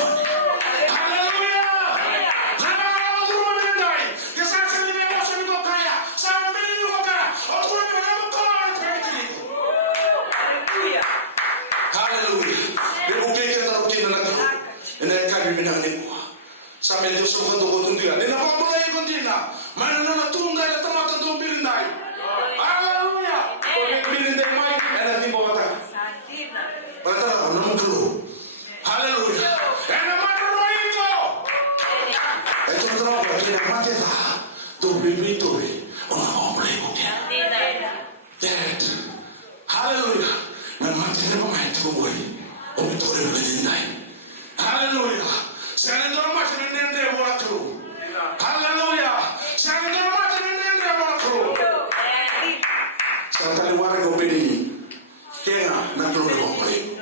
Sampai Deus sungguh tunggu dia. Dia nak mulai kontina. Mana nak tunggu ada tempat untuk birindai. Haleluya. Birindai mai ada di bawah tanah. Betul, nama keluh. Haleluya. Ada mana roh itu? Itu terus dia mati dah. Tu bibi tu. Orang mulai mungkin. Dad. Haleluya. Mana mati dia mai tunggu. Om itu dia birindai. Haleluya. Saya nak mati nende bola keluh. Haleluya. Saya nak mati nende bola keluh. Saya tadi warga opini. Kenapa nak keluh boleh?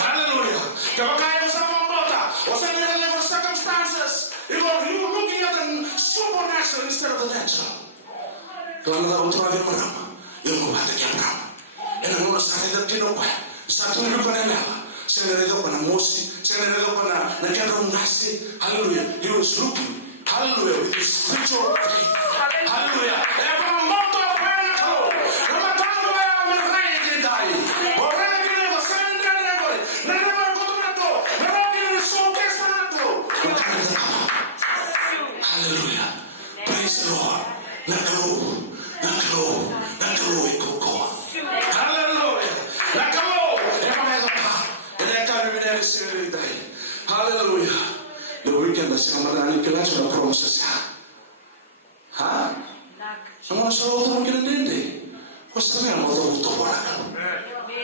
Haleluya. Kalau kaya bersama kota, usah melihat the circumstances. You looking at the supernatural instead of the natural. Kalau kita utara di mana, yang membantu kita. Yang mana saya tidak apa. Satu ni pada apa? Saya tidak pada emosi. Saya tidak pada nak kita mengasi. Haleluya. He was looking. Haleluya. With his spiritual faith. Haleluya. Every mountain of prayer. Nama tahu yang menerai kita. Orang ini bersama dengan orang. Nama kutu itu. Nama ini soke sangat. Haleluya. Praise the Lord. Nakalo ikoko. Haleluya. Nakalo. Haleluya. The weekend nasi Ramadan ini kelas sudah proses. Hah? Sama selalu tu mungkin dende. Kau sebenarnya mau tahu orang.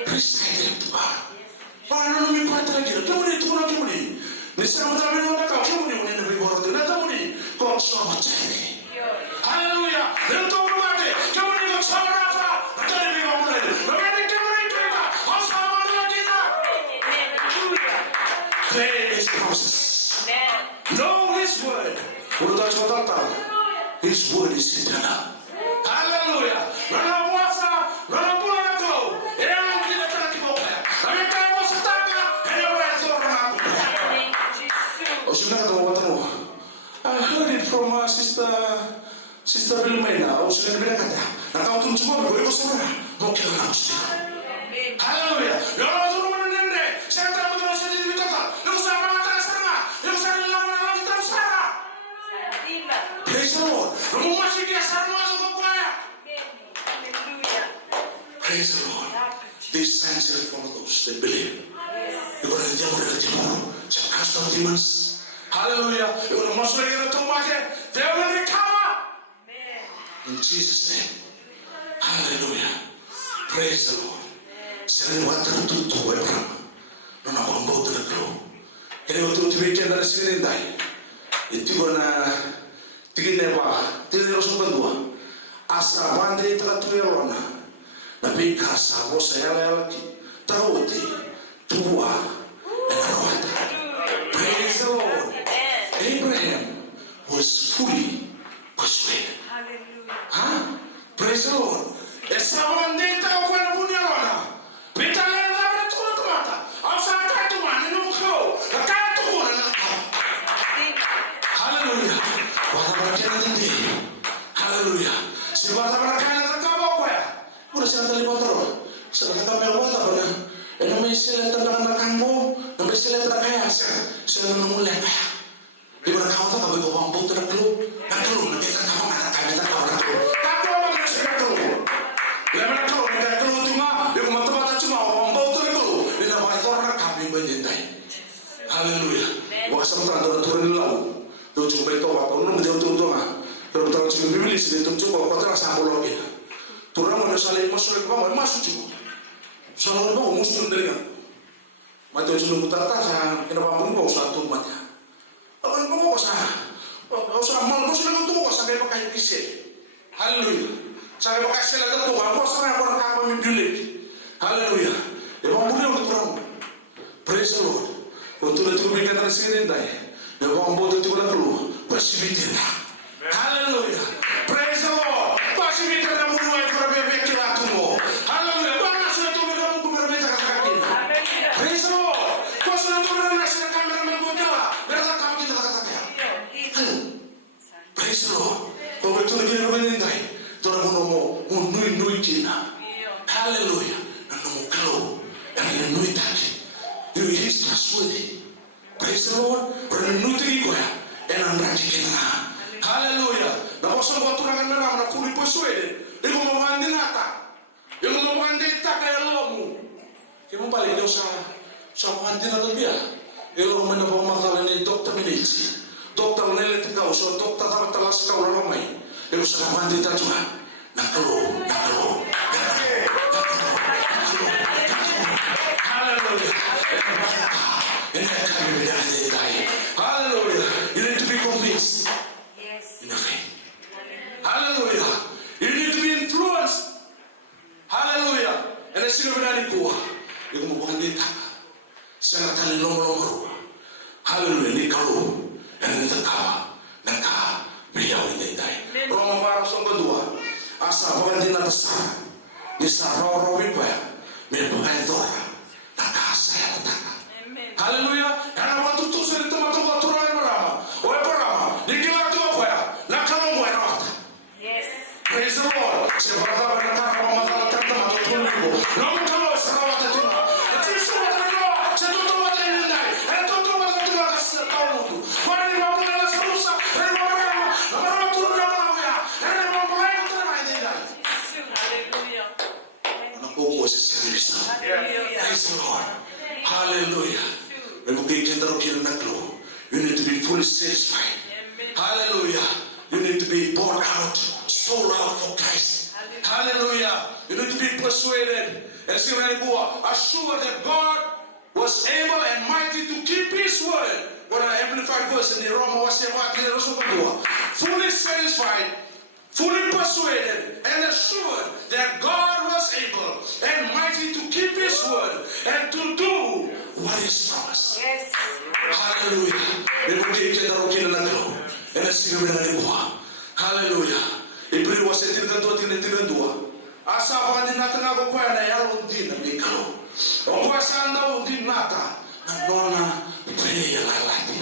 Respect itu pak. Mana numi kuat lagi? Kamu ni tu nak kamu ni. Nasi Ramadan ini orang kau kamu ni mana nabi baru tu nak kamu ni. Kau selamat jadi. Haleluya. Dan tu orang ni kamu ni kau selamat apa? Nanti nabi kamu ni. Nabi kamu ni kita. Kau selamat lagi tak? Play his process. Know his word. Udah tahu. His word is eternal. Haleluya. Mana puasa, mana pulang kau. Yang kita tak kiboknya. Kami tahu setaka. Hanya orang itu orang aku. Oh sudah tahu tahu. I heard it from sister Bilmena. Oh sudah bilang kata. Nak tahu tu cuma berbuat sama. Mungkin orang mesti. Haleluya. Orang tu mana nende. Saya tahu betul saya di total. Yang sama akan sama. Yang sama lagi terus sama. Praise the Lord. Kamu masih dia sama dengan kuaya. Praise the Lord. This signs are for those that believe. Ibarat dia berada di timur. Saya cast out demons. Haleluya. Ibarat masuk lagi dalam tumbaknya. They will recover. In Jesus' name. Haleluya. Praise the Lord. Saya waktu itu Abraham. Nona bangau terlalu. Jadi waktu itu weekend dari sini dai. Itu guna tiga ratus berdua. Asa bandai terlalu erona. Nabi kasa bos saya lagi. Tahu ti tua erona. Praise the Lord. Abraham was fully persuaded. Huh? Praise the Lord. Esa bandai tahu kau punya erona. Kita lelaki tu mata. Asa katu mana nungkau. Katu mana. Haleluya. Walaupun nanti. Haleluya. Sebab mereka yang terkawal apa ya? Udah saya terlibat terus. Sekarang kami awal tak pernah. Nama istilah tentang kamu. Nama istilah tentang kaya. Saya menmulai. Di mana kamu tak boleh bawa bau terlalu. Nak keluar nanti kan kamu mana kami tak tahu nak keluar. Tak tahu mana saya keluar. Bila mana keluar tidak keluar cuma. Dia mata cuma bau terlalu. Dia nak bawa orang kami berdendai. Haleluya. Waktu sementara turun lalu. Tu cuba itu apa? Orang menjauh turun ah. Kalau kita cuma Bibli sini tu cuba kau terasa apa lagi? Turun mana saling masuk ke bawah masuk cuba. Salah bawah muslim dengar. Mati cuma mutar tak sah. Kenapa pun bau satu mati. Akan bau sah. O sa mal mo sila tuwa sa kay pakai kise. Hallelujah. Sa kay pakai sila tuwa mo sa kay orang kami bilik. Hallelujah. E vamos mulher o turang. Praise the Lord. O tu tu me kata sini dai. E vamos botar tu lá pro. Pasibitina. Hallelujah. Praise the Lord. Pasibitina na mulu ai para ver que lá tu mo. Hallelujah. Bana sa tu me vamos comer mesa kaki. Praise the Lord. Kau sudah tu na sa kamera me botar lá. Berasa kamu kita kata. Praise the Lord. Kau betul lagi nak menindai. Tora mo nui kina. Hallelujah. Nanu kalau yang nui taki. You is trustworthy. Praise the Lord. Nanu tegi koya. Enan raji kina. Hallelujah. Na bosan buat turangan merah na fully persuaded. Dia mau mandi nata. Dia mau mandi tak kaya lomu. Dia mau balik dia sa mandi nata dia. Dia mau mana bawa makalan ni doktor medisi. Doktor nele tekau so doktor tamat telas kau ramai. Dia usah mandi tak cuma. Nakalo. Hallelujah. Hallelujah. You need to be convinced. Yes. In your faith. Hallelujah. You need to be influenced. Hallelujah. And I see you in kuah. You mau bukan dia tak. Sangat tali lomor. Hallelujah. Ni kalau yang ni terkawa, nangka beliau ini dai. Roma baru song kedua. Asa bukan dia besar. Bisa roh ya. Membukan dora. Nangka saya tak. Hallelujah. Karena waktu tu saya teman-teman turun berama. Oleh berama. Dikira tu apa ya? Nak kamu buat apa? Yes. Praise the Lord. Saya berkata berkata kalau masalah teman-teman turun ibu. Namun kalau sahabat itu nak. Jadi semua terlalu. Saya tutup mata ini dah. Tutup mata itu nak kasih tahu tu. Mana ni mampu dalam selusa. Mana berama. Berama turun berama ya. Mana mampu lain turun ini dah. Hallelujah. Anak pokok sesuatu bisa. Praise the Lord. Hallelujah. You need to be fully satisfied. Hallelujah. You need to be poured out, sold out for Christ. Hallelujah. You need to be persuaded and assured that God was able and mighty to keep His word. What I amplified verse in the Roma was fully satisfied, fully persuaded and assured that God was able and mighty to keep His word and to do what is promised. Yes. Hallelujah. Hallelujah. Ibri was a tiradua. Asa bandi natanga ko kwa na yalo din ni kalo. O kwa sanda din nata. Nona pray la lati.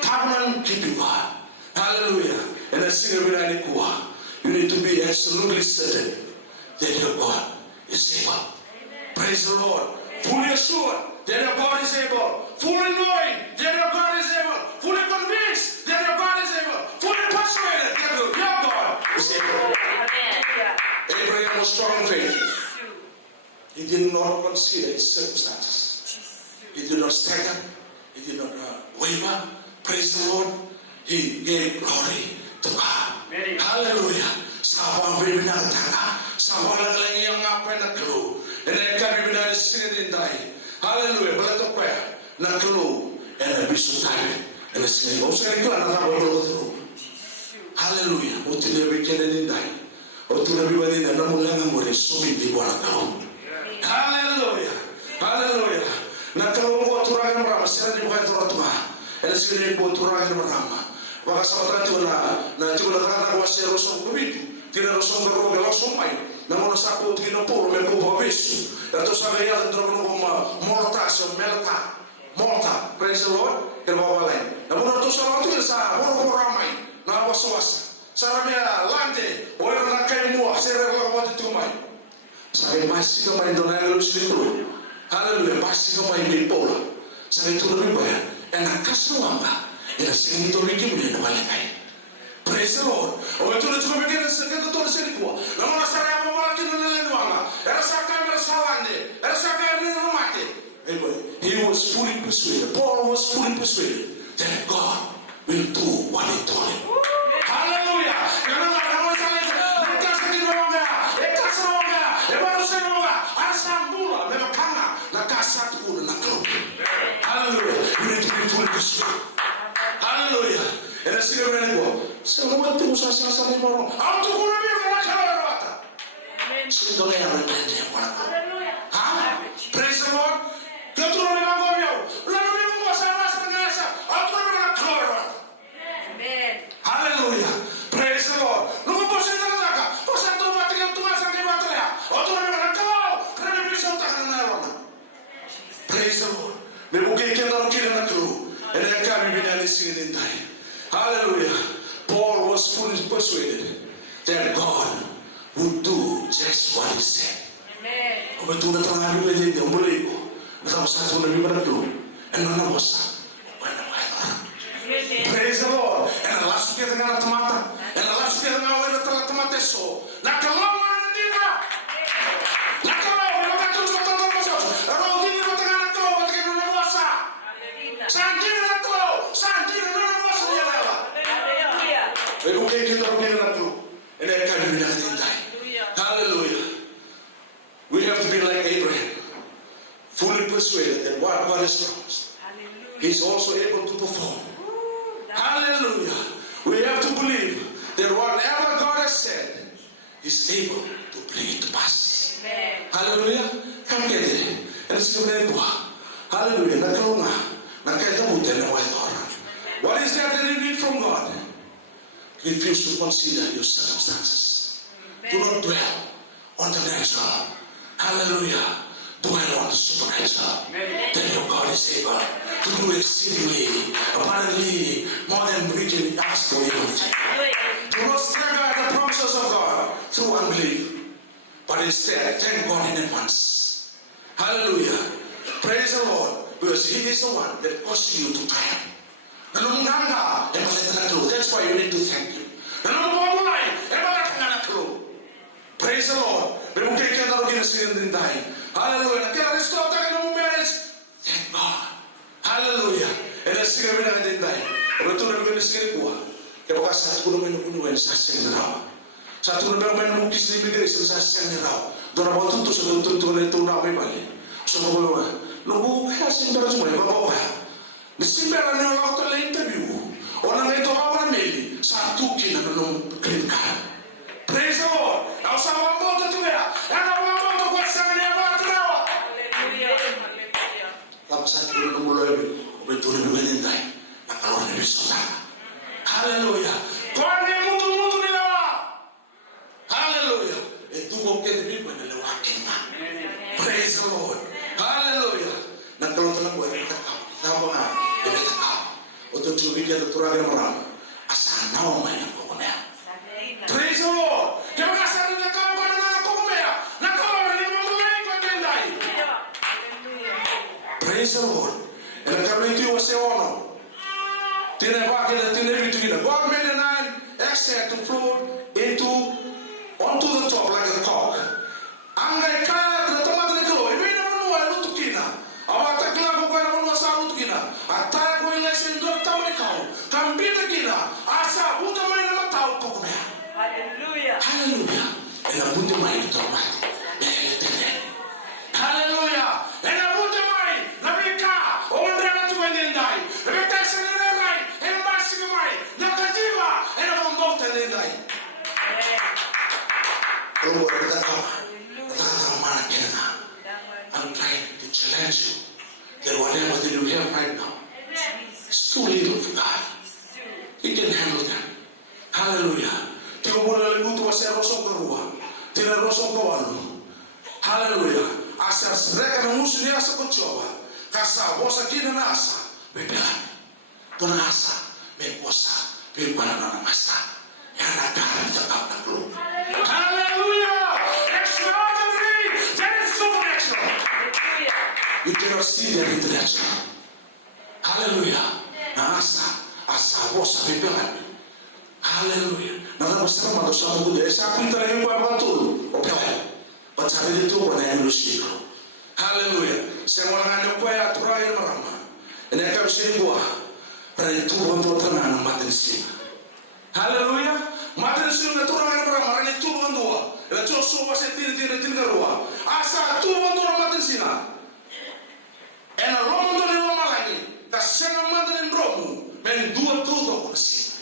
Taman kipiwa. Hallelujah. And I sing every kuwa. You need to be absolutely certain that your God is able. Praise the Lord. Fully assured that your God is able. Fully knowing that your God is able. Fully convinced that your God is able. Fully persuaded that your God is able. Abraham was strong in faith. He did not consider his circumstances. He did not stagger. He did not waver. Praise the Lord. He gave glory to God. Hallelujah. Sabang bibina tanga. Sabang lagi yang apa nak keluh. Mereka bibina sini dindai. Hallelujah. Belajar apa? Nak keluh. Ena bisu tarik. Ena sini. Oh sekali keluar nak bawa keluh. Hallelujah. Untuk dia bikin dindai. Untuk dia bikin dindai. Namun lagi murid sumi di bawah kau. Hallelujah. Hallelujah. Nak keluh buat orang yang ramah. Saya di bawah turun tua. Ena sini buat orang yang ramah. Maka sahabat itu na juga kata kuasa rosong begitu, tidak rosong berroga langsung main. Namun sapu tidak puluh mengubah besu. Atau saya yang terus morta semelta, morta. Praise the Lord. Kerana lain. Namun itu sahabat itu sah, orang ramai, na was-was. Sarabia lante, orang nak kain muah, saya lakukan itu main. Saya masih kemarin doa lalu sedikit. Haleluya, masih kemarin di pola. Saya itu lebih banyak. Enak kasih apa? Ela sing to riki muli na balikai. Praise the Lord. O tu tu me queres que tu se dico. La mona sara mo mala que no le nuanga. Era sa camera salande. Era sa camera no mate. He was fully persuaded. Paul was fully persuaded that God will do what he told him. Hallelujah. Karena kamu saling dekat dengan orang. Dekat sama orang. Baru saya orang. Asambula memang kana na kasat pun na klub. Hallelujah. You need to be fully persuaded. Hallelujah. And I see the Sindole yang repente yang pada kau. Praise the Lord. Kau turun dengan kau biar. Lalu dia menguasa rasa biasa. Aku dengan keluar. Hallelujah. Praise the Lord. Lalu bosan dengan mereka. Bosan tu mati yang Tuhan sangat mati ya. Aku dengan kau. Kerana bisa utakkan nalar. Praise the Lord. Memukai kita orang kira nak keluar. And kami bina di sini nintai. Hallelujah. Paul was fully persuaded that God would do just what he said. Amen. Betul na tangan ni lagi dia boleh ko. Nasam satu na bicara tu. And mana bosa. Praise the Lord. And Allah suka dengan temata. And Allah suka dengan awal dengan temata so. Nak kalau mana dia. Nak kalau dia tak tu tu tu tu. Kalau dia tak dengan kau, tak dengan bosa. Sanjir nak kau. Sanjir nak bosa dia lah. Pero que kita punya tu. Ini kami bina nintai. Hallelujah. We have to be like Abraham, fully persuaded that what God has promised, He's also able to perform. Hallelujah. We have to believe that whatever God has said, He's able to bring it to pass. Hallelujah. Kami kaya ini sebenarnya dua. Hallelujah. Nakalunga, nakaya buta na waithor. What is that you need from God? Refuse to consider your circumstances. Do not dwell on the natural. Hallelujah. Dwell on the supernatural. Then your God is able to do exceedingly, abundantly, more than we can ask or even think. Do not stagger at the promises of God through unbelief, but instead thank God in advance. Hallelujah. Praise the Lord, because He is the one that causes you to triumph. That's why you need to thank Him. Praise the Lord. Hallelujah. Thank God. Hallelujah. And let's sing a minute in day. Betul nak benda sekali kuah. Kaya satu puluh minit pun saseng nerau. Satu minit mukis ni bigay saseng nerau. Dora bau tu sebelum tu itu nak balik. Semua boleh. Nunggu hasil baru semua. Bapak. Nisimbera ni orang tu lain interview. Orang itu awal meli. Satu kina belum kelingkar. Praise the Lord. Kau sama motor tu ya. Yang awal motor buat sama dia buat terlawa. Kau satu belum mulai. Betul ni menindai. Nak kalau ni bisa. Hallelujah. Kau ni mutu ni lawa. Hallelujah. Itu mungkin ni mana lawa kita. Praise the Lord. Hallelujah. Nak kalau tenang buat kita kau. Sama nak. Untuk curi dia turun orang asal nawa main kau ni. Praise the Lord. Kau asal dia kau pada nak kau ni. Nak kau ni mulai kau tendai. Praise the Lord. And kau itu wasewono. Tidak pakai dan tidak itu kita. God made an exhale to float onto the top like a cock. Anggai kaya teman ni kau. Ini nama nuai lutu kina. Awak tak kena bukan nama nuai sah lutu kina. Atai kau ini sendiri tahu ni kau. Kambing kina. Asa bukan main nama tahu pokoknya. Hallelujah. Hallelujah. Ela bukan main tahu mah. Hallelujah. Ela bukan main. Nabi ka. Orang dia tu menendai. Nabi tak sendiri main. Ela masih main. Nak jiwa. Ela membawa tendai. Kalau orang kita tahu. I'm trying to challenge you that whatever that you have right now is too little for God. He can handle that. Hallelujah. Kau boleh lagu tu pasal rosok berubah, tidak rosok kawalu. Hallelujah. Asal mereka mengusul dia sekocoba. Kasar bosa kini nasa, bebelan. Tuna asa, bebosa, bebuana nana masa. Yang nak kahar tetap nak lu. Hallelujah. You cannot see that intellectual. Hallelujah. Na asa bosa bebelan. Hallelujah. Na bersama dosa muda. Esa pintar yang buat betul. Opelan. Pacari itu pada yang lusi. Hallelujah. Semua orang yang terakhir merama. Ini akan sini buah. Pada itu untuk tenang mati sini. Hallelujah. Mati sini terakhir merama. Ini itu dua. Ini Joshua tidak dua. Asa tu untuk mati sini. En a Rome do leo malani, da sena manda en Rome, men dua tudo por si.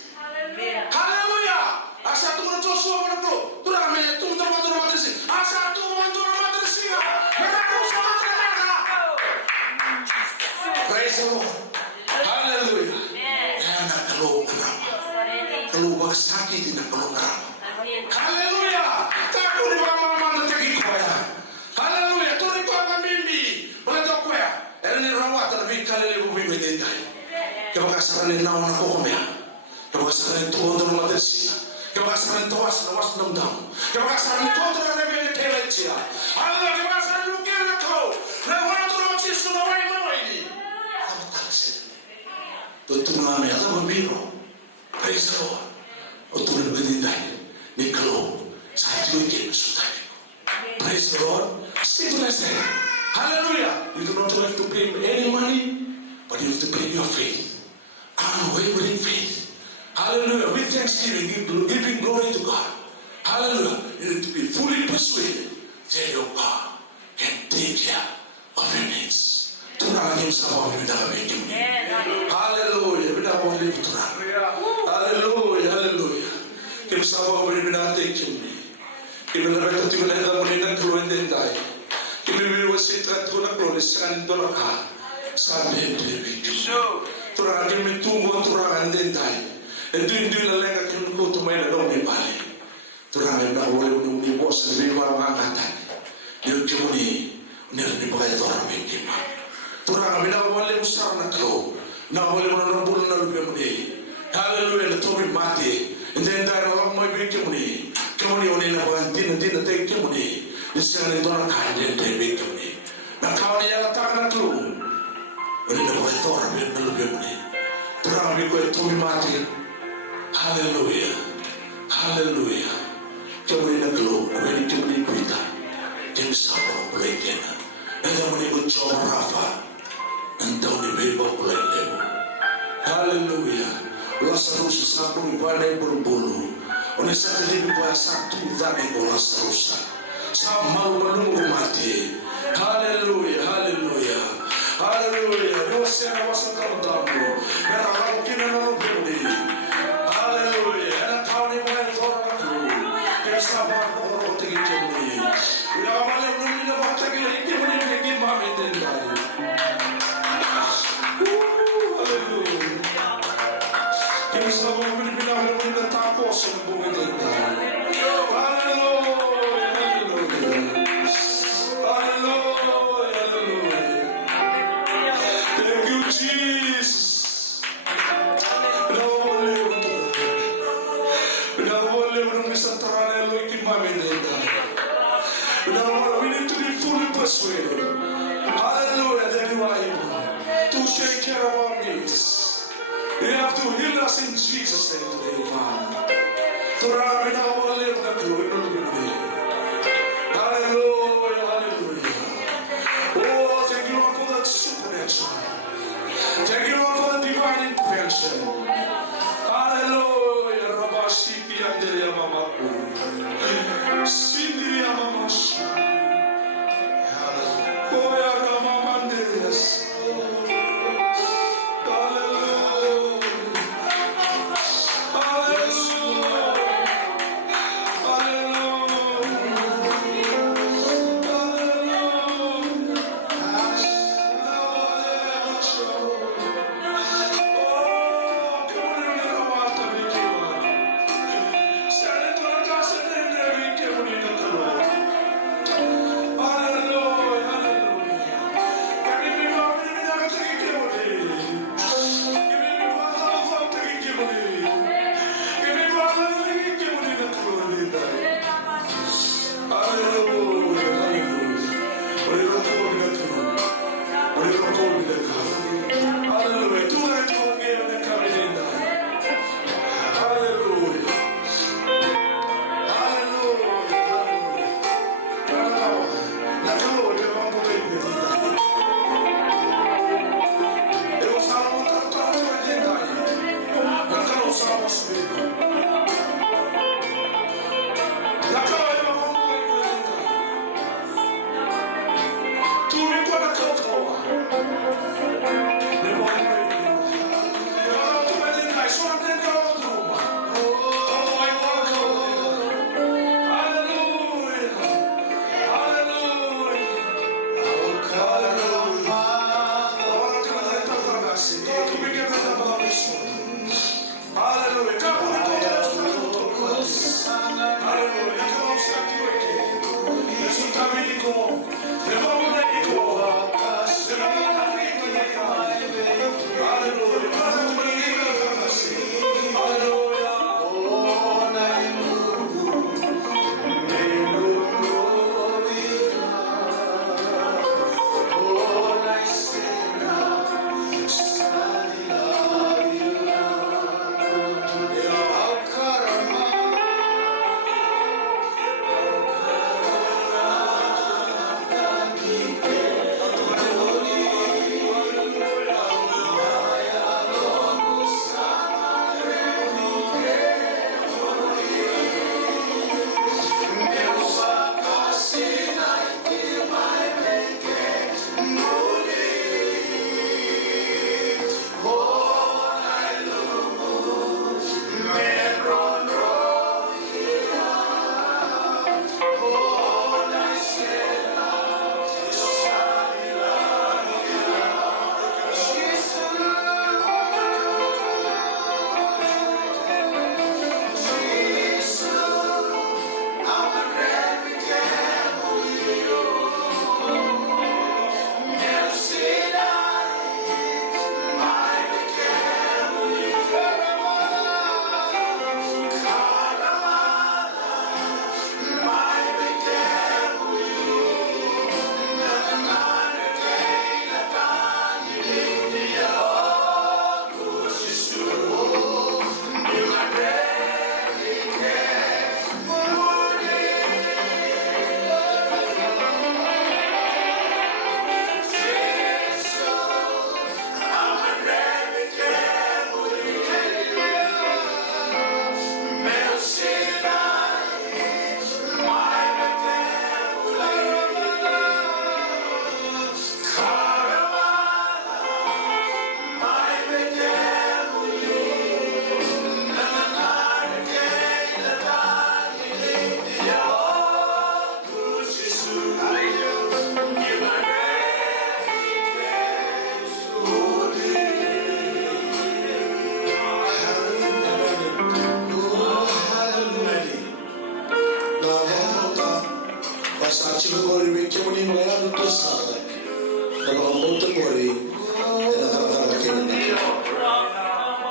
Hallelujah. Asa tu no Joshua no, tu na me tu no manda no manda si. Asa was namdam. Kebakasan ni kau terang nabi ni telecia. Allah kebakasan lu kena kau. Lepas tu orang sih sudah mana ini. Apa tak sih? Tuh nama yang apa biro? Praise the Lord. Untuk berdindai ni kalau saya juga sudah. Praise the Lord. Simple as that. Hallelujah. You do not have to pay any money, but you have to pay your faith. Unwavering faith. Hallelujah. With thanksgiving, giving glory to God. Hallelujah. You need to be fully persuaded that your God can take care of your needs. Turang yung sabaw ni dalam hidup ni. Hallelujah. Benda boleh turang. Hallelujah. Hallelujah. Kita sabaw boleh benda hidup ni. Kita lebih tu kita dah boleh nak keluar dendai. Kita boleh wasitrat tu nak keluar sekarang itu nak sampai lebih. Turang kami tunggu turang dendai. Itu lalega kami kau tu main ada orang balik. Turang yang dah boleh undi bos lebih orang angkatan. Dia kemuni, ni pakai orang begini. Turang kami dah boleh usah nak kau, nak boleh mana boleh nak lebih mudi. Hallelujah, tu kami mati. Dendai orang mau begini. Kemuni oni nak buat tina tak kemuni. Sekarang itu nak kain dendai begini. Nak kau ni yang tak nak kau. Oni nak buat orang lebih mudi. Turang kami kau tu mati. Hallelujah. Hallelujah. Kemuni nak kau, kemuni kita. Kami sabar boleh kena. Kami ikut coba Rafa. Entah ni bebas boleh lebu. Hallelujah. Lazarus sampai pada berbulu. Oleh satu lebih pada satu dari Lazarus. Sama malu mati. Hallelujah. Hallelujah. Hallelujah. Dosa wasat kamu. Mereka kena nak berdiri. Hallelujah. Anak kau ni bukan orang aku. Kita sabar orang tinggi tinggi. Bila malam ni nak baca lagi kita mami tendai. Hallelujah. Kita sabar bila kita tak puas bukan tendai. Hallelujah. Hallelujah. Hallelujah. Thank you, Jesus. We need to be fully persuaded. Hallelujah, that you are able to take care of our needs. You have to heal us in Jesus' name today, Father. Hallelujah, hallelujah. Oh, thank you, Lord, for that supernatural. Thank you, Lord, for the divine intervention. Hallelujah, Rabashiki and the Yamamaku. Sindiri Yamamashi. Oh, Yamamandes. Hallelujah. Hallelujah.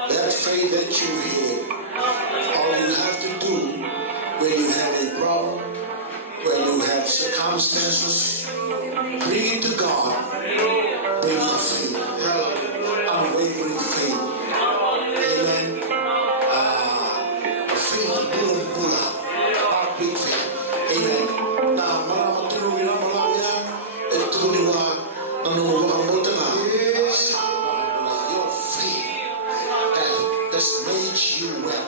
That faith that you hear, all you have to do when you have a problem, when you have circumstances, bring it to God. Bring your faith. Unwavering faith. Amen. A faith of Buddha, not big faith. Amen. Now, your faith that's made you well.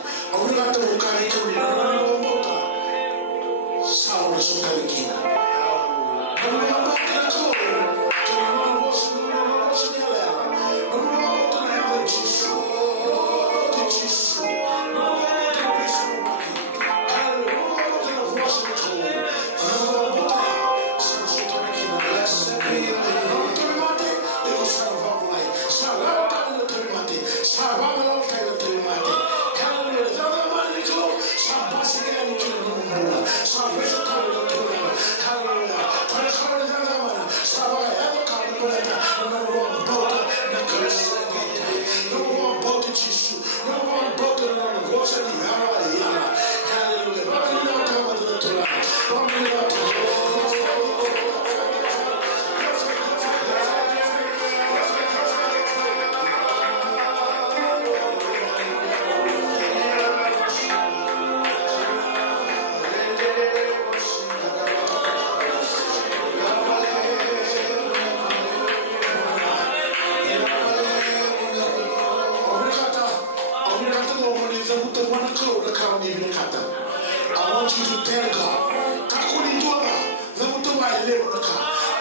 I want you to tell God,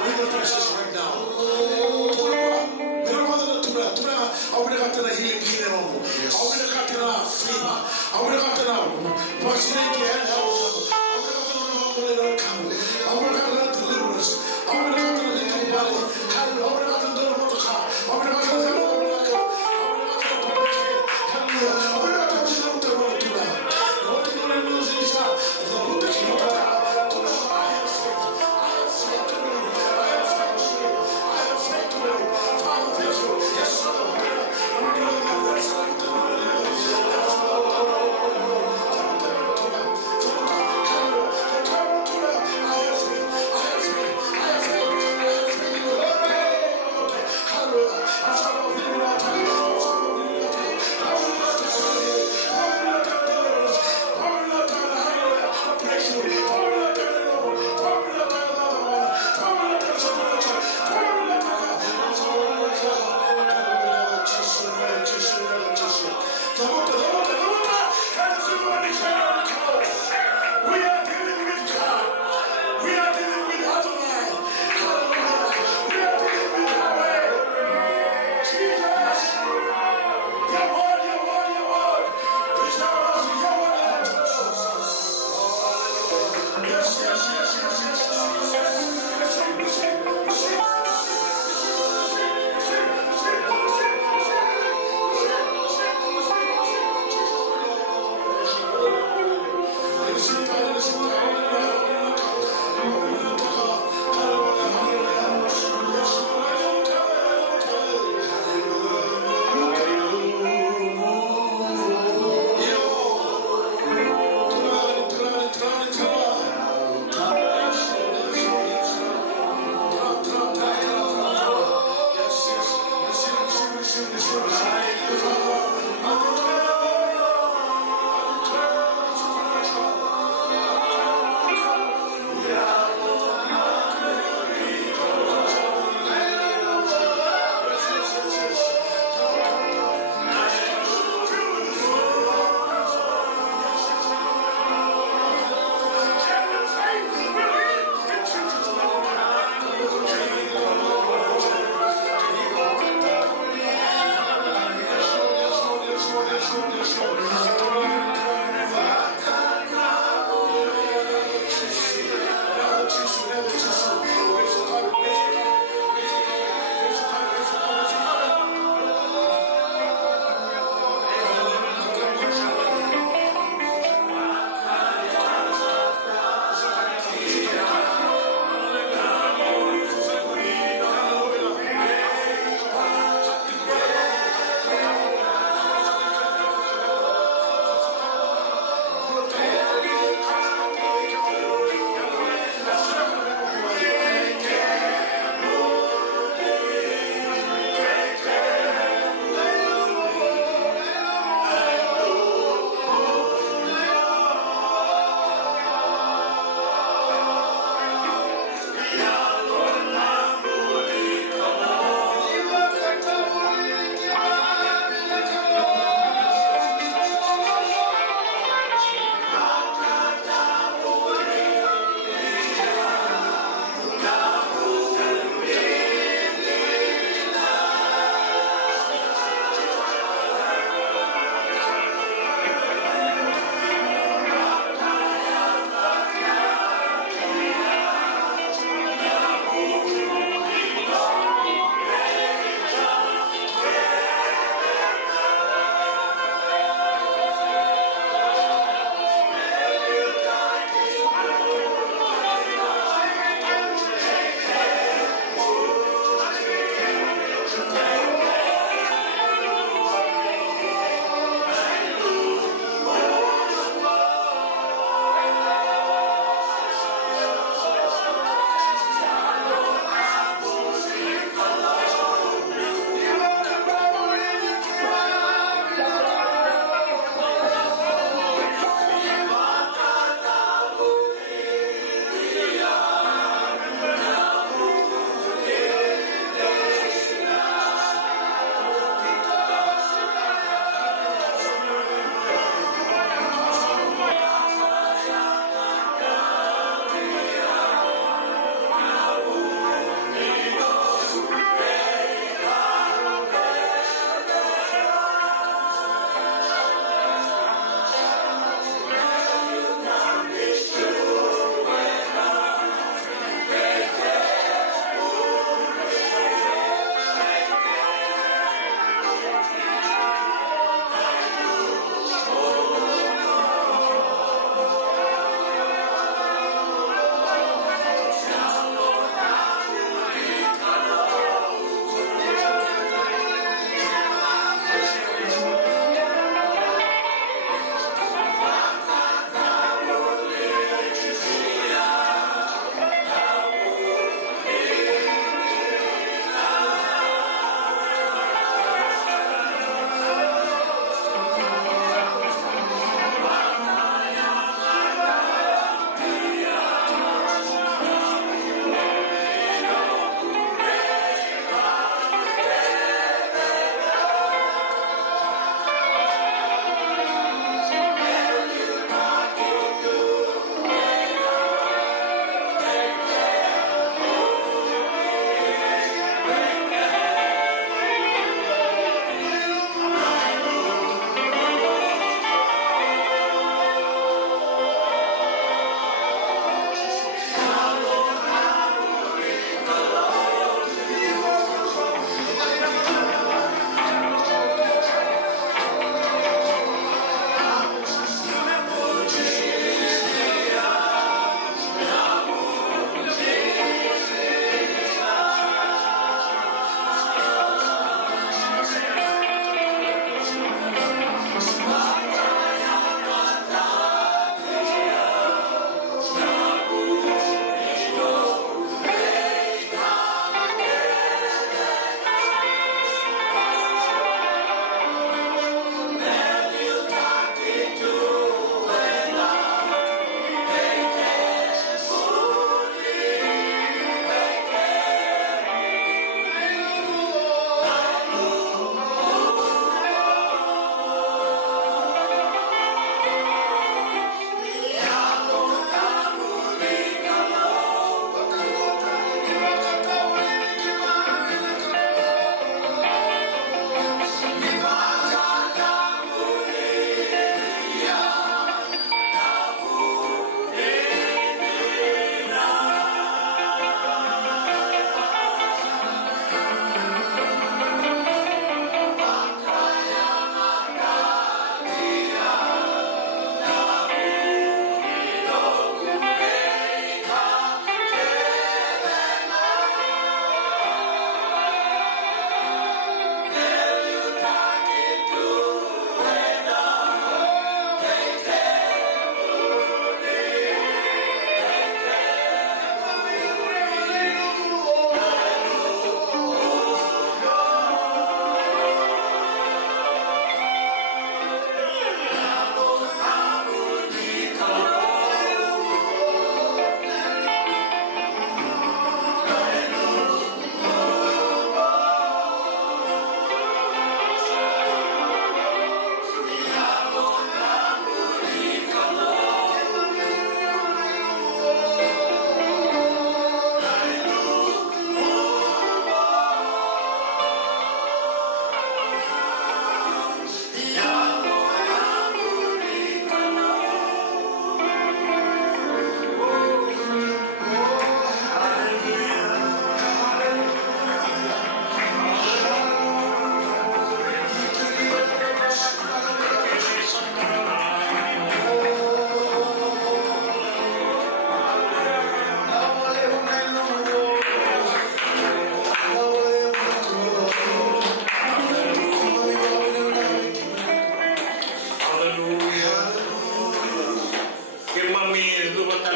we're going to press this right now.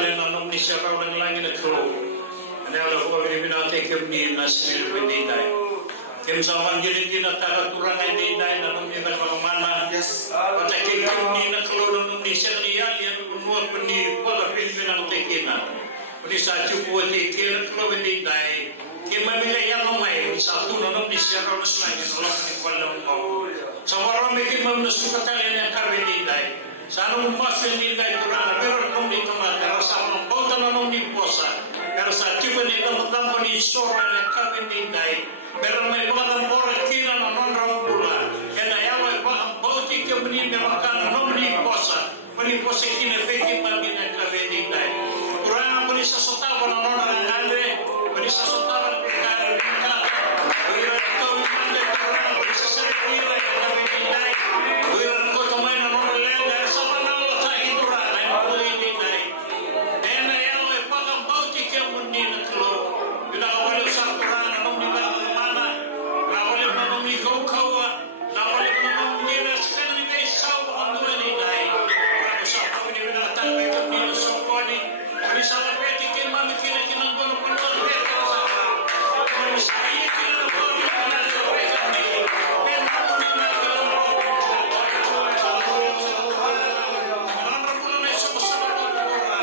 kalian anom ni siya raw ng langit at kuro. Ano ala ko ang ibinatay kem ni nasili bendinay. Kem sa mangilit din at tagaturang bendinay anom ni nagpamana. Yes. Patay kem ni nakuro nung ni siya ni alian unuat ni wala pinang tekina. Puni sa chupo ti kem nakuro bendinay. Kem mamilay ang may sa tuno nung ni siya raw ng langit alam ni walang mo. Sa marami kem mamnasuka tali na bendinay. Sa anong masin ni kay turang pero nung ni kamata sa anong bauta na nung ni posa. Pero sa tiba ni tamang ni sora na kabin ni dai. Pero may mga bora kina na non rampula. Kaya yawa ba ang bauti ke meni memakana nung ni posa. Meni posa kina feki mami na kabin ni dai. Turang meni sa sotawa na non na ngale. Meni sa sotawa na kaya kita. Ira to mande turang meni sa serpira na kabin ni dai. Ira ko to may na non le dai sa panalo ta idura na puli ni dai. Ena yawa ba ang bauti ke meni na klo. Bila awal sa turang na nung ni mana. Nawale na nung ni kawa. Nawale na nung ni na sa ni kay sa ang ni dai. Para sa kami ni na tabi ko ni sa koni. Ani sa peti ke mami kina kinang bono kono pe sa. Ani sa iya kina bono na sa peti ni. Ben mo ni na kila mo. Ano ra kuno na sa sa ko ora.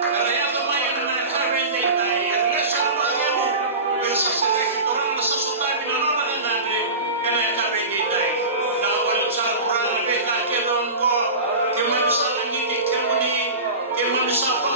Kaya kamay na kaben ni dai. Ani sa ba yamo. Pero sa sa orang na sa sutabi na na na ni. Kaya kaben ni dai. Na wala sa kurang pe ka ke don ko. Ke man sa ni ni ke mo ni. Ke man sa pa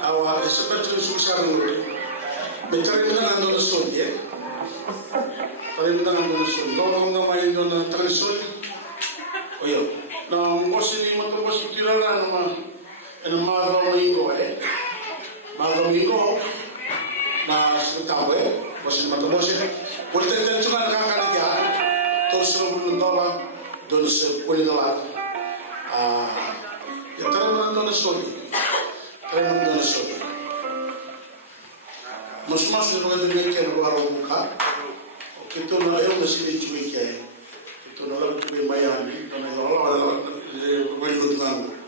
Awa seperti susah dulu. Mencari menang ando nasun ya. Cari menang ando nasun. Kalau nggak main ando transon. Oh iya. Nah, ngosi ni matu ngosi kira lah nama. Nama Romingo Maromingo. Nah, sebentar ngosi matu ngosi. Boleh terjadi cuma nakakali dia. Terus belum tahu don sepuluh dolar. Ya cari menang ando nasun. Mas no de que no va a buscar o que tú no hay un sitio que tú no la ves Miami no me lo voy a